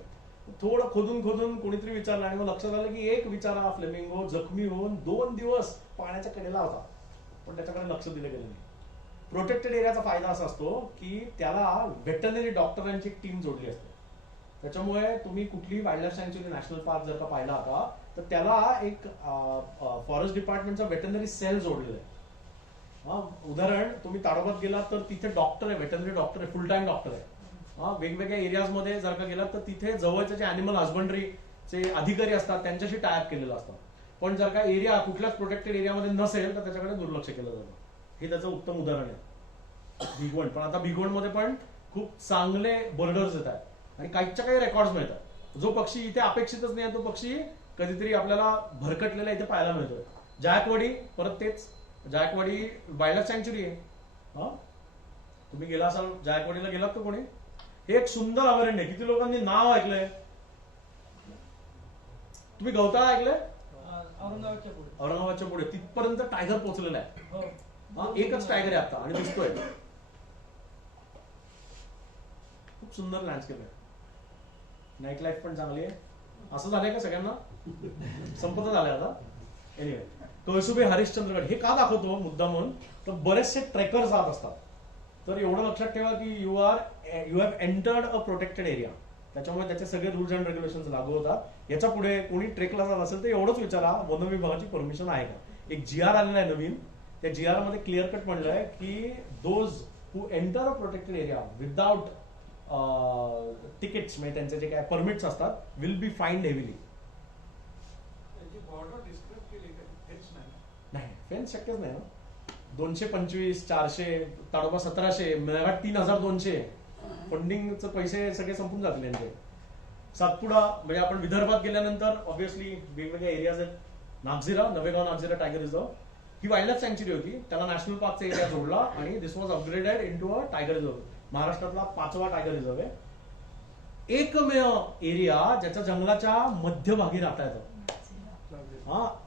थोडं खोदून खोदून कोणीतरी विचारलं आणि मग लक्षात आलं की एक बिचारा फ्लेमिंगो जखमी होऊन 2 दिवस पाण्याच्या कडेला होता, पण त्याच्याकडे लक्ष दिलं गेलं नाही. प्रोटेक्टेड एरियाचा फायदा असा असतो की त्याला व्हेटरनरी डॉक्टरांची एक टीम जोडली असते. त्याच्यामुळे तुम्ही कुठलीही वाईल्ड लाईफ सँच्युरी, नॅशनल पार्क जर का पाहिला आता, तर त्याला एक फॉरेस्ट डिपार्टमेंटचा व्हेटरनरी सेल जोडलेला आहे. उदाहरण, तुम्ही ताडोबात गेलात तर तिथे डॉक्टर आहे, व्हेटरनरी डॉक्टर आहे, फुल टाइम डॉक्टर आहे. वेगवेगळ्या एरियाजमध्ये जर का गेलात तर तिथे जवळचे जे अॅनिमल हजबंडरीचे अधिकारी असतात त्यांच्याशी टायअप केलेलं असतं. पण जर का एरिया कुठल्याच प्रोटेक्टेड एरियामध्ये नसेल तर त्याच्याकडे दुर्लक्ष केलं जातं. हे त्याचं उत्तम उदाहरण आहे भिगवण. पण आता भिगवणमध्ये पण खूप चांगले बर्डर्स येत आहेत आणि काहीच्या काही रेकॉर्ड मिळतात. जो पक्षी इथे अपेक्षितच नाही तो पक्षी कधीतरी आपल्याला भरकटलेला इथे पाहायला मिळतोय. जायकवाडी, परत तेच, जायकवाडी वाईल्ड लाईफ सँच्युरी आहे. तुम्ही गेला असाल, जायकवाडीला गेलात का कोणी? हे एक सुंदर अभयारण्य आहे. किती लोकांनी नाव ऐकलंय? तुम्ही गवताळा ऐकलंय? औरंगाबादच्या पुढे तिथपर्यंत टायगर पोहोचलेला आहे. एकच टायगर आहे आता आणि दिसतोय. खूप सुंदर लँडस्केप आहे. नाईट लाईफ पण चांगली आहे. असं झालंय का सगळ्यांना? संपत झालंय आता. एनिवे, कळसुबे हरिश्चंद्रगड हे का दाखवतो मुद्दा म्हणून, तर बरेचसे ट्रेकर्स जात असतात. तर एवढं लक्षात ठेवा की you have entered a protected area. त्याच्यामुळे त्याचे सगळे रूल्स अँड रेग्युलेशन्स लागू होतात. याच्या पुढे कोणी ट्रेकला जात असेल तर एवढंच विचारा, वन विभागाची परमिशन आहे का. एक GR आलेला आहे नवीन, त्या GR मध्ये क्लिअर कट म्हणलंय की those who enter a protected area without tickets, म्हणजे त्यांचे जे काय परमिट्स असतात, विल बी फाईन्ड हेविली. नाही, फेन्स शक्यच नाही ना. 225, 400, ताडोबा 1700, मेळघाट 3200. फंडिंगचे पैसे सगळे संपून जातील यांचे. सातपुडा, म्हणजे आपण विदर्भात गेल्यानंतर ऑब्व्हियसली वेगवेगळ्या एरियाज आहेत. नागझिरा, नवेगाव नागझिरा टायगर रिझर्व ही वाईल्ड लाईफ सँच्युरी होती, त्याला नॅशनल पार्कचा एरिया जोडला आणि this was upgraded into a tiger reserve. महाराष्ट्रातला 5वा टायगर रिझर्व आहे. एकमेव एरिया ज्याच्या जंगलाच्या मध्यभागी राहता येतं.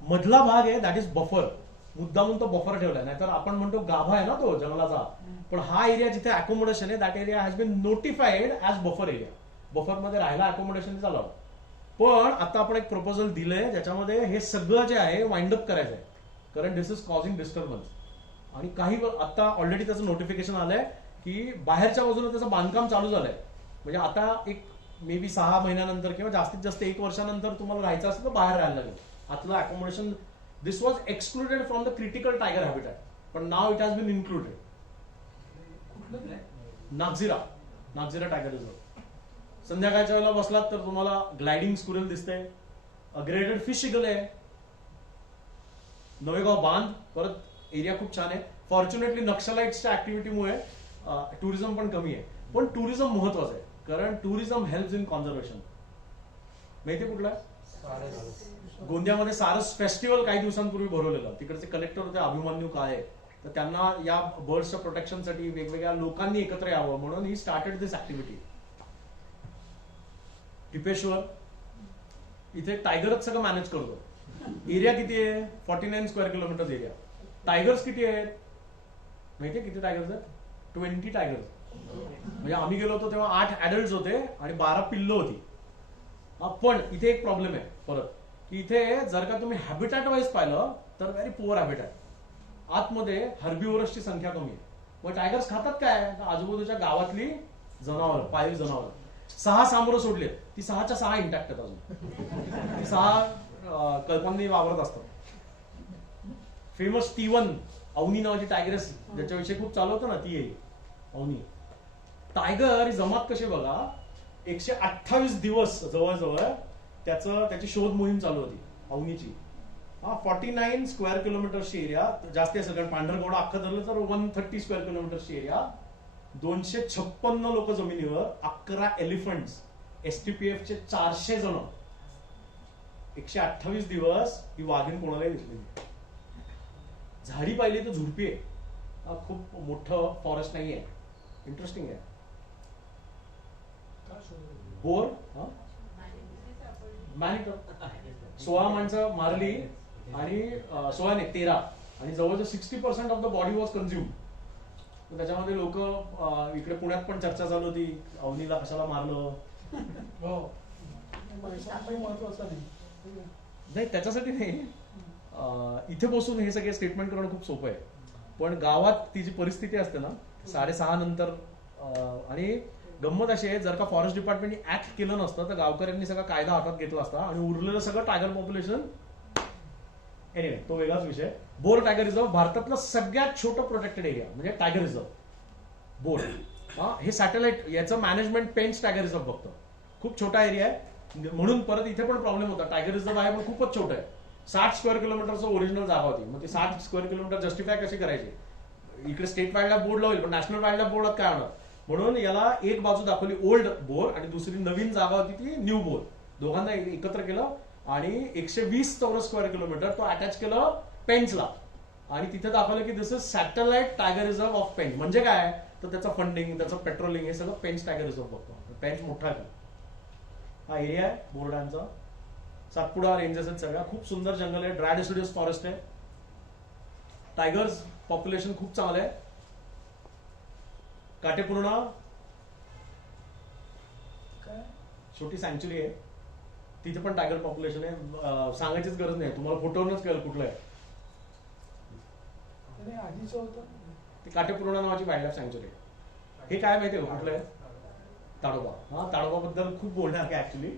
मधला भाग आहे दॅट इज बफर. मुद्दामून तो बफर ठेवलाय, नाहीतर आपण म्हणतो गाभा आहे ना तो जंगलाचा. पण हा एरिया जिथे अकोमोडेशन आहे that area has been notified as buffer area. Buffer मध्ये राहायला अकोमोडेशन चालू. पण आता आपण एक प्रपोजल दिलंय ज्याच्यामध्ये हे सगळं जे आहे वाइंड अप करायचं आहे, कारण दिस इज कॉझिंग डिस्टर्बन्स. आणि काही आता ऑलरेडी त्याचं नोटिफिकेशन आलंय की बाहेरच्या बाजूला त्याचं बांधकाम चालू झालंय. म्हणजे आता एक मे बी 6 महिन्यानंतर किंवा जास्तीत जास्त 1 वर्षानंतर तुम्हाला राहायचं असेल तर बाहेर राहायला लागेल. आतलं accommodation this was excluded from the critical tiger habitat, पण now it has been included. Nagzira tiger reserve. संध्याकाळच्या वेळेला बसलात तर तुम्हाला ग्लायडिंग स्कुरेल दिसते, ग्रेडेड फिश इगल आहे, नवेगाव बांध. परत एरिया खूप छान आहे. फॉर्च्युनेटली नक्षलाइट्सच्या ऍक्टिव्हिटीमुळे टुरिझम पण कमी आहे, पण टुरिझम महत्वाचं आहे, कारण टुरिझम हेल्प्स इन कॉन्झर्वेशन. माहिती कुठला? गोंदियामध्ये सारस फेस्टिवल काही दिवसांपूर्वी भरवलेलं. तिकडचे कलेक्टर होते अभिमन्यू काळे, तर त्यांना या बर्ड्सच्या प्रोटेक्शनसाठी वेगवेगळ्या लोकांनी एकत्र यावं म्हणून he started this activity. Tipeshwar, इथे टायगरच सगळं मॅनेज करतो. एरिया किती आहे? 49 स्क्वेअर किलोमीटर एरिया. टायगर्स किती आहेत माहितीये? किती टायगर्स आहेत? 20 टायगर्स. म्हणजे आम्ही गेलो होतो तेव्हा 8 ऍडल्ट होते आणि 12 पिल्ल होती. पण इथे एक प्रॉब्लेम आहे परत, की इथे जर का तुम्ही हॅबिटॅट वाईज पाहिलं तर व्हेरी पुअर हॅबिटॅट. आतमध्ये हर्बिवोरसची संख्या कमी आहे. मग टायगर्स खातात काय? आजूबाजूच्या गावातली जनावर, पाळीव जनावर. 6 सामोरं सोडलेत, ती 6च्या 6 इंटॅक्ट आहेत अजून. 6 कल्पनांनी वावरत असतात. फेमस T1 अवनी नावाची टायगरस ज्याच्याविषयी खूप चालू होतं ना, ती आहे अवनी. टायगर ही जमात कशी बघा, 128 दिवस जवळजवळ त्याची शोध मोहीम चालू होती अवनीची. 49 स्क्वेअर किलोमीटरची एरिया, जास्ती असेल कारण पांढरगोडा अख्खं धरलं तर 130 स्क्वेअर किलोमीटरची एरिया, 256 लोक जमिनीवर, 11 एलिफंट्स, STPF चे 400 जण, 128 दिवस ही वाघीण कोणालाही दिसली नाही. झाडी पाहिली तर झुडपी आहे, खूप मोठं फॉरेस्ट नाहीये. इंटरेस्टिंग आहे. बोर मॅनिटर 16 माणसं मारली आणि 16 नाही 13 आणि जवळजवळ 60% of the body was consume. त्याच्यामध्ये लोक इकडे पुण्यात पण चर्चा चालू होती, अवनीला कशाला मारलं. महत्वाचं नाही त्याच्यासाठी नाही, इथे बसून हे सगळे स्टेटमेंट करणं खूप सोपं आहे, पण गावात ती जी परिस्थिती असते ना 6:30 नंतर, आणि गंमत अशी आहे, जर का फॉरेस्ट डिपार्टमेंटने ऍक्ट केलं नसतं तर गावकऱ्यांनी सगळा कायदा हातात घेतला असता आणि उरलेलं सगळं टायगर पॉप्युलेशन. एनिवे तो वेगळाच विषय. बोर टायगर रिझर्व भारतातलं सगळ्यात छोटं प्रोटेक्टेड एरिया म्हणजे टायगर रिझर्व बोर. हे सॅटेलाइट याचं मॅनेजमेंट पेंच टायगर रिझर्व फक्त, खूप छोटा एरिया आहे म्हणून परत इथे पण प्रॉब्लेम होता. टायगर रिझर्व आहे पण खूपच छोटं आहे, 60 स्क्वेअर किलोमीटरचं ओरिजिनल जागा होती. मग ती 60 स्क्वेअर किलोमीटर जस्टिफाय कशी करायची, इकडे स्टेट वाईल्ड लाईफ बोर्ड लावेल पण नॅशनल वाईल्ड लाईफ बोर्डात काय होणार, म्हणून याला एक बाजू दाखवली ओल्ड बोर आणि दुसरी नवीन जागा होती ती न्यू बोर, दोघांना एकत्र केलं आणि 120 चौरस स्क्वेअर किलोमीटर तो अटॅच केलं पेंचला आणि तिथे दाखवलं की this is satellite tiger reserve of Pench. म्हणजे काय तर त्याचं फंडिंग, त्याचं पेट्रोलिंग हे सगळं पेंच टायगर रिझर्व बघतो. पेंच मोठा आहे, हा एरिया आहे बोर्डांचा. सातपुडा रेंजेस आहेत सगळ्या, खूप सुंदर जंगल आहे, ड्राय डेसिडियस फॉरेस्ट आहे. टायगर्स पॉप्युलेशन खूप चांगलं आहे. काटेपूर्णा छोटी सँक्च्युरी आहे, तिथे पण टायगर पॉप्युलेशन आहे. सांगायचीच गरज नाही, तुम्हाला फोटोवरूनच कळेल कुठलं आहे ते. काटेपूर्णा नावाची वाईल्ड लाईफ सँक्च्युरी आहे. हे काय माहितीये का कुठलं आहे, ताडोबा. ताडोबा बद्दल खूप बोलणार आहे ऍक्च्युली.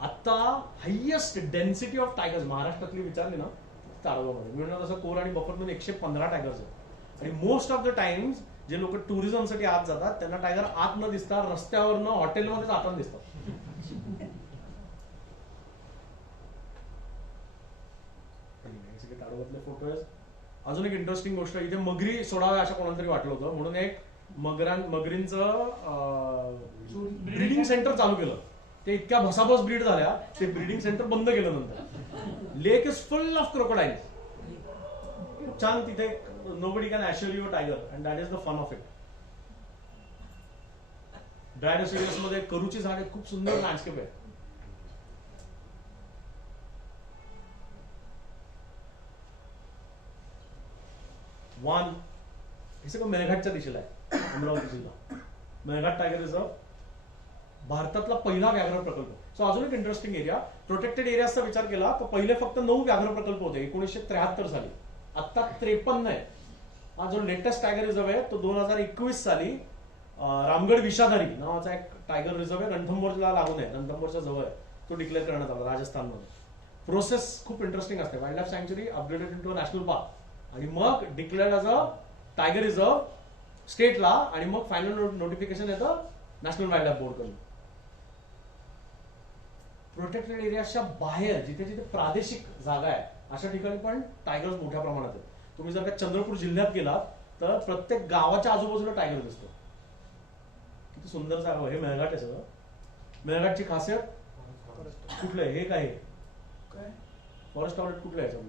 आता हायेस्ट डेन्सिटी ऑफ टायगर्स महाराष्ट्रातली विचारली ना ताडोबामध्ये मिळणार, तसं कोर आणि बफर म्हणून 115 टायगर्स आहेत. आणि मोस्ट ऑफ द टाइम्स जे लोक टुरिझमसाठी आत जातात त्यांना टायगर आत न दिसता रस्त्यावरनं हॉटेलमध्ये जाताना दिसतात. ताडोबातले फोटो आहेत. अजून एक इंटरेस्टिंग गोष्ट, इथे मगरी सोडाव्या असं कोणाला तरी वाटलं होतं म्हणून एक मगरींचं ब्रीडिंग सेंटर चालू केलं. ते इतक्या भसाभस ब्रीड झाल्या ते ब्रीडिंग सेंटर बंद केलं नंतर. लेक इज फुल ऑफ क्रोकोडाईल्स. छान तिथे nobody can assure you a tiger and that is the fun of it. Dry deciduous मध्ये करूची झाडे, खूप सुंदर लँडस्केप आहे. वान हे सगळं मेळघाटच्या दिशेला आहे, अमरावती जिल्हा. मेळघाट टायगर रिझर्व भारतातला पहिला व्याघ्र प्रकल्प. सो अजून एक इंटरेस्टिंग एरिया, प्रोटेक्टेड एरियाचा विचार केला तर पहिले फक्त 9 व्याघ्र प्रकल्प होते 1973 साली, आता 53 आहे. हा जो लेटेस्ट टायगर रिझर्व आहे तो 2021 साली रामगड विषाधारी नावाचा एक टायगर रिझर्व आहे, रणथंबोरला लागून आहे, रणथंबोरच्या जवळ आहे, तो डिक्लेअर करण्यात आला राजस्थानमध्ये. प्रोसेस खूप इंटरेस्टिंग असते. Wildlife sanctuary upgraded into national park आणि मग declared as a tiger reserve स्टेटला आणि मग फायनल नोटिफिकेशन येतं नॅशनल वाईल्ड लाईफ बोर्डकडून. प्रोटेक्टेड एरियाच्या बाहेर जिथे जिथे प्रादेशिक जागा आहे अशा ठिकाणी पण टायगर्स मोठ्या प्रमाणात आहेत. तुम्ही जर का चंद्रपूर जिल्ह्यात गेलात तर प्रत्येक गावाच्या आजूबाजूला टायगर दिसतो. किती सुंदर जागा. हे मेळघाट आहे सगळं. मेळघाटची खासियत कुठलं आहे, हे काय फॉरेस्ट आउटलेट कुठलं आहे सगळं,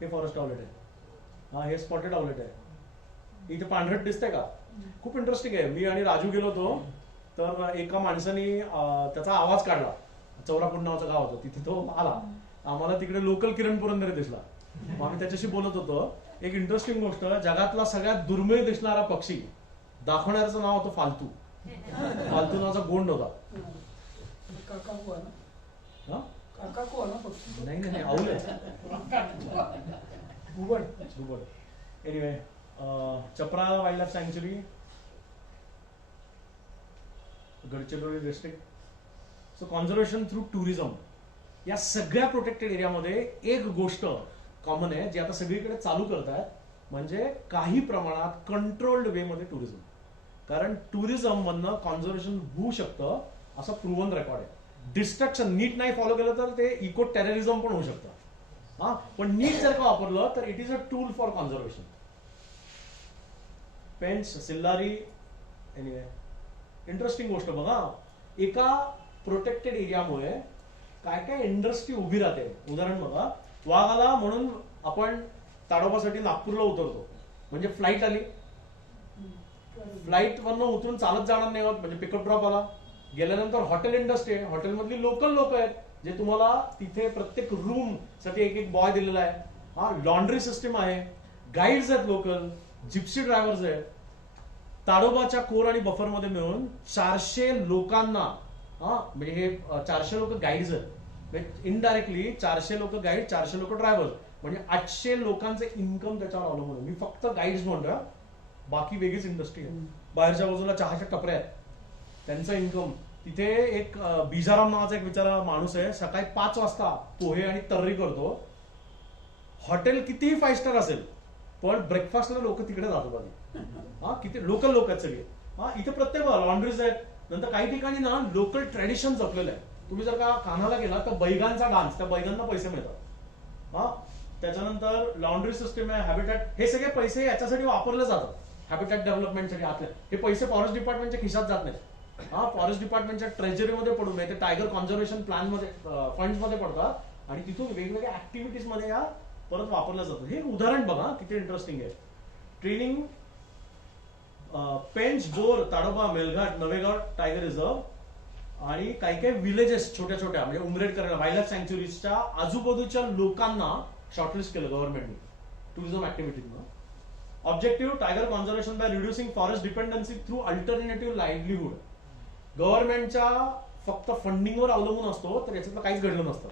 हे फॉरेस्ट आउटलेट आहे. हा हे स्पॉटेड आउटलेट आहे. इथे पांढरट दिसतंय का, खूप इंटरेस्टिंग आहे. मी आणि राजू गेलो होतो तर एका माणसाने त्याचा आवाज काढला. चौरापूर नावाचं गाव होतं तिथे तो आला. आम्हाला तिकडे लोकल किरण पुरंदरे दिसला. मग आम्ही त्याच्याशी बोलत होतो. एक इंटरेस्टिंग गोष्ट, जगातला सगळ्यात दुर्मिळ दिसणारा पक्षी दाखवणाऱ्याचं नाव होतं फालतू. फालतू नावाचा गोंड होता. नाही नाही औल घुबड. एनिवे चपरा wild life sanctuary Gadchiroli district. So conservation through tourism. या सगळ्या प्रोटेक्टेड एरियामध्ये एक गोष्ट कॉमन आहे जी आता सगळीकडे चालू करतायत, म्हणजे काही प्रमाणात कंट्रोल्ड वे मध्ये टुरिझम. कारण टुरिझम मधनं कॉन्झर्वेशन होऊ शकतं असं प्रूव्हन रेकॉर्ड आहे. डिस्ट्रक्शन नीट नाही फॉलो केलं तर ते इको टेररिझम पण होऊ शकतं. हा, पण नीट जर का वापरलं तर it is a tool for conservation. Pench, Sillari, anyway interesting गोष्ट बघा, एका प्रोटेक्टेड एरियामुळे काय काय इंडस्ट्री उभी राहते. उदाहरण बघा, वाघ आला म्हणून आपण ताडोबासाठी नागपूरला उतरतो, म्हणजे फ्लाईट आली, फ्लाईट वरनं उतरून चालत जाणार नाही होत, म्हणजे पिकअप ड्रॉप आला. गेल्यानंतर हॉटेल इंडस्ट्री आहे, हॉटेलमधली लोकल लोक आहेत जे तुम्हाला तिथे प्रत्येक रूम साठी एक एक बॉय दिलेला आहे. हा, लॉन्ड्री सिस्टीम आहे, गाईड्स आहेत, लोकल जिप्सी ड्रायव्हर्स आहेत. ताडोबाच्या कोर आणि बफर मध्ये मिळून 400 लोकांना, म्हणजे हे 400 लोक गाईड्स आहेत, इनडायरेक्टली 400 लोक गाईड, 400 लोक ड्रायव्हर, म्हणजे 800 लोकांचे इन्कम त्याच्यावर अवलंबून आहे. मी फक्त गाईड्स म्हणतोय, बाकी वेगळीच इंडस्ट्री आहे. बाहेरच्या बाजूला चहाच्या टपऱ्या आहेत, त्यांचं इन्कम. तिथे एक बिजाराम नावाचा एक बिचारा माणूस आहे, सकाळी 5 वाजता पोहे आणि तर्री करतो. हॉटेल कितीही 5 स्टार असेल पण ब्रेकफास्टला लोक तिकडे जातात आधी. हा, किती लोकल लोक आहेत सगळे. हा, इथे प्रत्येक लॉन्ड्रीज आहेत. नंतर काही ठिकाणी ना लोकल ट्रेडिशन जपलेलं आहे. तुम्ही जर का कानाला गेला तर बैगांचा डान्स, त्या बैगांना पैसे मिळतात. हा, त्याच्यानंतर लॉन्ड्री सिस्टीम आहे, हॅबिटॅट, हे सगळे पैसे याच्यासाठी वापरले जातात, हॅबिटॅट डेव्हलपमेंटसाठी. आतले हे पैसे फॉरेस्ट डिपार्टमेंटच्या खिशात जात नाहीत. हा, फॉरेस्ट डिपार्टमेंटच्या ट्रेजरीमध्ये पडून नाही, ते टायगर कॉन्झर्वेशन प्लॅन मध्ये, फंड मध्ये पडतात आणि तिथून वेगवेगळ्या ऍक्टिव्हिटीज मध्ये या परत वापरल्या जातात. हे उदाहरण बघा किती इंटरेस्टिंग आहे. ट्रेनिंग, पेंच, जोर, ताडोबा, मेलघाट, नवेगाव टायगर रिझर्व आणि काही काही विलेजेस छोट्या छोट्या, म्हणजे उमरेड करायला वाईल्ड लाईफ सँक्च्युरीजच्या आजूबाजूच्या लोकांना शॉर्टलिस्ट केलं गव्हर्नमेंटने टुरिझम ऍक्टिव्हिटीजनं. Objective, tiger conservation by reducing forest dependency through alternative livelihood. गव्हर्नमेंटच्या फक्त फंडिंगवर अवलंबून असतो तर याच्यातलं काहीच घडलं नसतं.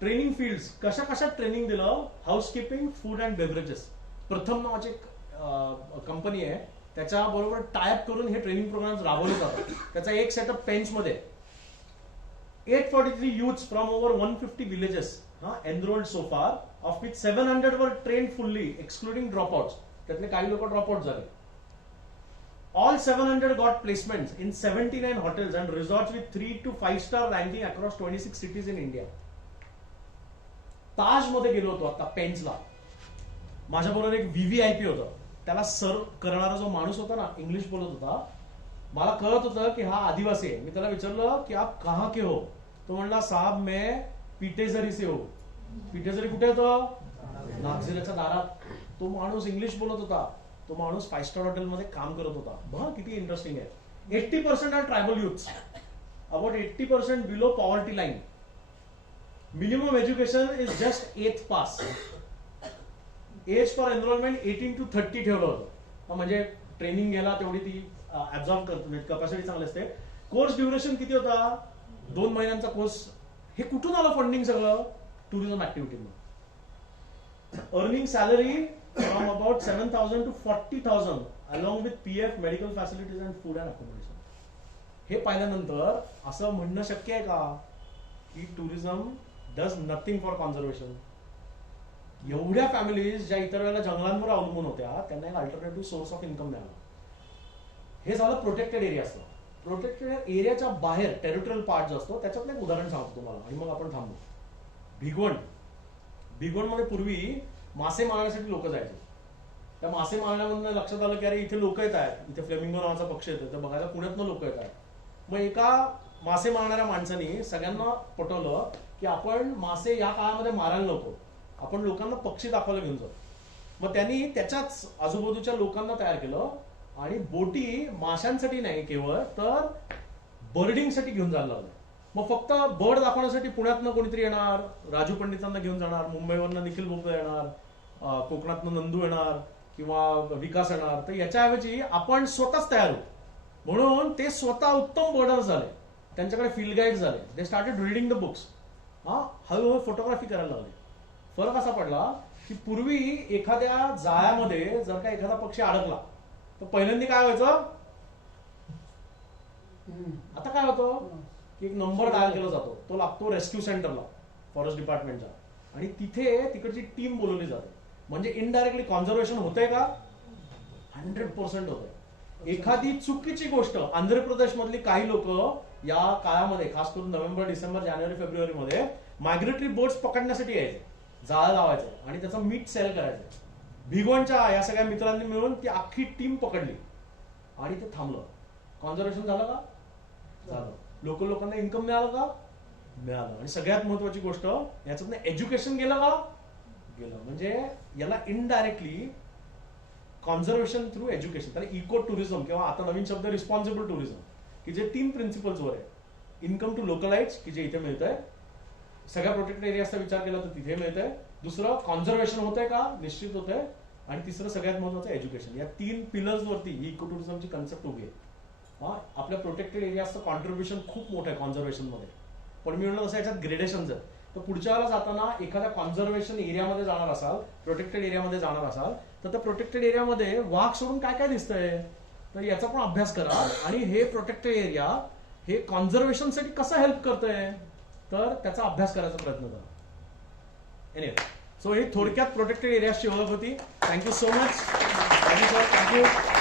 ट्रेनिंग फील्ड्स, कशा कशा ट्रेनिंग दिलं, हाऊसकीपिंग, फूड अँड बेव्हरेजेस. प्रथम नावाची कंपनी आहे, त्याच्याबरोबर टायअप करून हे ट्रेनिंग प्रोग्राम राबवले जातात. त्याचा एक सेटअप पेंच मध्ये 843 youths from over 150 villages enrolled so far, of which 700 were trained fully, excluding dropouts. त्यातले काही लोक ड्रॉपआउट झाले. All 700 got placements in 79 hotels and resorts with 3 to 5 star ranking across 26 cities in India. ताज मध्ये गेलो होतो आता पेंचला, माझ्याबरोबर एक VVIP होतं. त्याला सर्व करणारा जो माणूस होता ना, इंग्लिश बोलत होता. मला कळत होतं की हा आदिवासी आहे. मी त्याला विचारलं की आप कहाँ के हो, तो म्हणला साहब मैं पिटेझरी से हो. पिटेझरी कुठे होतं, नागझिराच्या दारात. तो माणूस इंग्लिश बोलत होता, तो माणूस 5 स्टार हॉटेलमध्ये काम करत होता. बघा किती इंटरेस्टिंग आहे. 80% are tribal youths, about 80% below poverty line. Minimum education is just 8th pass. Age for enrolment 18 to 30 ठेवलं होतं, म्हणजे ट्रेनिंग घ्यायला तेवढी ती ऍब्झॉर्ब करतो, कपॅसिटी चांगली असते. कोर्स ड्युरेशन किती होता, 2 महिन्यांचा कोर्स. हे कुठून आलं फंडिंग सगळं, tourism activity. Earning salary from about 7,000 to 40,000 along with PF, medical facilities and food and accommodation. हे पाहिल्यानंतर असं म्हणणं शक्य आहे का की tourism does nothing for conservation. एवढ्या फॅमिलीज ज्या इतर वेळेला जंगलांवर अवलंबून होत्या, त्यांना एक अल्टरनेटिव्ह सोर्स ऑफ इन्कम मिळाला. हे झालं प्रोटेक्टेड एरियाचं. प्रोटेक्टेड एरियाच्या बाहेर टेरिटोरियल पार्ट जो असतो त्याच्यातलं एक उदाहरण सांगतो तुम्हाला आणि मग आपण थांबू. भिगवण. भिगवणमध्ये पूर्वी मासे मारण्यासाठी लोक जायचे. त्या मासे मारण्यामधून लक्षात आलं की अरे इथे लोक येत आहेत, इथे फ्लेमिंगो नावाचा पक्षी येतो, तर बघायला पुण्यातनं लोक येत आहेत. मग एका मासे मारणाऱ्या माणसाने सगळ्यांना पटवलं की आपण मासे या काळामध्ये मारायला नको, आपण लोकांना पक्षी दाखवायला घेऊन जाऊ. मग त्यांनी त्याच्याच आजूबाजूच्या लोकांना तयार केलं आणि बोटी माशांसाठी नाही केवळ, तर बर्डिंगसाठी घेऊन जायला लागलं. मग फक्त बर्ड दाखवण्यासाठी पुण्यातनं कोणीतरी येणार, राजू पंडितांना घेऊन जाणार, मुंबईवरनं निखिल भोपळे येणार, कोकणातनं नंदू येणार किंवा विकास येणार. तर याच्याऐवजी आपण स्वतःच तयार होतो. म्हणून ते स्वतः उत्तम बर्डर्स झाले, त्यांच्याकडे फील्ड गाईड झाले, they started reading the books. हळूहळू फोटोग्राफी करायला लागले. फरक असा पडला की पूर्वी एखाद्या जाळ्यामध्ये जर का एखादा पक्षी अडकला तर पहिल्यांदा काय व्हायचं, आता काय होतं की एक नंबर डायल केला जातो, तो लागतो रेस्क्यू सेंटरला फॉरेस्ट डिपार्टमेंटच्या, आणि तिथे तिकडची टीम बोलवली जाते. म्हणजे इनडायरेक्टली कॉन्झर्वेशन होतंय का? 100% होतंय. एखादी चुकीची गोष्ट, आंध्र प्रदेश मधली काही लोक या काळामध्ये, खास करून नोव्हेंबर, डिसेंबर, जानेवारी, फेब्रुवारीमध्ये मायग्रेटरी बर्ड्स पकडण्यासाठी यायचे, जाळं लावायचं आणि त्याचं मीठ सेल करायचं. भिगवणच्या या सगळ्या मित्रांनी मिळून ती अख्खी टीम पकडली आणि ते थांबलं. कॉन्झर्वेशन झालं का? झालं. लोकांना इन्कम मिळालं का? मिळालं. आणि सगळ्यात महत्वाची गोष्ट, याच्यातनं एज्युकेशन गेलं का? गेलं. म्हणजे याला इनडायरेक्टली कॉन्झर्वेशन थ्रू एज्युकेशन, त्याला इको टुरिझम किंवा आता नवीन शब्द रिस्पॉन्सिबल टुरिझम, की जे 3 प्रिन्सिपल्सवर आहे. इन्कम टू लोकलाइट्स, की जे इथे मिळतंय, सगळ्या प्रोटेक्टेड एरियाचा विचार केला तर तिथे मिळतंय. दुसरं कॉन्झर्वेशन होतंय का? निश्चित होतंय. आणि तिसरं सगळ्यात महत्वाचं एज्युकेशन. या 3 पिलर्स वरती ही इको टुरिझमची कन्सेप्ट उभी आहे. आपल्या प्रोटेक्टेड एरियाचं कॉन्ट्रीब्युशन खूप मोठं आहे कॉन्झर्वेशन मध्ये. पण मी म्हणलं तसं याच्यात ग्रेडेशन्स आहेत. तर पुढच्या वेळेला जाताना एखाद्या कॉन्झर्वेशन एरियामध्ये जाणार असाल, प्रोटेक्टेड एरियामध्ये जाणार असाल, तर त्या प्रोटेक्टेड एरियामध्ये वाघ सोडून काय काय दिसतंय, तर याचा पण अभ्यास करा. आणि हे प्रोटेक्टेड एरिया हे कॉन्झर्वेशनसाठी कसं हेल्प करतंय, तर त्याचा अभ्यास करायचा प्रयत्न करा. एनिवे, सो ही थोडक्यात प्रोटेक्टेड एरियाची ओळख होती. Thank you so much. Thank you sir. Thank you.